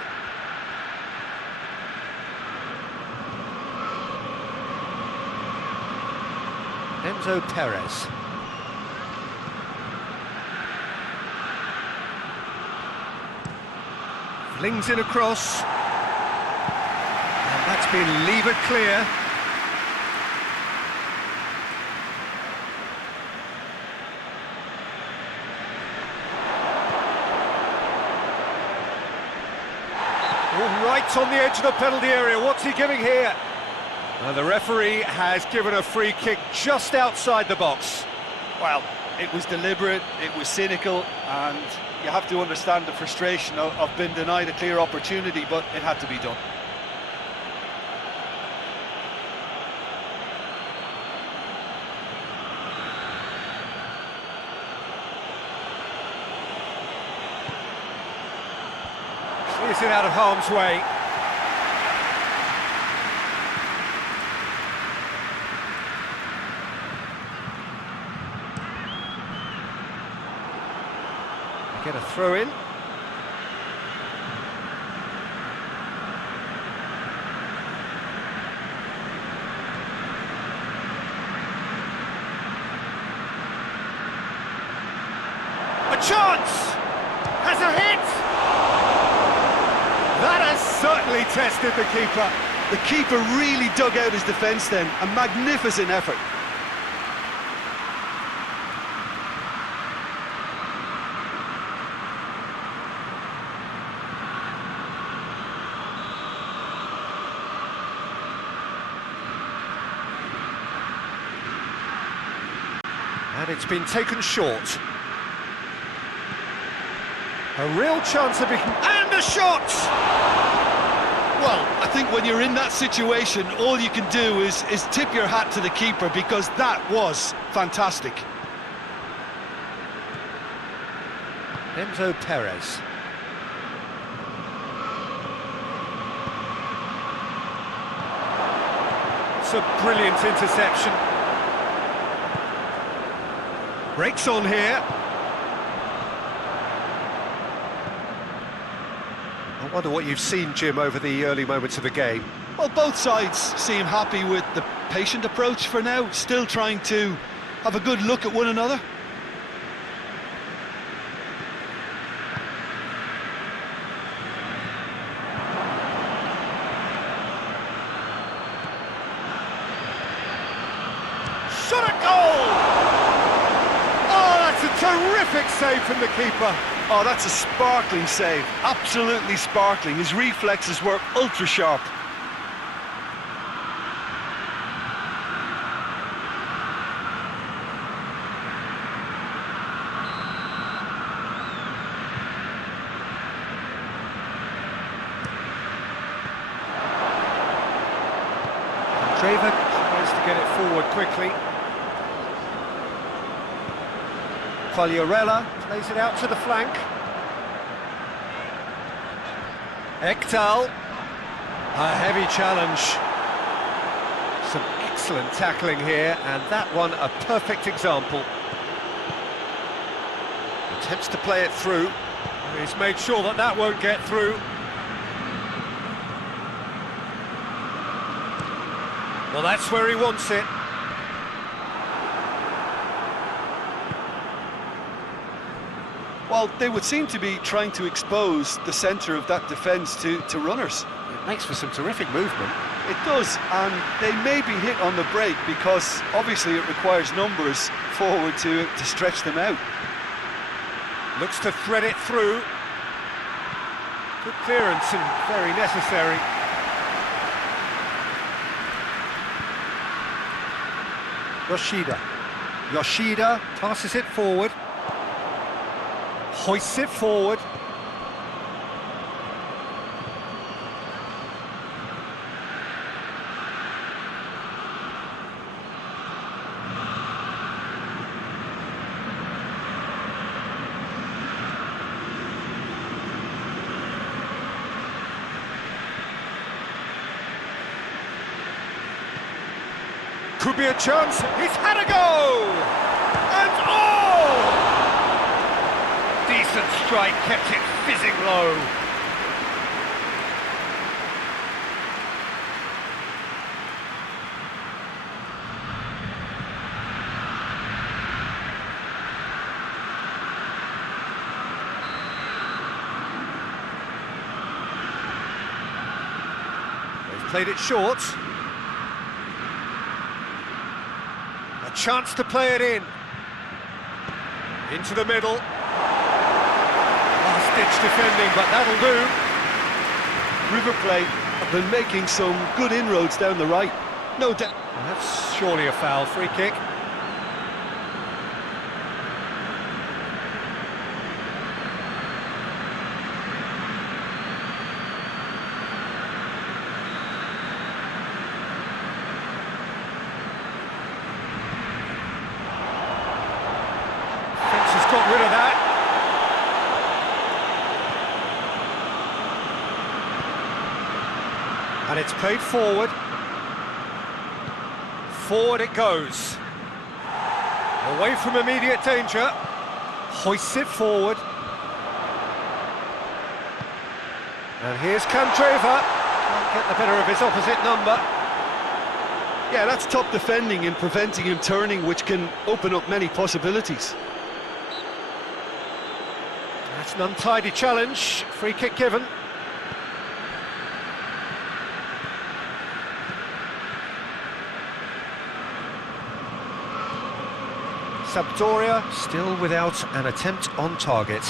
Enzo Perez. Flings it across. And that's been levered clear. Right on the edge of the penalty area. What's he giving here? And the referee has given a free kick just outside the box. Well, it was deliberate, it was cynical, and you have to understand the frustration of being denied a clear opportunity, but it had to be done. Clears it out of harm's way. Get a throw in. A chance! Has a hit! That has certainly tested the keeper. The keeper really dug out his defence then, a magnificent effort. And it's been taken short. A real chance of being... And a shot! Well, I think when you're in that situation, all you can do is tip your hat to the keeper, because that was fantastic. Enzo Perez. It's a brilliant interception. Breaks on here. I wonder what you've seen, Jim, over the early moments of the game. Well, both sides seem happy with the patient approach for now, still trying to have a good look at one another. Shot at goal! Oh, that's a terrific save from the keeper. Oh, that's a sparkling save. Absolutely sparkling. His reflexes were ultra sharp. Draven tries to get it forward quickly. Quagliarella plays it out to the flank. Ekdal. A heavy challenge. Some excellent tackling here, and that one a perfect example. Attempts to play it through. He's made sure that that won't get through. Well, that's where he wants it. Well, they would seem to be trying to expose the centre of that defence to runners. It makes for some terrific movement. It does, and they may be hit on the break because obviously it requires numbers forward to stretch them out. Looks to thread it through. Good clearance and very necessary. Yoshida passes it forward. Hoists it forward. Could be a chance. He's had a go! And oh! Decent strike, kept it fizzing low. They've played it short. A chance to play it in. Into the middle. Last-ditch defending, but that'll do. River Plate have been making some good inroads down the right. No doubt. That's surely a foul. Free kick. Got rid of that. And it's played forward. Forward it goes. Away from immediate danger. Hoists it forward. And here's Candreva. Can't get the better of his opposite number. Yeah, that's top defending and preventing him turning, which can open up many possibilities. That's an untidy challenge. Free kick given. Sampdoria still without an attempt on target.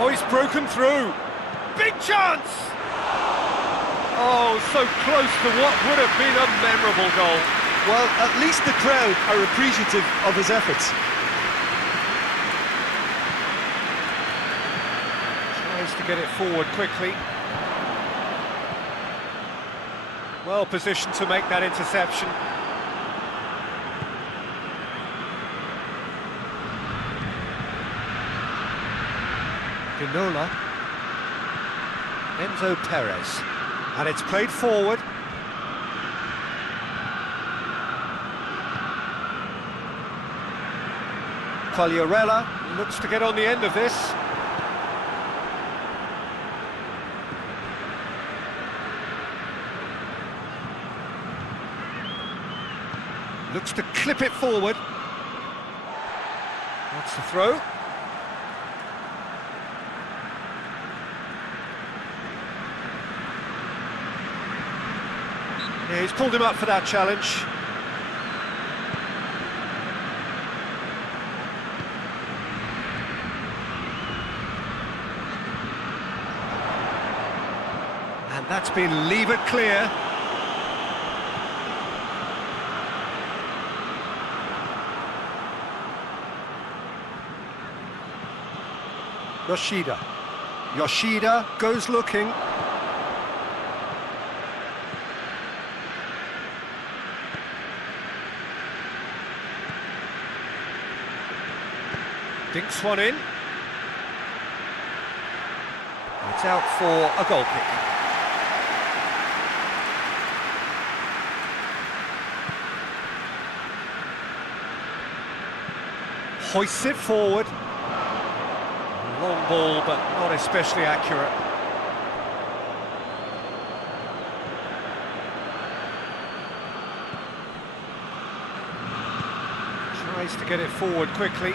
Oh, he's broken through. Big chance! Oh, so close to what would have been a memorable goal. Well, at least the crowd are appreciative of his efforts. Tries to get it forward quickly. Well positioned to make that interception. Ginola. Enzo Perez. And it's played forward. Quagliarella looks to get on the end of this. Looks to clip it forward. That's the throw. Yeah, he's pulled him up for that challenge. And that's been levered clear. Yoshida. Yoshida goes looking. Dinks one in. It's out for a goal kick. Hoists it forward. Long ball, but not especially accurate. Tries to get it forward quickly.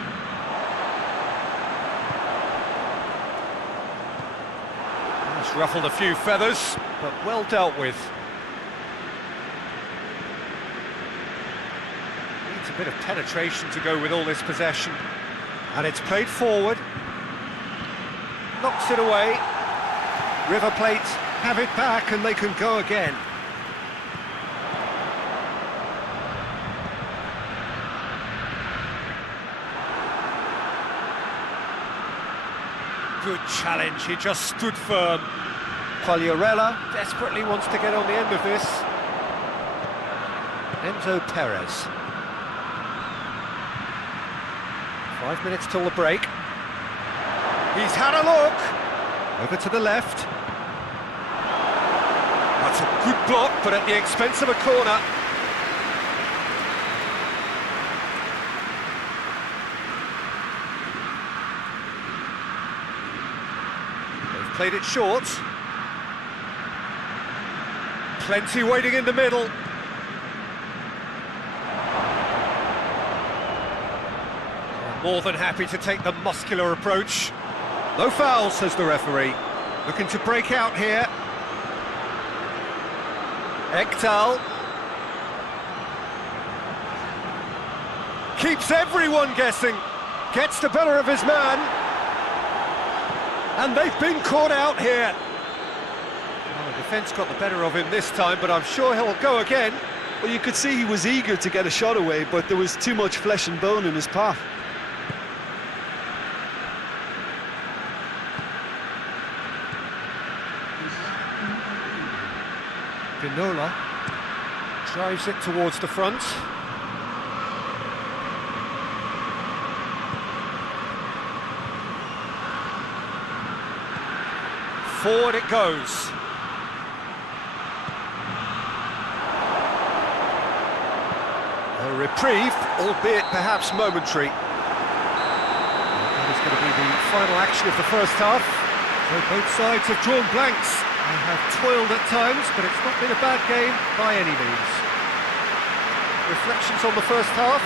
That's ruffled a few feathers, but well dealt with. Needs a bit of penetration to go with all this possession. And it's played forward. Knocks it away. River Plate have it back and they can go again. Good challenge, he just stood firm. Quagliarella desperately wants to get on the end of this. Enzo Perez. 5 minutes till the break. He's had a look. Over to the left. That's a good block, but at the expense of a corner. They've played it short. Plenty waiting in the middle. More than happy to take the muscular approach. No foul, says the referee. Looking to break out here. Ekdal. Keeps everyone guessing. Gets the better of his man. And they've been caught out here. Well, the defence got the better of him this time, but I'm sure he'll go again. Well, you could see he was eager to get a shot away, but there was too much flesh and bone in his path. Pinola drives it towards the front. Forward it goes. A reprieve, albeit perhaps momentary. That is going to be the final action of the first half. So both sides have drawn blanks. They have toiled at times, but it's not been a bad game by any means. Reflections on the first half?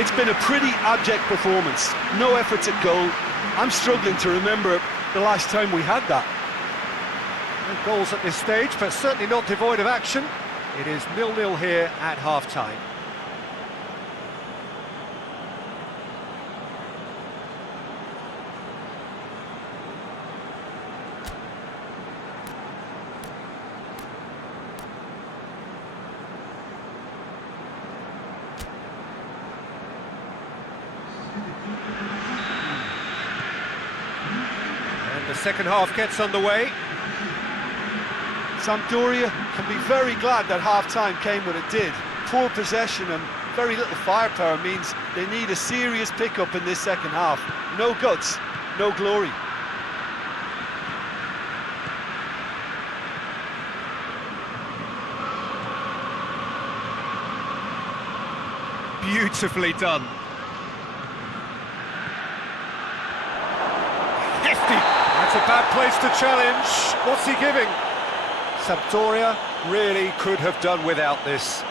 It's been a pretty abject performance. No efforts at goal. I'm struggling to remember the last time we had that. No goals at this stage, but certainly not devoid of action. It is 0-0 here at half-time. And the second half gets underway. Sampdoria can be very glad that half-time came when it did. Poor possession and very little firepower means they need a serious pick-up in this second half. No guts, no glory. Beautifully done. Hefty! That's a bad place to challenge. What's he giving? Sampdoria really could have done without this.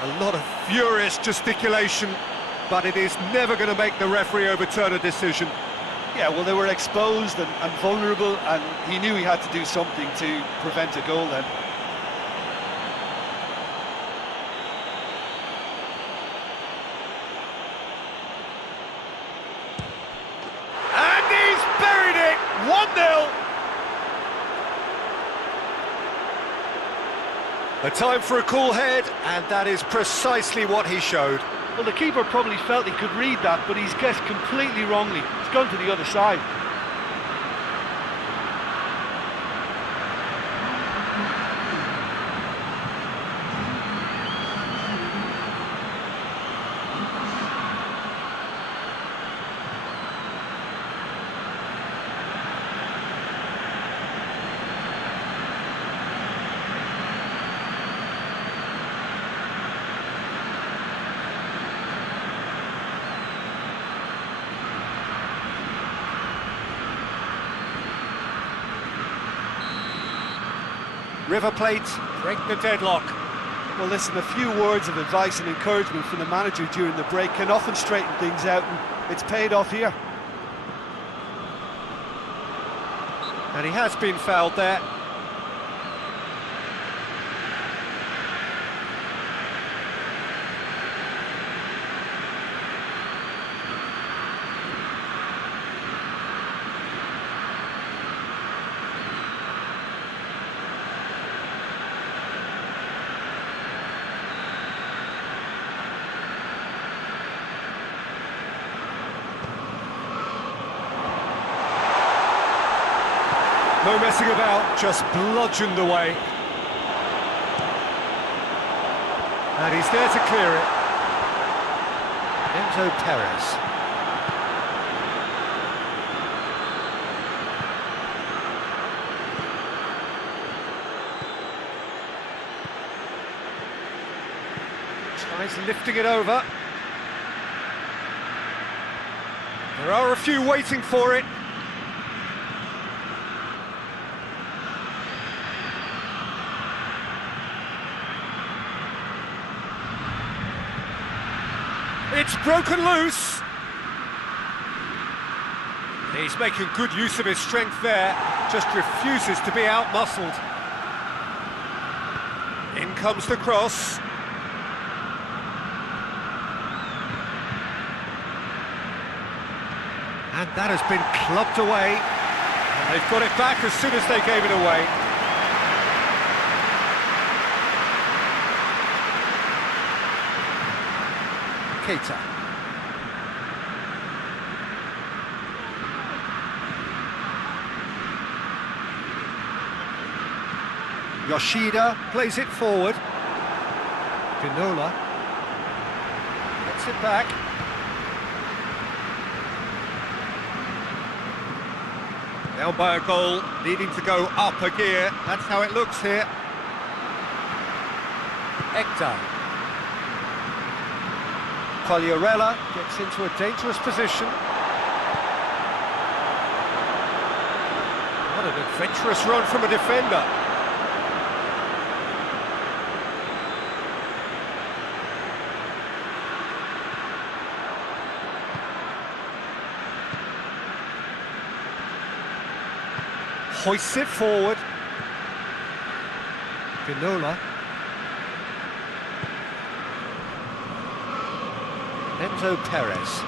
A lot of furious gesticulation, but it is never going to make the referee overturn a decision. Yeah, well, they were exposed and vulnerable, and he knew he had to do something to prevent a goal then. 1-0. A time for a cool head, and that is precisely what he showed. Well, the keeper probably felt he could read that, but he's guessed completely wrongly. He's gone to the other side. River Plate break the deadlock. Well, listen, a few words of advice and encouragement from the manager during the break can often straighten things out, and it's paid off here. And he has been fouled there. No messing about, just bludgeoned away. And he's there to clear it. Enzo Perez. Tries lifting it over. There are a few waiting for it. It's broken loose. He's making good use of his strength there, just refuses to be out-muscled. In comes the cross. And that has been clubbed away. And they've got it back as soon as they gave it away. Keita. Yoshida plays it forward. Ginola gets it back. Down by a goal, needing to go up a gear. That's how it looks here. Ekdal. Quagliarella gets into a dangerous position. What an adventurous run from a defender. Hoists it forward. Ginola. Enzo Perez.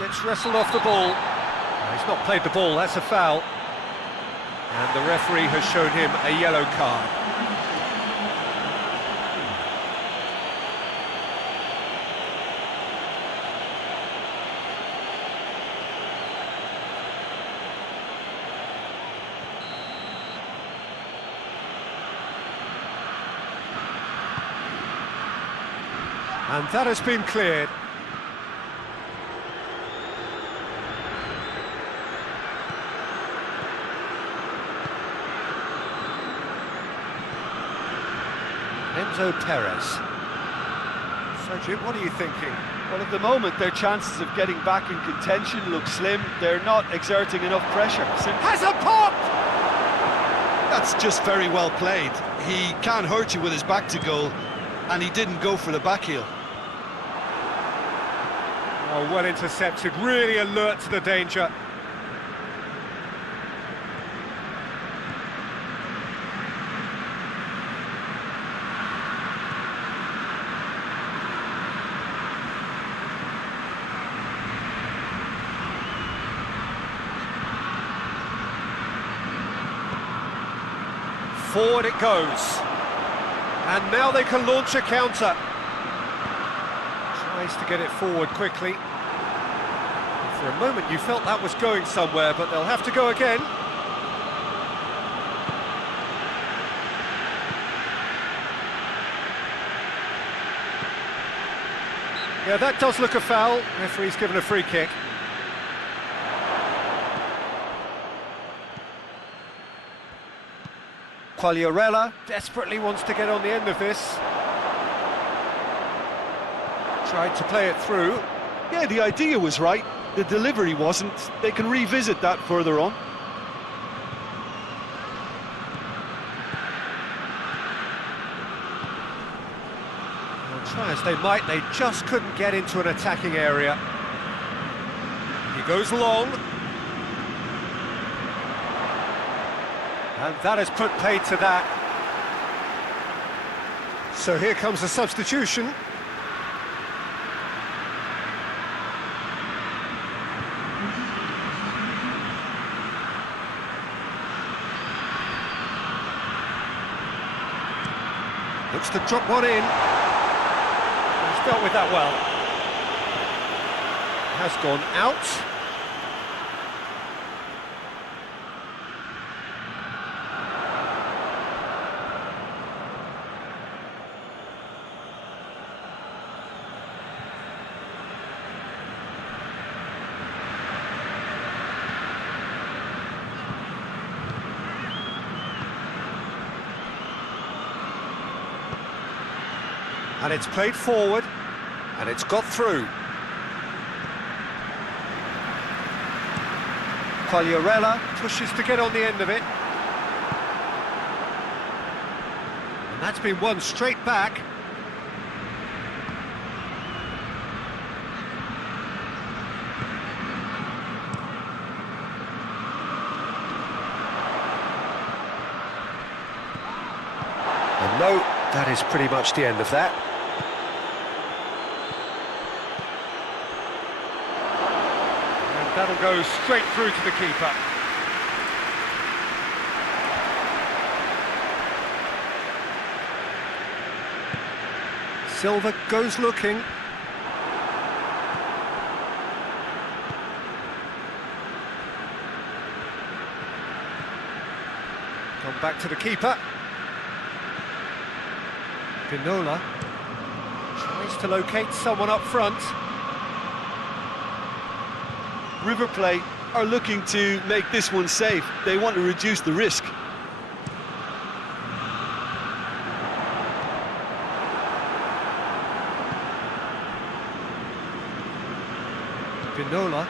Gets wrestled off the ball. He's not played the ball, that's a foul. And the referee has shown him a yellow card. And that has been cleared. Enzo Perez. So Jim, what are you thinking? Well, at the moment, their chances of getting back in contention look slim. They're not exerting enough pressure. Has a pop! That's just very well played. He can't hurt you with his back to goal, and he didn't go for the back heel. Oh, well intercepted, really alert to the danger. Forward it goes. And now they can launch a counter. Tries to get it forward quickly. For a moment you felt that was going somewhere, but they'll have to go again. Yeah, that does look a foul. Referee's given a free kick. Quagliarella desperately wants to get on the end of this. Tried to play it through. Yeah, the idea was right, the delivery wasn't. They can revisit that further on. Well, try as they might, they just couldn't get into an attacking area. He goes long. And that has put paid to that. So here comes a substitution. Looks to drop one in. He's dealt with that well. Has gone out. And it's played forward, and it's got through. Quagliarella pushes to get on the end of it. And that's been won straight back. And no, that is pretty much the end of that. That'll go straight through to the keeper. Silva goes looking. Gone back to the keeper. Pinola tries to locate someone up front. River Plate are looking to make this one safe. They want to reduce the risk. Pinola.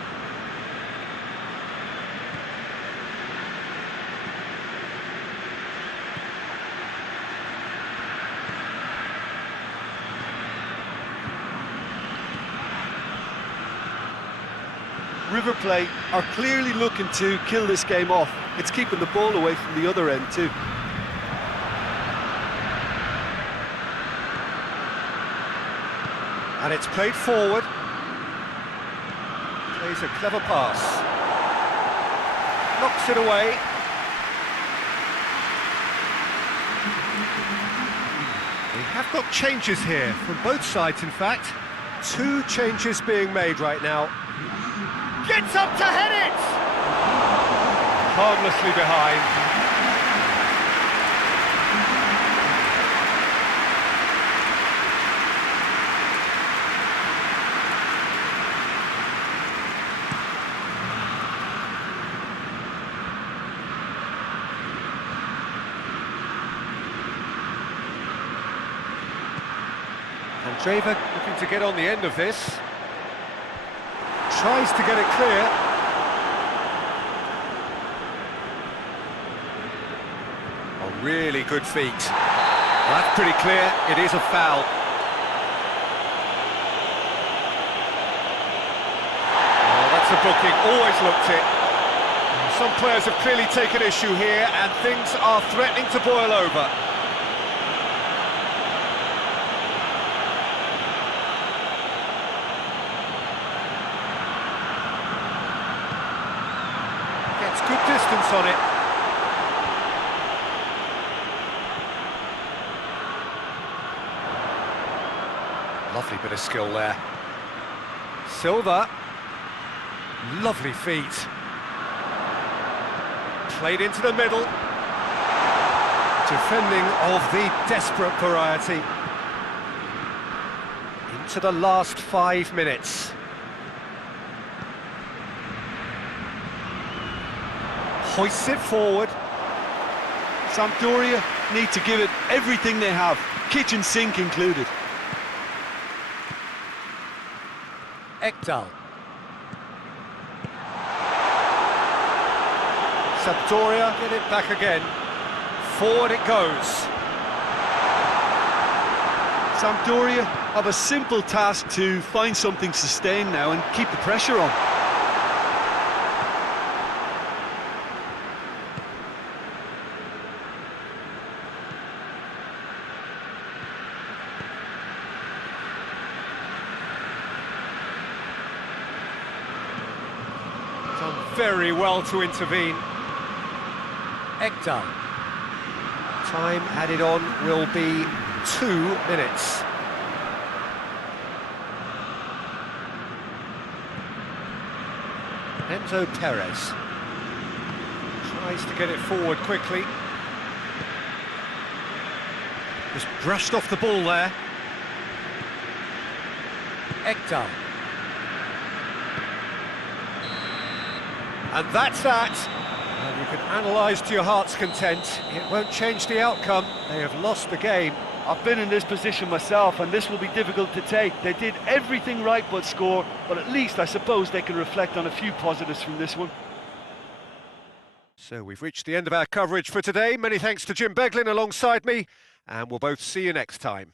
River Plate are clearly looking to kill this game off. It's keeping the ball away from the other end too. And it's played forward. Plays a clever pass. Knocks it away. We have got changes here from both sides, in fact. 2 changes being made right now. Gets up to head it! Harmlessly behind. Andreva looking to get on the end of this. Tries to get it clear. A really good feat. Well, that's pretty clear, it is a foul. Oh, that's a booking, always looked it. Some players have clearly taken issue here and things are threatening to boil over. Good distance on it. Lovely bit of skill there. Silva. Lovely feet. Played into the middle. Defending of the desperate variety. Into the last 5 minutes. Hoists it forward. Sampdoria need to give it everything they have, kitchen sink included. Ekdal. Sampdoria get it back again. Forward it goes. Sampdoria have a simple task to find something sustained now and keep the pressure on. Done very well to intervene. Ekdal. Time added on will be 2 minutes. Enzo Perez tries to get it forward quickly. Just brushed off the ball there. Ekdal. And that's that. And you can analyse to your heart's content. It won't change the outcome. They have lost the game. I've been in this position myself, and this will be difficult to take. They did everything right but score, but at least I suppose they can reflect on a few positives from this one. So we've reached the end of our coverage for today. Many thanks to Jim Beglin alongside me, and we'll both see you next time.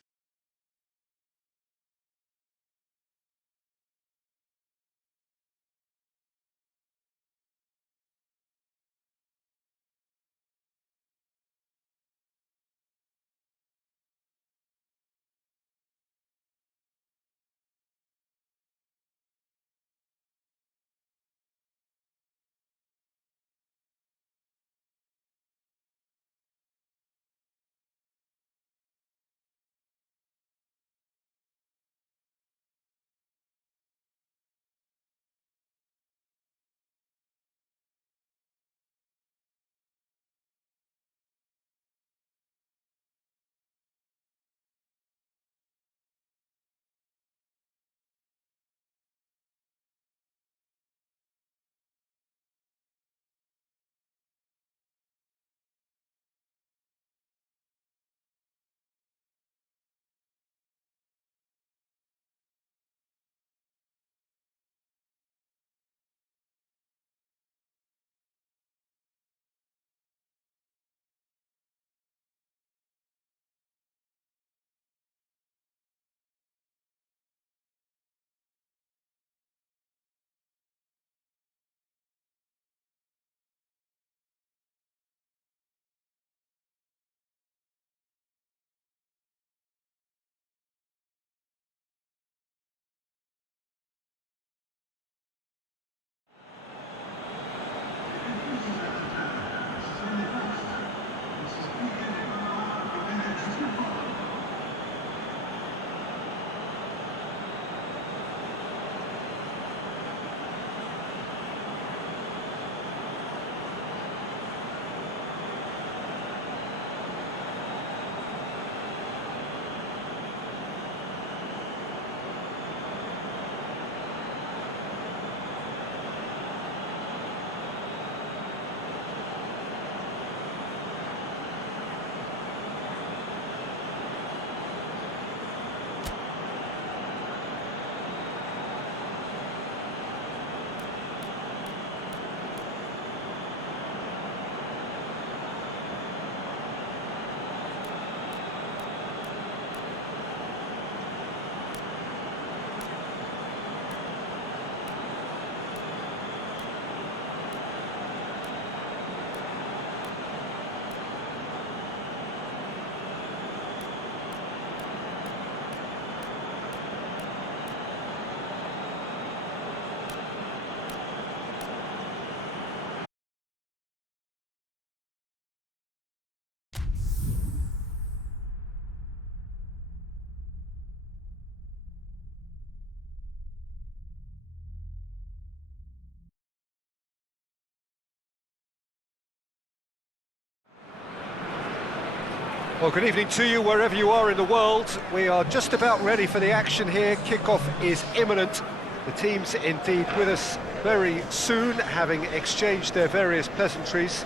Well, good evening to you wherever you are in the world. We are just about ready for the action here. Kickoff is imminent. The team's indeed with us very soon, having exchanged their various pleasantries.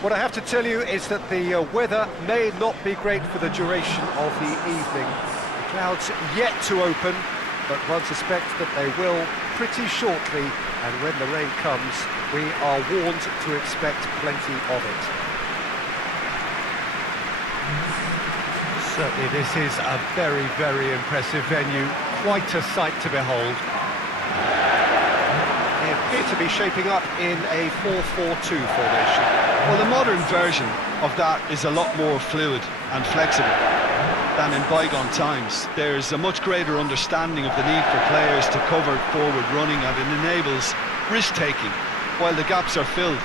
What I have to tell you is that the weather may not be great for the duration of the evening. The clouds yet to open, but one suspects that they will pretty shortly, and when the rain comes, we are warned to expect plenty of it. Certainly this is a very, very impressive venue, quite a sight to behold. They appear to be shaping up in a 4-4-2 formation. Well, the modern version of that is a lot more fluid and flexible than in bygone times. There's a much greater understanding of the need for players to cover forward running, and it enables risk-taking while the gaps are filled.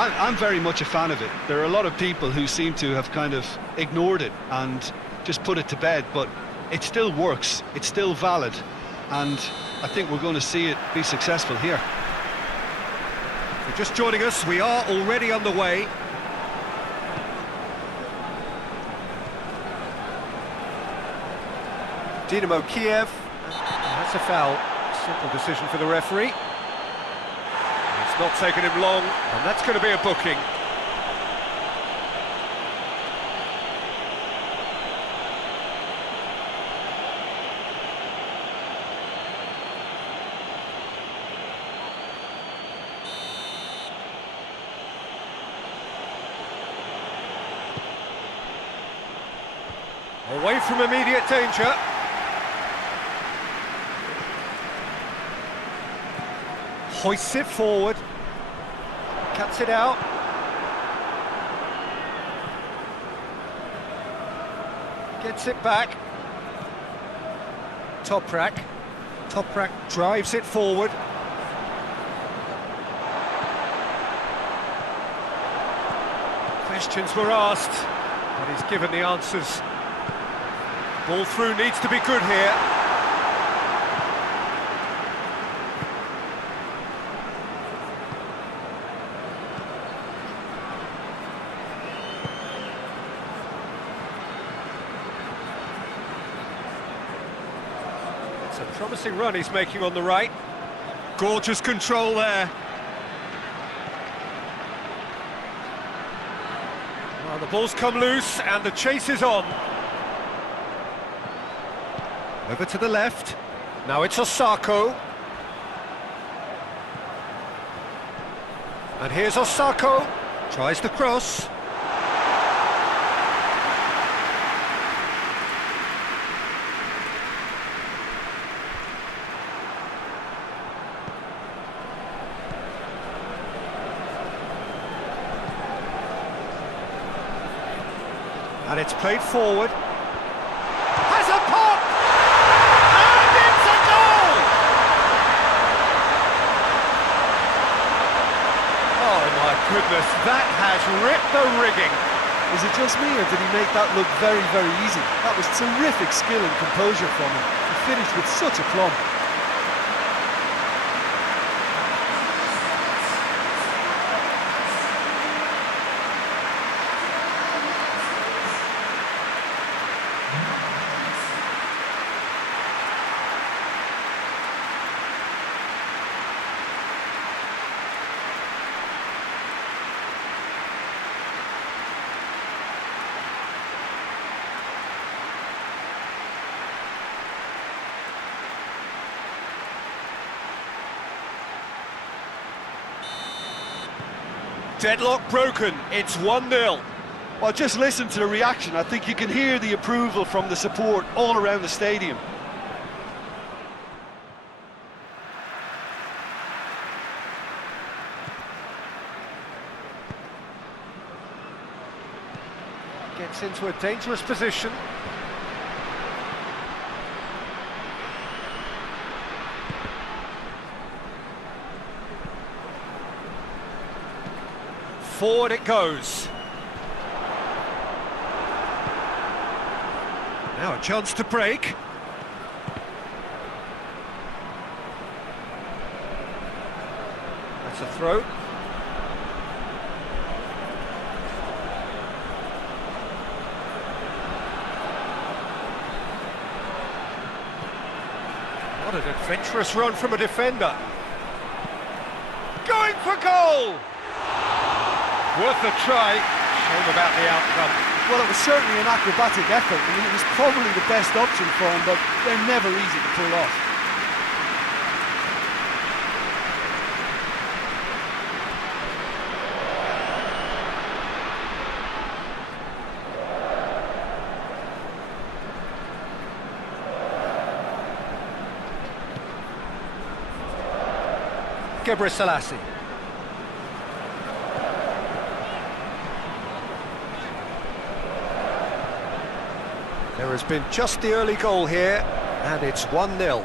I'm very much a fan of it. There are a lot of people who seem to have kind of ignored it and just put it to bed, but it still works, it's still valid, and I think we're going to see it be successful here. If you're just joining us, we are already underway. Dynamo Kyiv, that's a foul. Simple decision for the referee. It's not taken him long, and that's going to be a booking. Away from immediate danger. Hoists it forward. Cuts it out. Gets it back. Toprak. Toprak drives it forward. Questions were asked, but he's given the answers. Ball through needs to be good here. It's a promising run he's making on the right. Gorgeous control there. Well, the ball's come loose and the chase is on. Over to the left. Now it's Osako. And here's Osako. Tries the cross. And it's played forward. Has a pop! Goodness, that has ripped the rigging. Is it just me, or did he make that look very, very easy? That was terrific skill and composure from him. He finished with such aplomb. Deadlock broken, it's 1-0. Well, just listen to the reaction. I think you can hear the approval from the support all around the stadium. Gets into a dangerous position. Forward it goes. Now a chance to break. That's a throw. What an adventurous run from a defender. Going for goal! Worth a try. Shame about the outcome. Well, it was certainly an acrobatic effort. I mean, it was probably the best option for him, but they're never easy to pull off. Selassie. There has been just the early goal here, and it's 1-0.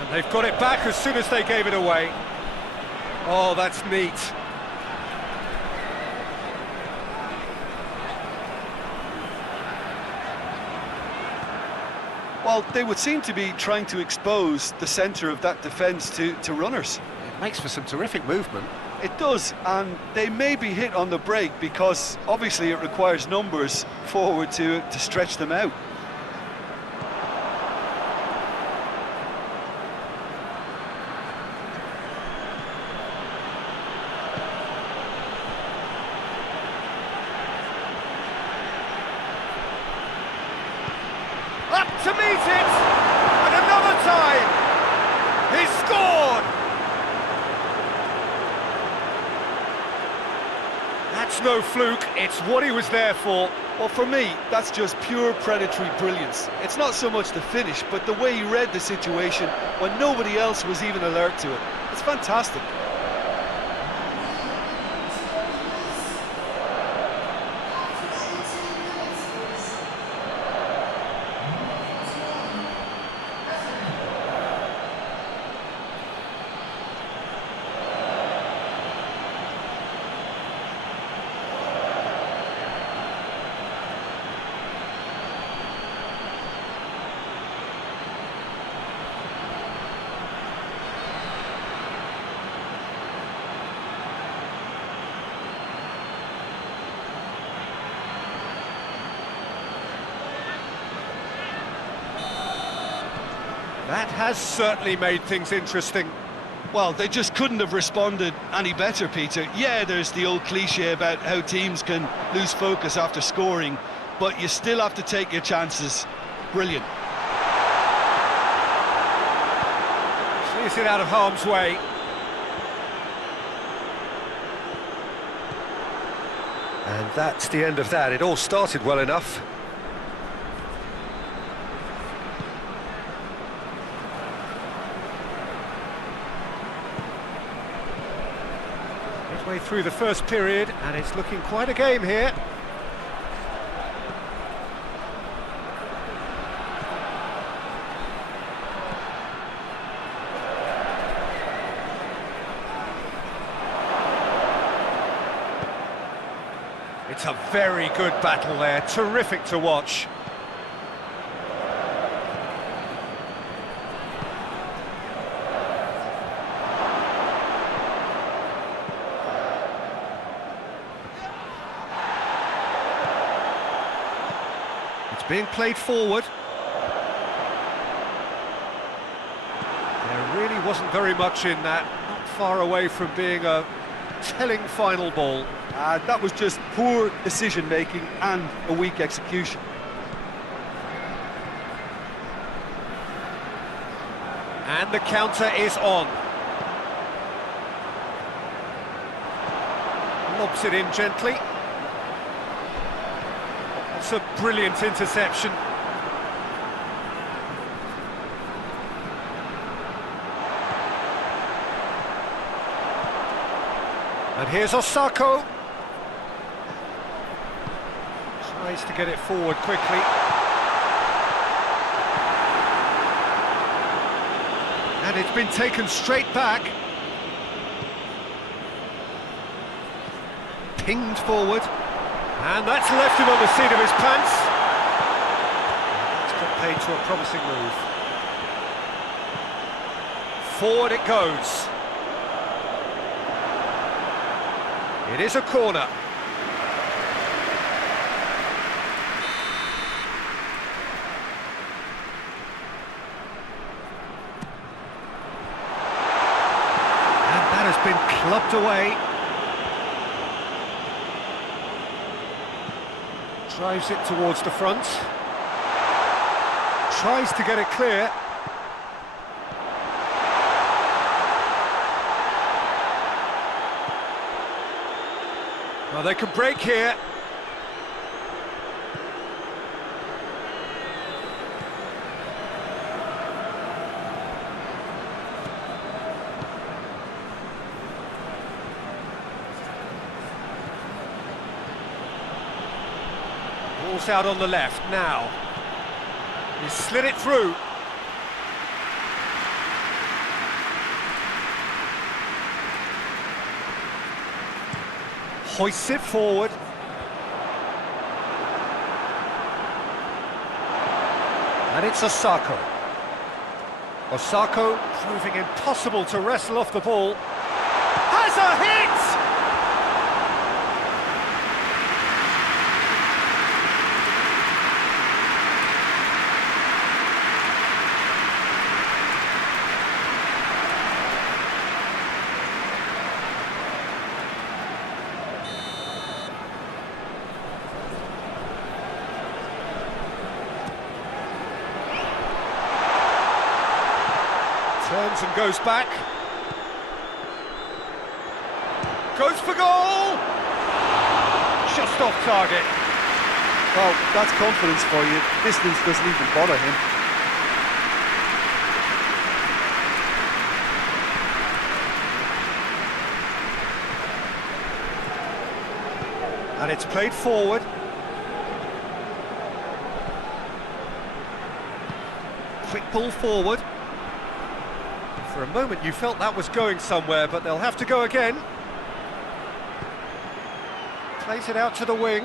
And they've got it back as soon as they gave it away. Oh, that's neat. Well, they would seem to be trying to expose the centre of that defence to runners. It makes for some terrific movement. It does, and they may be hit on the break because obviously it requires numbers forward to stretch them out. Up to meet it! And another time! He scored! That's no fluke, it's what he was there for. Well, for me, that's just pure predatory brilliance. It's not so much the finish, but the way he read the situation when nobody else was even alert to it. It's fantastic. That has certainly made things interesting. Well, they just couldn't have responded any better, Peter. Yeah, there's the old cliche about how teams can lose focus after scoring, but you still have to take your chances. Brilliant. Clears it out of harm's way. And that's the end of that. It all started well enough. Midway through the first period, and it's looking quite a game here. It's a very good battle there, terrific to watch. It's being played forward. There really wasn't very much in that, not far away from being a telling final ball. That was just poor decision-making and a weak execution. And the counter is on. Lobs it in gently. That's a brilliant interception. And here's Osako. Tries to get it forward quickly. And it's been taken straight back. Pinged forward. And that's left him on the seat of his pants. That's got paid to a promising move. Forward it goes. It is a corner. Lobbed away. Drives it towards the front. Tries to get it clear. Well, they can break here. Ball's out on the left now. He slid it through. Hoists it forward. And it's Osako. Osako proving impossible to wrestle off the ball. Has a hit! Turns and goes back. Goes for goal! Just off target. Well, that's confidence for you. Distance doesn't even bother him. And it's played forward. Quick ball forward. For a moment you felt that was going somewhere, but they'll have to go again. Plays it out to the wing.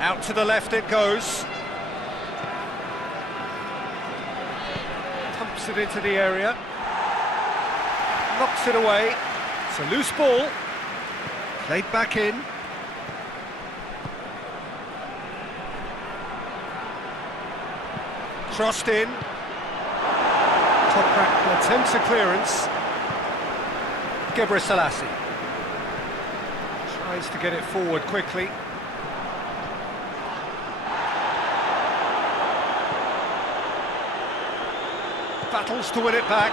Out to the left it goes. Pumps it into the area. Knocks it away. It's a loose ball. Played back in. Crossed in. Toprak attempts a clearance. Selassie tries to get it forward quickly. Battles to win it back.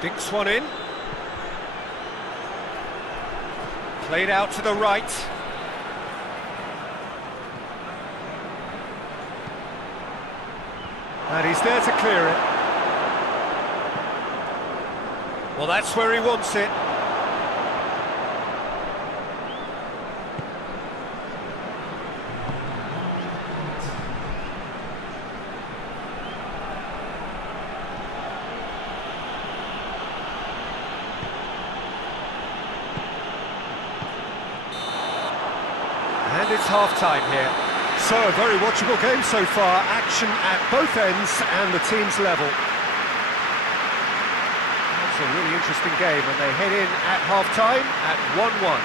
Dinks one in. Played out to the right. And he's there to clear it. Well, that's where he wants it. And it's half-time here. So, a very watchable game so far. Action at both ends and the team's level. That's a really interesting game, and they head in at half-time at 1-1.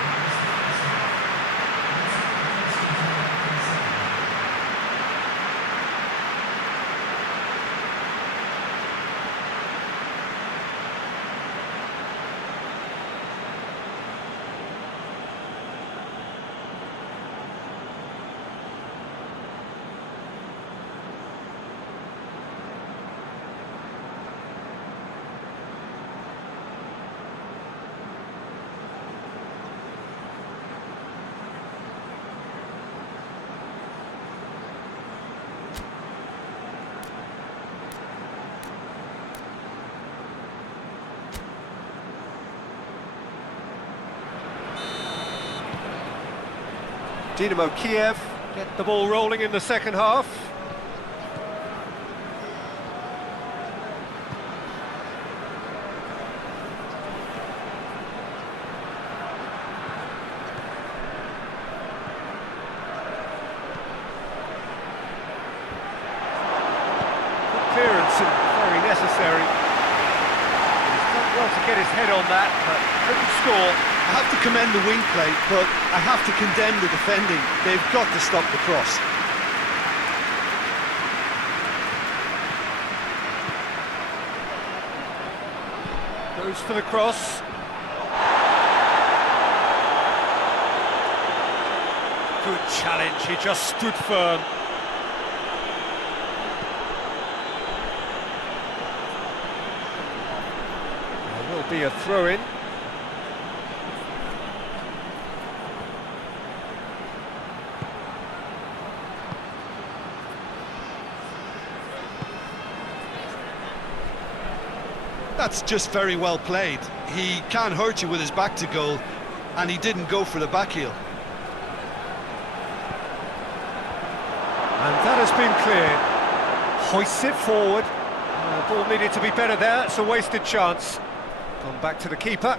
Dynamo Kyiv get the ball rolling in the second half. Good clearance and very necessary. He's done well to get his head on that, but couldn't score. I have to commend the wing play, but I have to condemn the defending. They've got to stop the cross. Goes for the cross. Good challenge, he just stood firm. There will be a throw-in. That's just very well played. He can't hurt you with his back to goal, and he didn't go for the back heel. And that has been cleared. Hoists it forward. The ball needed to be better there, it's a wasted chance. Gone back to the keeper.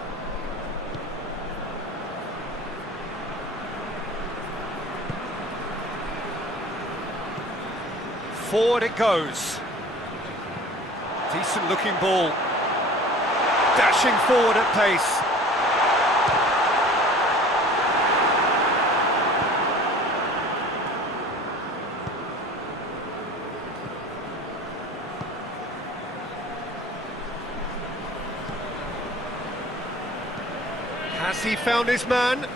Forward it goes. Decent looking ball. Dashing forward at pace. Has he found his man?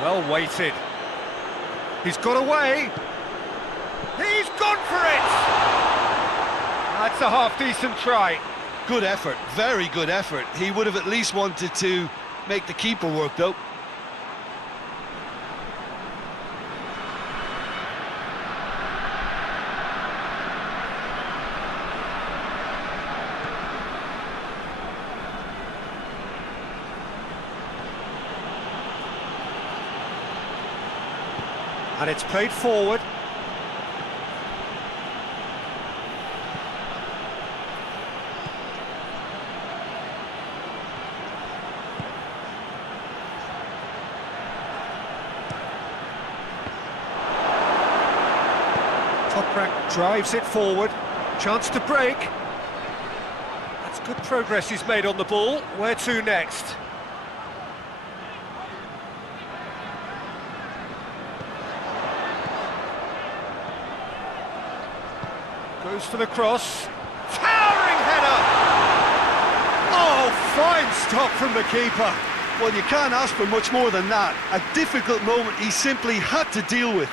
Well weighted. He's got away. He's gone for it! That's a half-decent try. Good effort, very good effort. He would have at least wanted to make the keeper work, though. And it's played forward. Toprak drives it forward. Chance to break. That's good progress he's made on the ball. Where to next? Goes for the cross. Towering header! Oh, fine stop from the keeper. Well, you can't ask for much more than that. A difficult moment he simply had to deal with.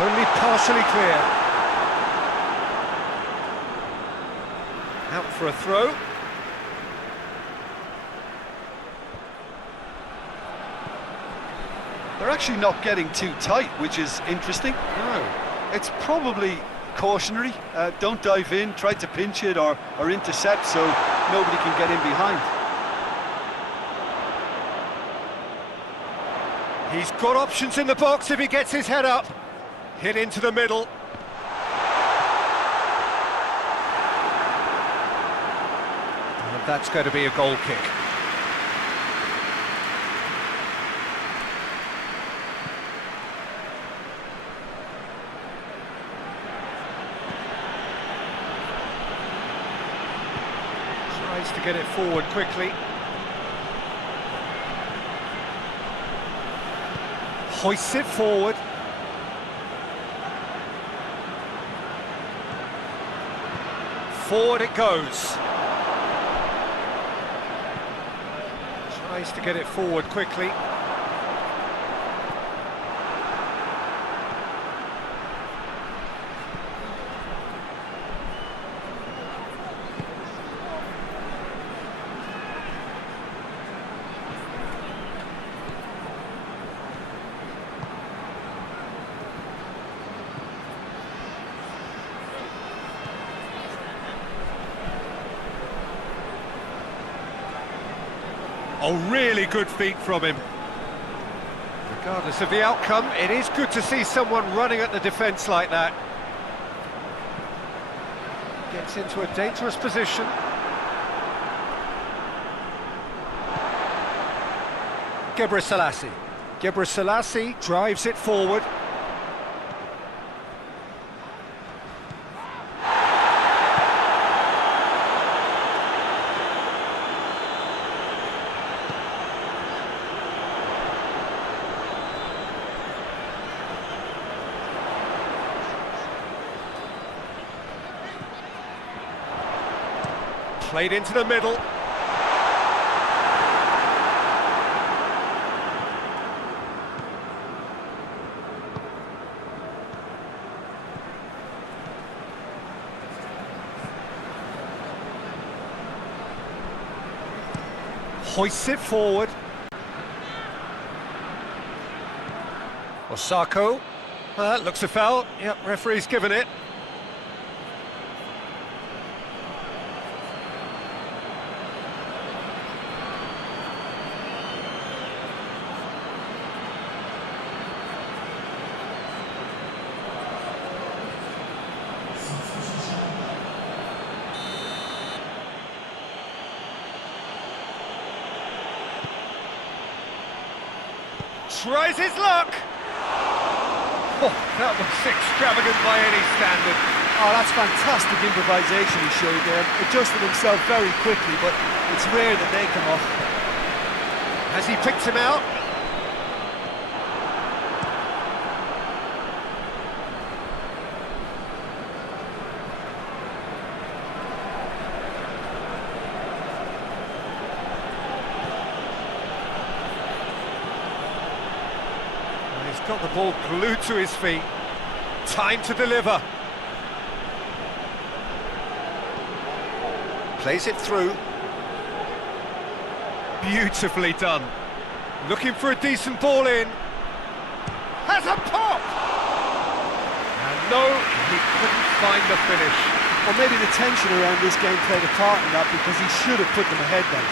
Only partially clear. Out for a throw. They're actually not getting too tight, which is interesting. No. It's probably cautionary. Don't dive in, try to pinch it or intercept so nobody can get in behind. He's got options in the box if he gets his head up. Hit into the middle. And that's going to be a goal kick. Tries to get it forward quickly. Hoists it forward. Forward it goes. Tries to get it forward quickly. Oh, really good feet from him. The Regardless of the outcome, it is good to see someone running at the defence like that. Gets into a dangerous position. Gebrselassie drives it forward. Played into the middle. Hoists it forward. Osako. That looks a foul. Yep, referee's given it. Tries his luck! Oh, that was extravagant by any standard. Oh, that's fantastic improvisation he showed there. Adjusted himself very quickly, but it's rare that they come off. Has he picked him out? He's got the ball glued to his feet. Time to deliver. Plays it through. Beautifully done. Looking for a decent ball in. Has a pop! And no, he couldn't find the finish. Or maybe the tension around this game played a part in that, because he should have put them ahead then.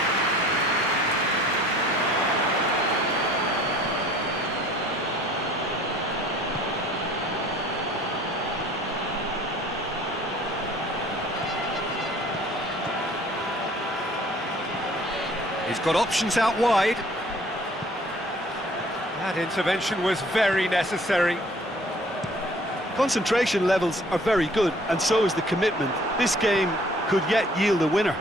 He's got options out wide. That intervention was very necessary. Concentration levels are very good, and so is the commitment. This game could yet yield a winner.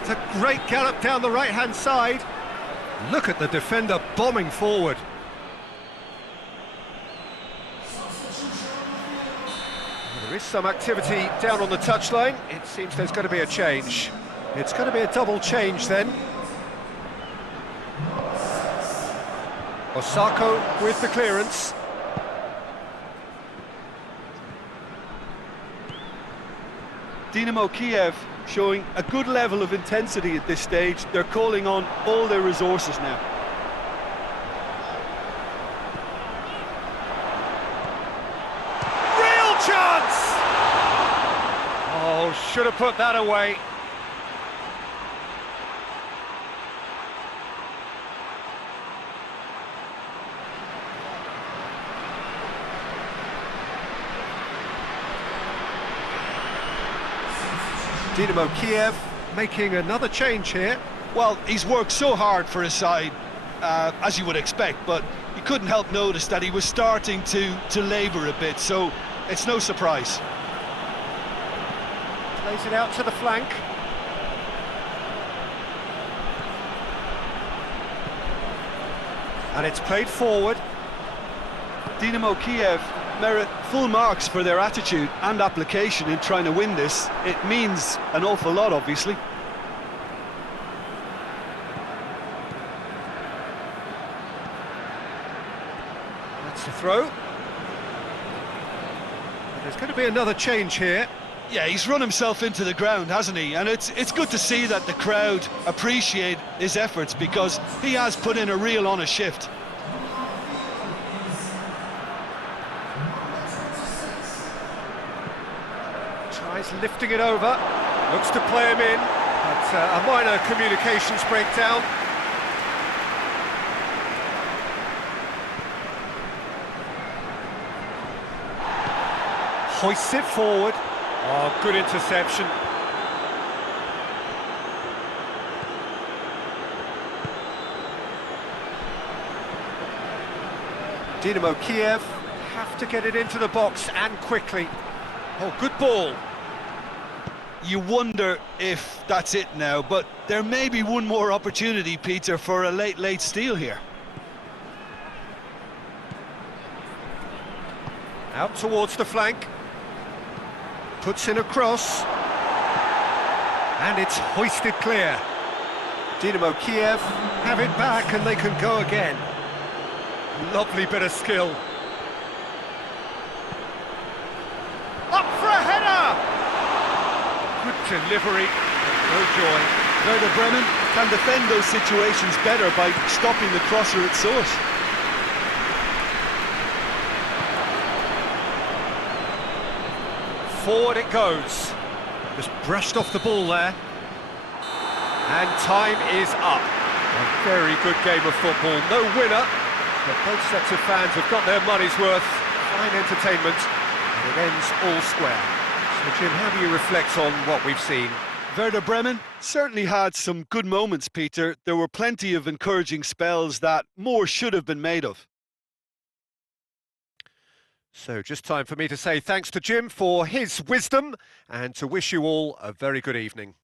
It's a great gallop down the right-hand side. Look at the defender bombing forward. There is some activity down on the touchline. It seems there's going to be a change. It's going to be a double change then. Osako with the clearance. Dynamo Kyiv showing a good level of intensity at this stage. They're calling on all their resources now. Real chance! Oh, should have put that away. Dynamo Kyiv making another change here. Well, he's worked so hard for his side, as you would expect, but you couldn't help notice that he was starting to labour a bit, so it's no surprise. Plays it out to the flank. And it's played forward. Dynamo Kyiv merit full marks for their attitude and application in trying to win this. It means an awful lot, obviously. That's the throw. There's going to be another change here. Yeah, he's run himself into the ground, hasn't he? And it's good to see that the crowd appreciate his efforts, because he has put in a real honest shift. Tries lifting it over, looks to play him in, but a minor communications breakdown. Hoists it forward. Oh, good interception. Dynamo Kyiv have to get it into the box and quickly. Oh, good ball. You wonder if that's it now, but there may be one more opportunity, Peter, for a late steal here. Out towards the flank. Puts in a cross. And it's hoisted clear. Dynamo Kyiv have it back and they can go again. Lovely bit of skill. Up for a header! Good delivery, no joy. Werder Bremen can defend those situations better by stopping the crosser at source. Forward it goes. Just brushed off the ball there. And time is up. A very good game of football. No winner, but both sets of fans have got their money's worth. Fine entertainment, and it ends all square. So Jim, how do you reflect on what we've seen? Werder Bremen certainly had some good moments, Peter. There were plenty of encouraging spells that more should have been made of. So just time for me to say thanks to Jim for his wisdom and to wish you all a very good evening.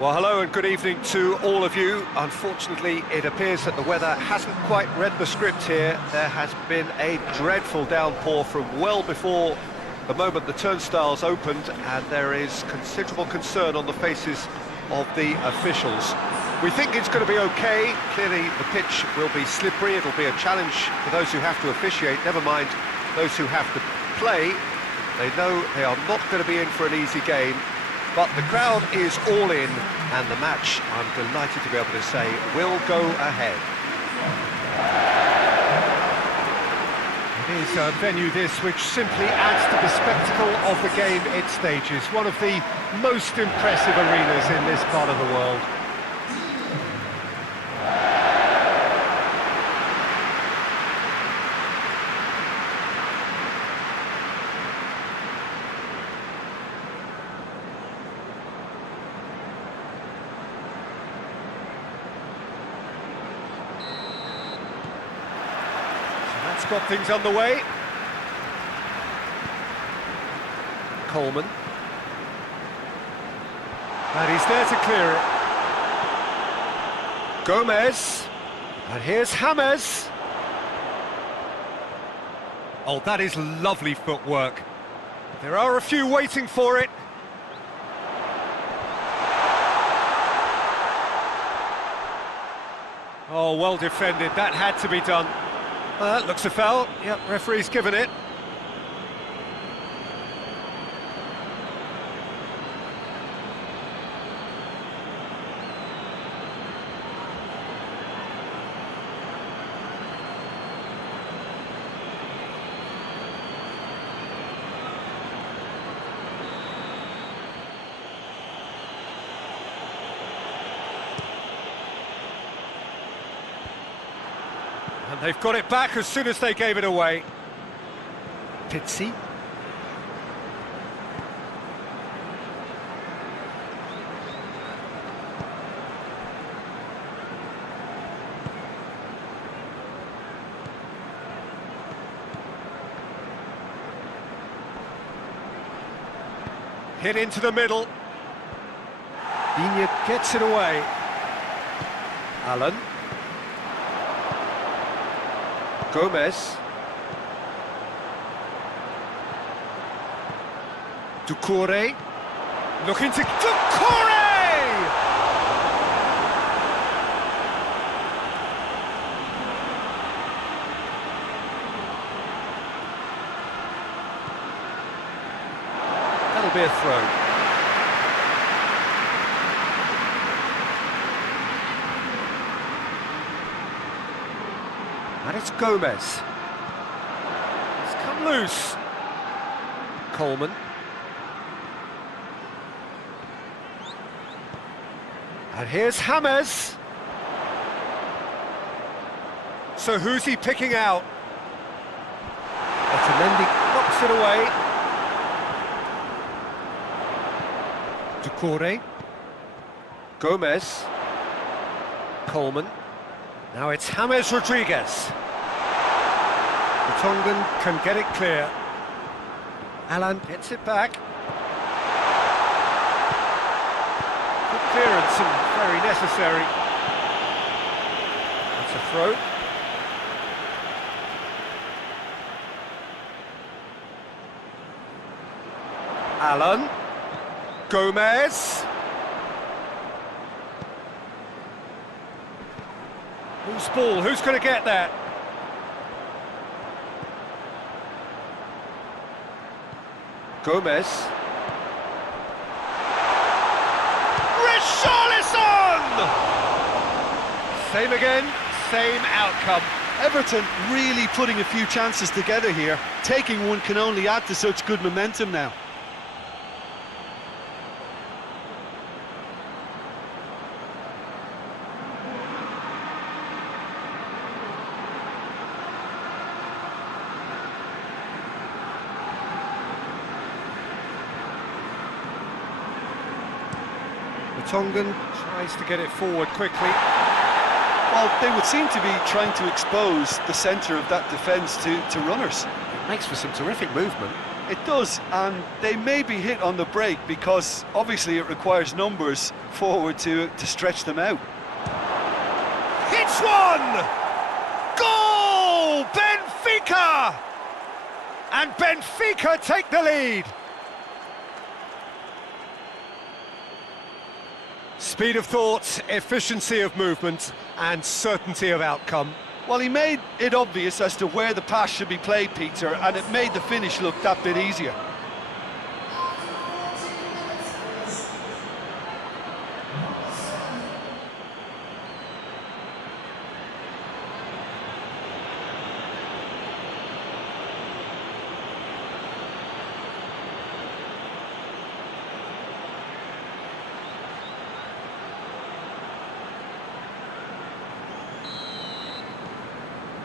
Well, hello and good evening to all of you. Unfortunately, it appears that the weather hasn't quite read the script here. There has been a dreadful downpour from well before the moment the turnstiles opened, and there is considerable concern on the faces of the officials. We think it's going to be okay. Clearly, the pitch will be slippery. It'll be a challenge for those who have to officiate, never mind those who have to play. They know they are not going to be in for an easy game. But the crowd is all in, and the match, I'm delighted to be able to say, will go ahead. It is a venue this which simply adds to the spectacle of the game it stages. One of the most impressive arenas in this part of the world. Got things underway. Coleman. And he's there to clear it. Gomez. And here's James. Oh, that is lovely footwork. There are a few waiting for it. Oh, well defended. That had to be done. Looks a foul. Yep, referee's given it. And they've got it back as soon as they gave it away. Pizzi. Hit into the middle. Digne gets it away. Allen. Gomez. Doucouré. Looking to... Doucouré! That'll be a throw. And it's Gomez. It's come loose. Coleman. And here's James. So who's he picking out? Otamendi knocks it away. Doucouré. Gomez. Coleman. Now it's James Rodriguez. The Tongan can get it clear. Alan gets it back. Good clearance and very necessary. That's a throw. Alan. Gomez. Who's ball? Who's going to get that? Gomez. Richarlison! Same again, same outcome. Everton really putting a few chances together here. Taking one can only add to such good momentum now. Tongan tries to get it forward quickly. Well, they would seem to be trying to expose the centre of that defence to runners. It makes for some terrific movement. It does, and they may be hit on the break because obviously it requires numbers forward to stretch them out. Hits one! Goal! Benfica! And Benfica take the lead. Speed of thought, efficiency of movement, and certainty of outcome. Well, he made it obvious as to where the pass should be played, Peter, and it made the finish look that bit easier.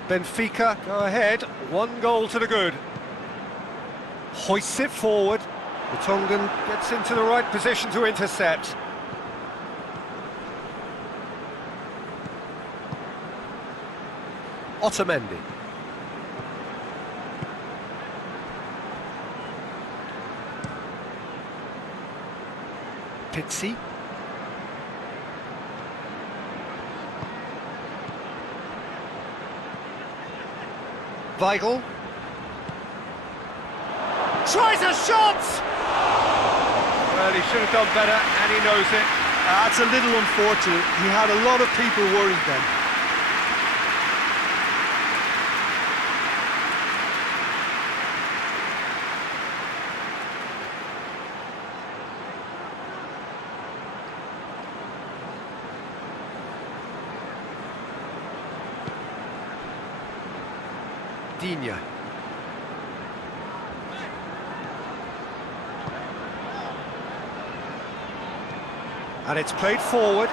Benfica go ahead, 1 goal to the good. Hoists it forward. The Tongan gets into the right position to intercept. Otamendi. Pizzi. Weigl tries a shot! Well, he should have done better, and he knows it. That's a little unfortunate. He had a lot of people worried then. Digne. And it's played forward.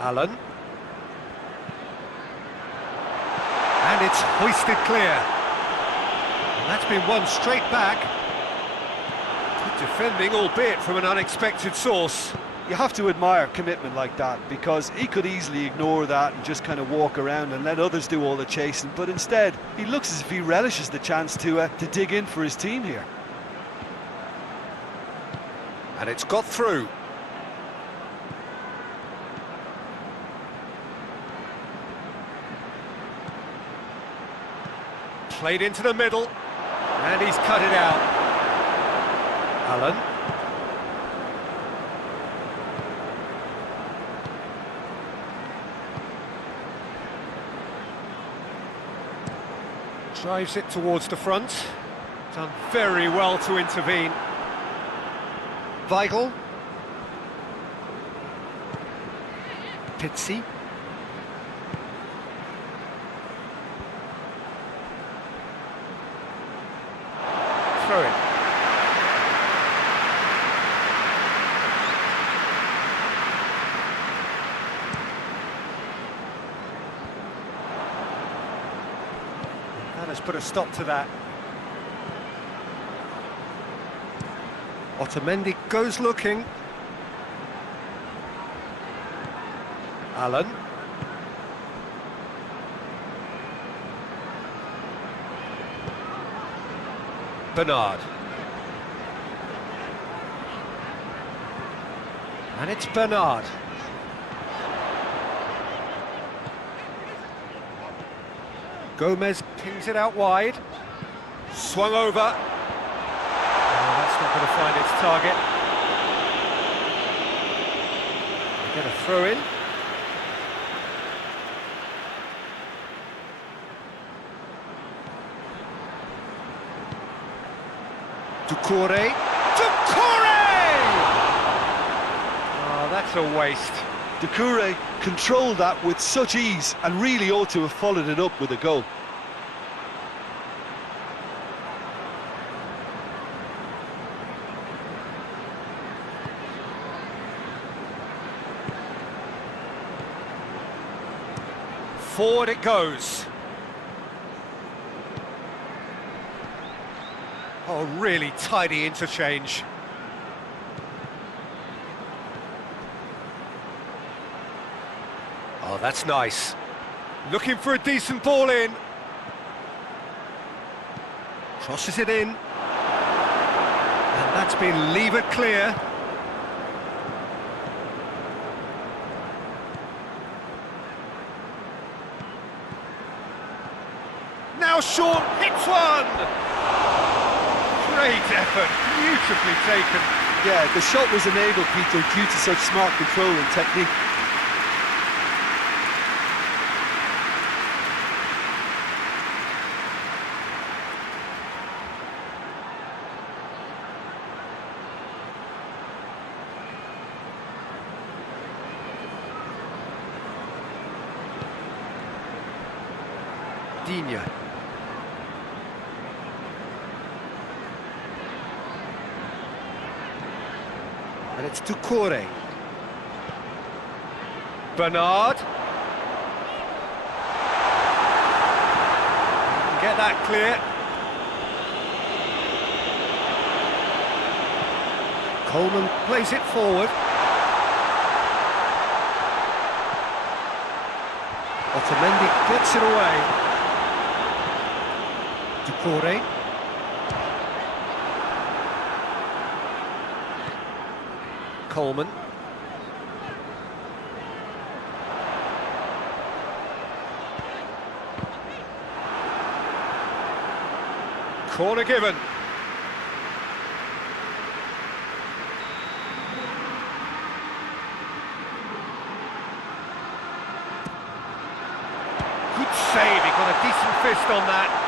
Allen. And it's hoisted clear. And that's been won straight back. Good defending, albeit from an unexpected source. You have to admire commitment like that, because he could easily ignore that and just kind of walk around and let others do all the chasing, but instead he looks as if he relishes the chance to dig in for his team here. And it's got through. Played into the middle, and he's cut it out. Allen. Drives it towards the front. Done very well to intervene. Weigl. Pizzi. Throw it. That has put a stop to that. Otamendi goes looking. Allen. Bernard. And it's Bernard. Gomez pings it out wide. Swung over. Oh, that's not going to find its target. They get a throw in. Doucouré. Oh, that's a waste. Doucouré controlled that with such ease and really ought to have followed it up with a goal. Forward it goes. Oh, really tidy interchange. Oh, that's nice. Looking for a decent ball in. Crosses it in. And that's been levered clear. Now Sean hits one! Great effort, beautifully taken. Yeah, the shot was enabled, Peter, due to such smart control and technique. Dynamo. And it's to Corey. Bernard. Get that clear. Coleman plays it forward. Otamendi gets it away. Corey. Coleman. Corner given. Good save, he got a decent fist on that.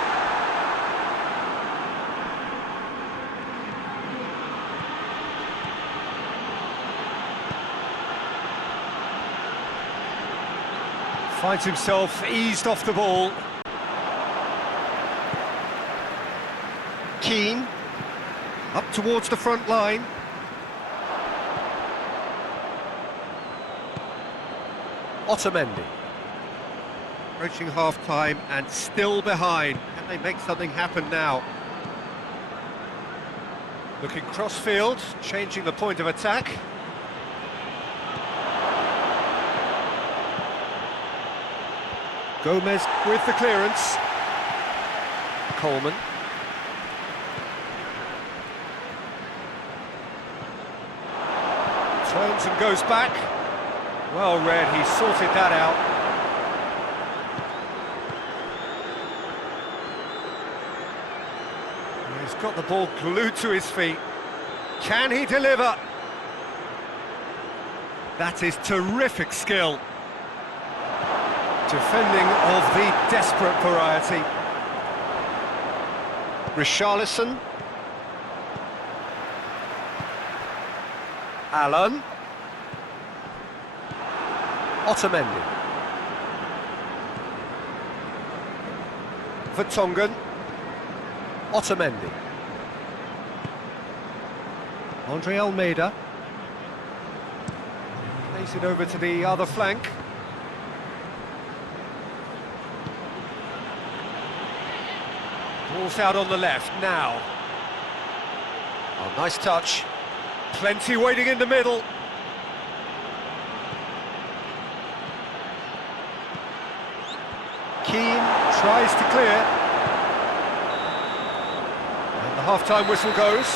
Finds himself eased off the ball. Keane, up towards the front line. Otamendi. Approaching half-time and still behind. Can they make something happen now? Looking cross-field, changing the point of attack. Gomez with the clearance. Coleman. Turns and goes back. Well read, he sorted that out. He's got the ball glued to his feet. Can he deliver? That is terrific skill. Defending of the desperate variety. Richarlison. Allen. Otamendi. Vertonghen. Otamendi. Andre Almeida. Plays it over to the other flank. Ball's out on the left now. Oh, nice touch. Plenty waiting in the middle. Keane tries to clear. And the half-time whistle goes.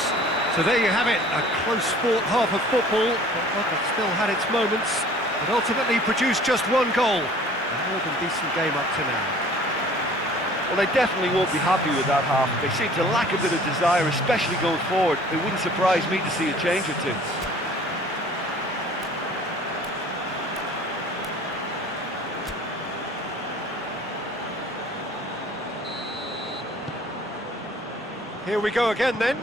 So there you have it, a close-fought half of football, but one that still had its moments, but ultimately produced just one goal. A more than decent game up to now. Well, they definitely won't be happy with that half. They seem to lack a bit of desire, especially going forward. It wouldn't surprise me to see a change or two. Here we go again then.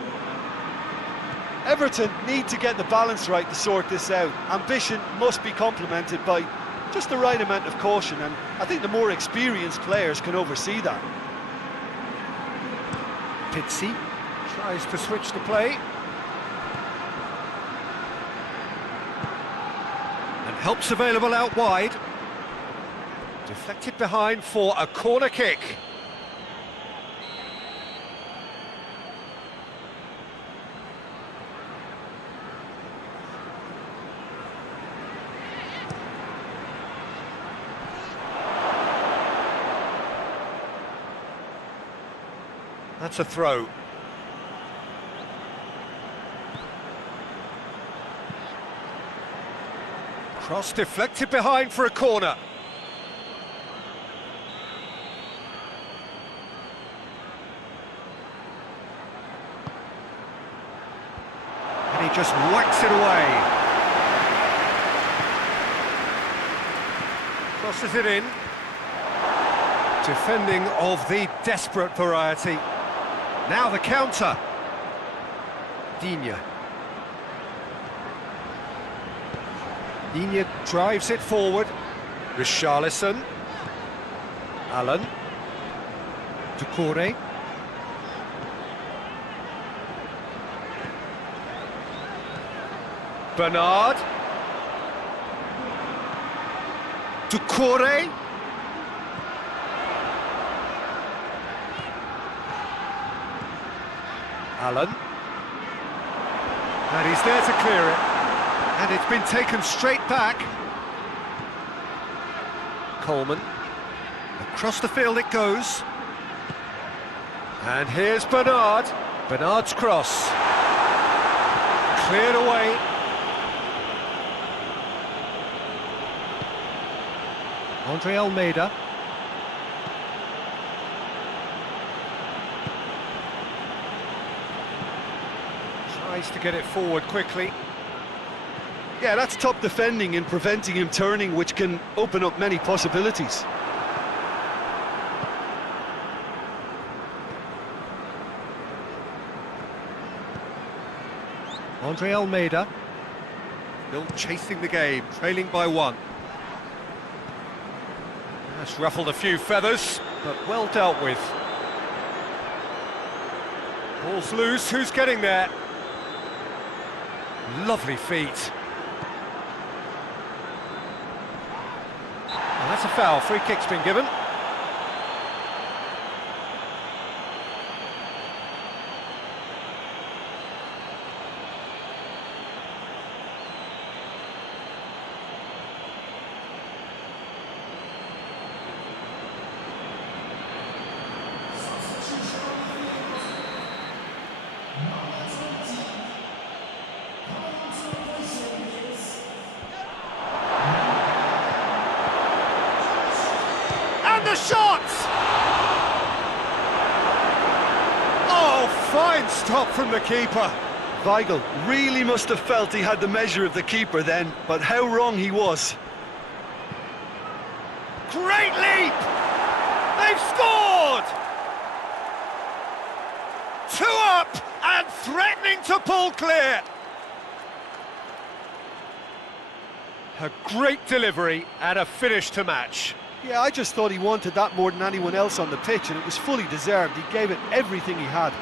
Everton need to get the balance right to sort this out. Ambition must be complemented by just the right amount of caution, and I think the more experienced players can oversee that. Pizzi tries to switch the play. And help's available out wide. Deflected behind for a corner kick. That's a throw. Cross deflected behind for a corner. And he just whacks it away. Crosses it in. Defending of the desperate variety. Now the counter. Digne. Digne drives it forward. Richarlison. Allen. Doucouré. Bernard. Doucouré. Allen. And he's there to clear it. And it's been taken straight back. Coleman. Across the field it goes. And here's Bernard. Bernard's cross. Cleared away. Andre Almeida. Tries to get it forward quickly. Yeah, that's top defending and preventing him turning, which can open up many possibilities. Andre Almeida. Still chasing the game, trailing by 1. That's ruffled a few feathers, but well dealt with. Ball's loose, who's getting there? Lovely feet. And that's a foul, free kick's been given. The shot! Oh, fine stop from the keeper. Weigl really must have felt he had the measure of the keeper then, but how wrong he was. Great leap! They've scored! 2 up and threatening to pull clear. A great delivery and a finish to match. Yeah, I just thought he wanted that more than anyone else on the pitch, and it was fully deserved. He gave it everything he had.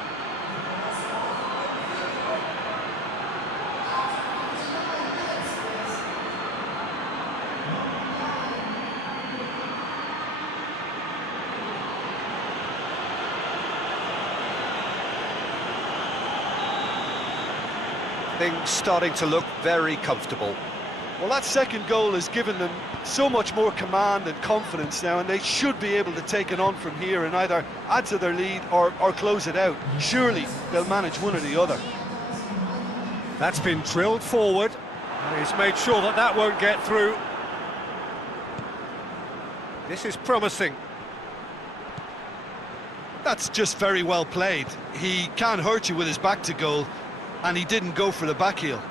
Things starting to look very comfortable. Well, that second goal has given them so much more command and confidence now, and they should be able to take it on from here and either add to their lead or close it out. Surely they'll manage one or the other. That's been drilled forward, and he's made sure that that won't get through. This is promising. That's just very well played. He can't hurt you with his back to goal, and he didn't go for the back heel.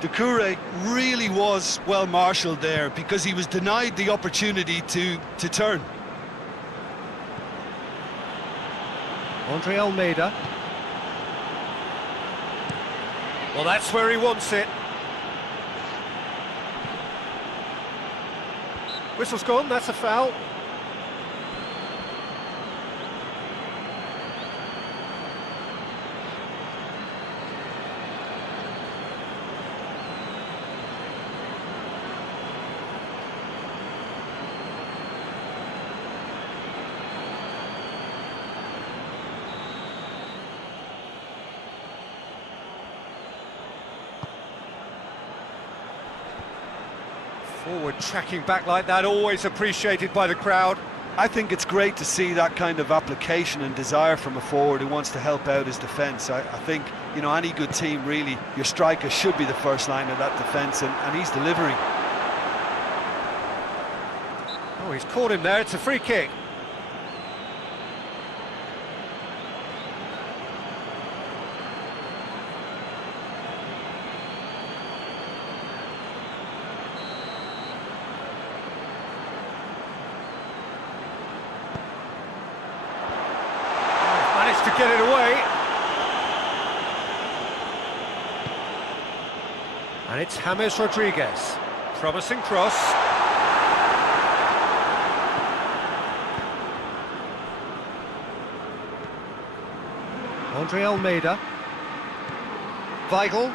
Doucouré really was well marshalled there because he was denied the opportunity to turn. Andre Almeida. Well, that's where he wants it. Whistle's gone, that's a foul. Forward tracking back like that, always appreciated by the crowd. I think it's great to see that kind of application and desire from a forward who wants to help out his defence. I think, you know, any good team, really, your striker should be the first line of that defence, and he's delivering. Oh, he's caught him there, it's a free kick. To get it away, and it's James Rodriguez, promising cross. Andre Almeida, Weigl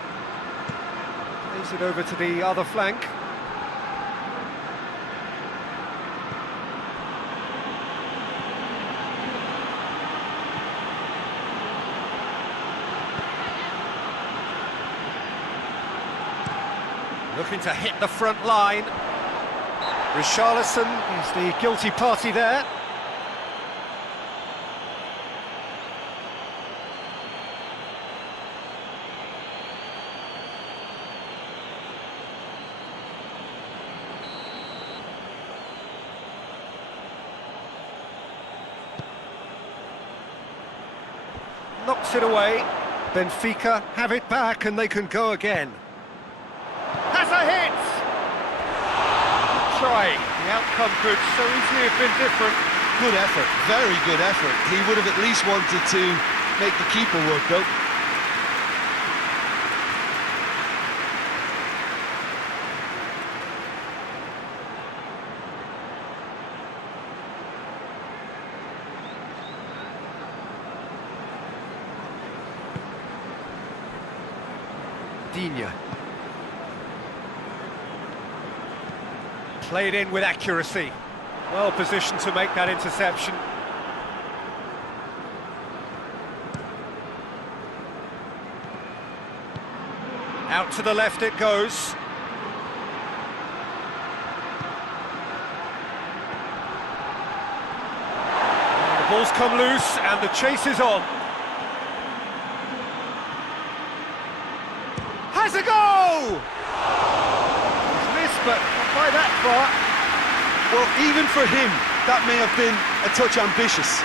plays it over to the other flank. Looking to hit the front line. Richarlison is the guilty party there. Knocks it away. Benfica have it back and they can go again. Has a hit! Try. The outcome could so easily have been different. Good effort, very good effort. He would have at least wanted to make the keeper work, though. Digne. Played in with accuracy. Well positioned to make that interception. Out to the left it goes. The ball's come loose and the chase is on. Has a go! He's missed, but not by that far. Well, even for him, that may have been a touch ambitious.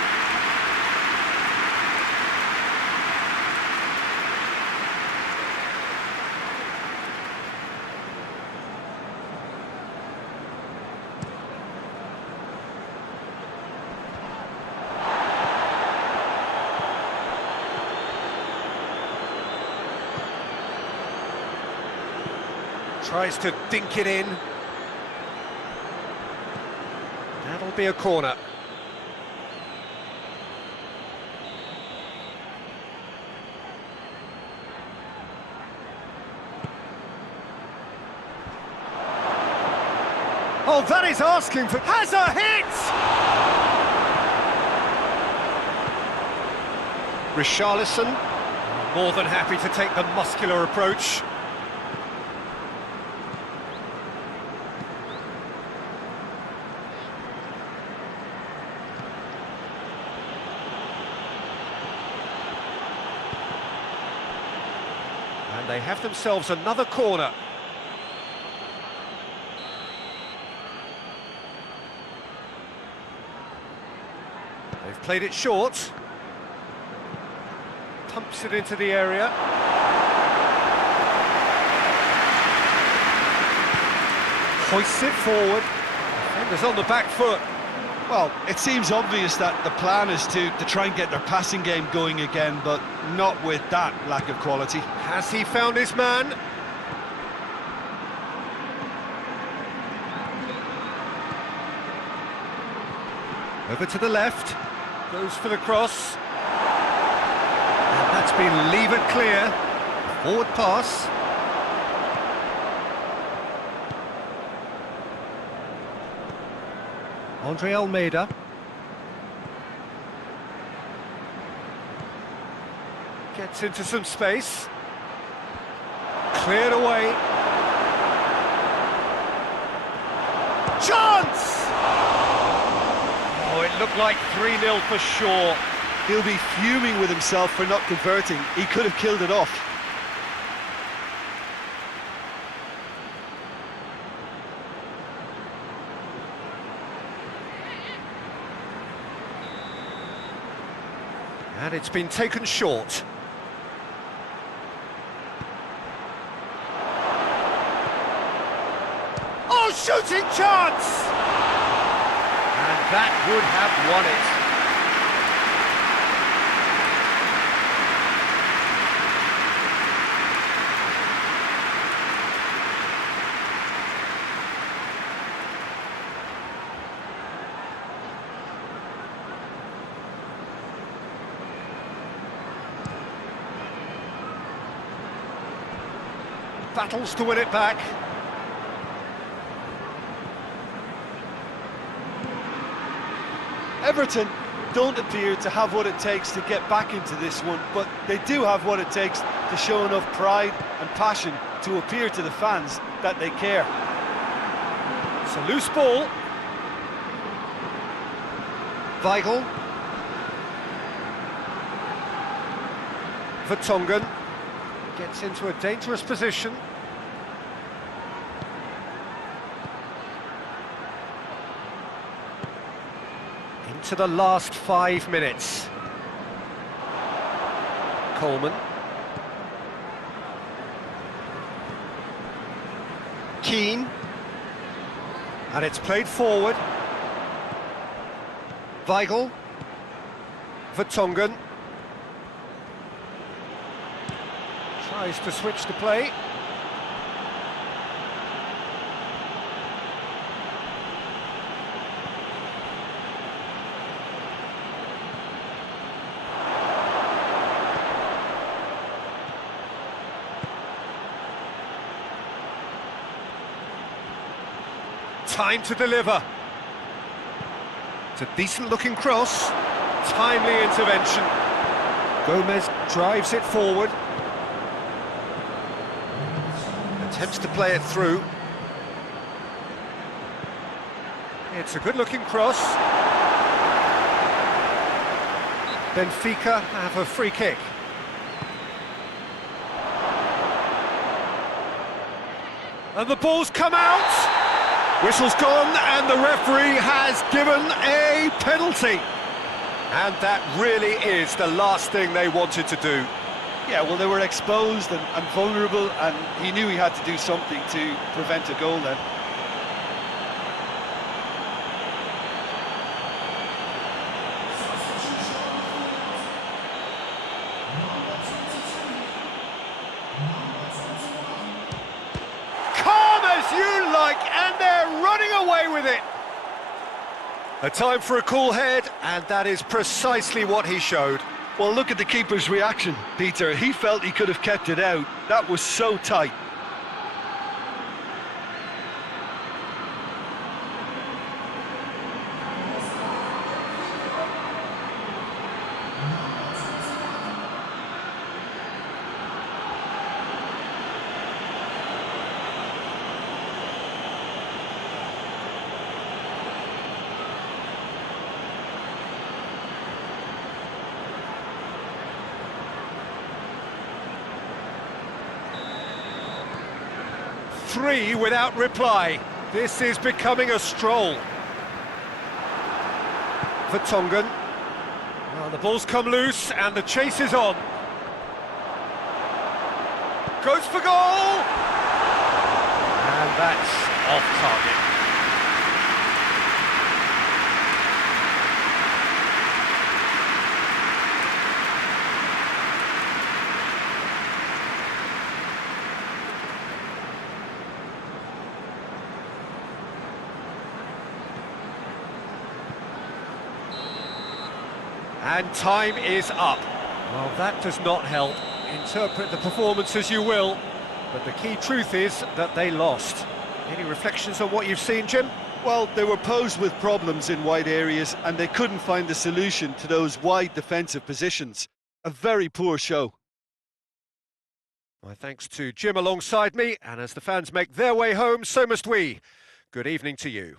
Tries to dink it in. That'll be a corner. Oh, that is asking for... Has a hit! Richarlison, more than happy to take the muscular approach. And they have themselves another corner. They've played it short. Pumps it into the area. Hoists it forward. Defenders on the back foot. Well, it seems obvious that the plan is to try and get their passing game going again, but not with that lack of quality. Has he found his man? Over to the left. Goes for the cross. And that's been levered clear. Forward pass. Andre Almeida. Gets into some space. Cleared away. looked like 3-0 for sure. He'll be fuming with himself for not converting. He could have killed it off. And it's been taken short. Oh, shooting chance! And that would have won it. Battles to win it back. Everton don't appear to have what it takes to get back into this one, but they do have what it takes to show enough pride and passion to appear to the fans that they care. It's a loose ball. Weigl. Vertonghen gets into a dangerous position. Into the last 5 minutes. Coleman. Keane. And it's played forward. Weigl. Vertonghen. Tries to switch the play. Time to deliver. It's a decent looking cross. Timely intervention. Gomez drives it forward. Attempts to play it through. It's a good-looking cross. Benfica have a free kick. And the ball's come out. Whistle's gone and the referee has given a penalty. And that really is the last thing they wanted to do. Yeah, well, they were exposed and vulnerable, and he knew he had to do something to prevent a goal then. Calm as you like, and they're running away with it. A time for a cool head, and that is precisely what he showed. Well, look at the keeper's reaction, Peter. He felt he could have kept it out. That was so tight. Three without reply. This is becoming a stroll. Vertonghen. Well, the ball's come loose and the chase is on. Goes for goal! And that's off target. And time is up. Well, that does not help. Interpret the performance as you will, but the key truth is that they lost. Any reflections on what you've seen, Jim? Well, they were posed with problems in wide areas, and they couldn't find the solution to those wide defensive positions. A very poor show. My thanks to Jim alongside me, and as the fans make their way home, so must we. Good evening to you.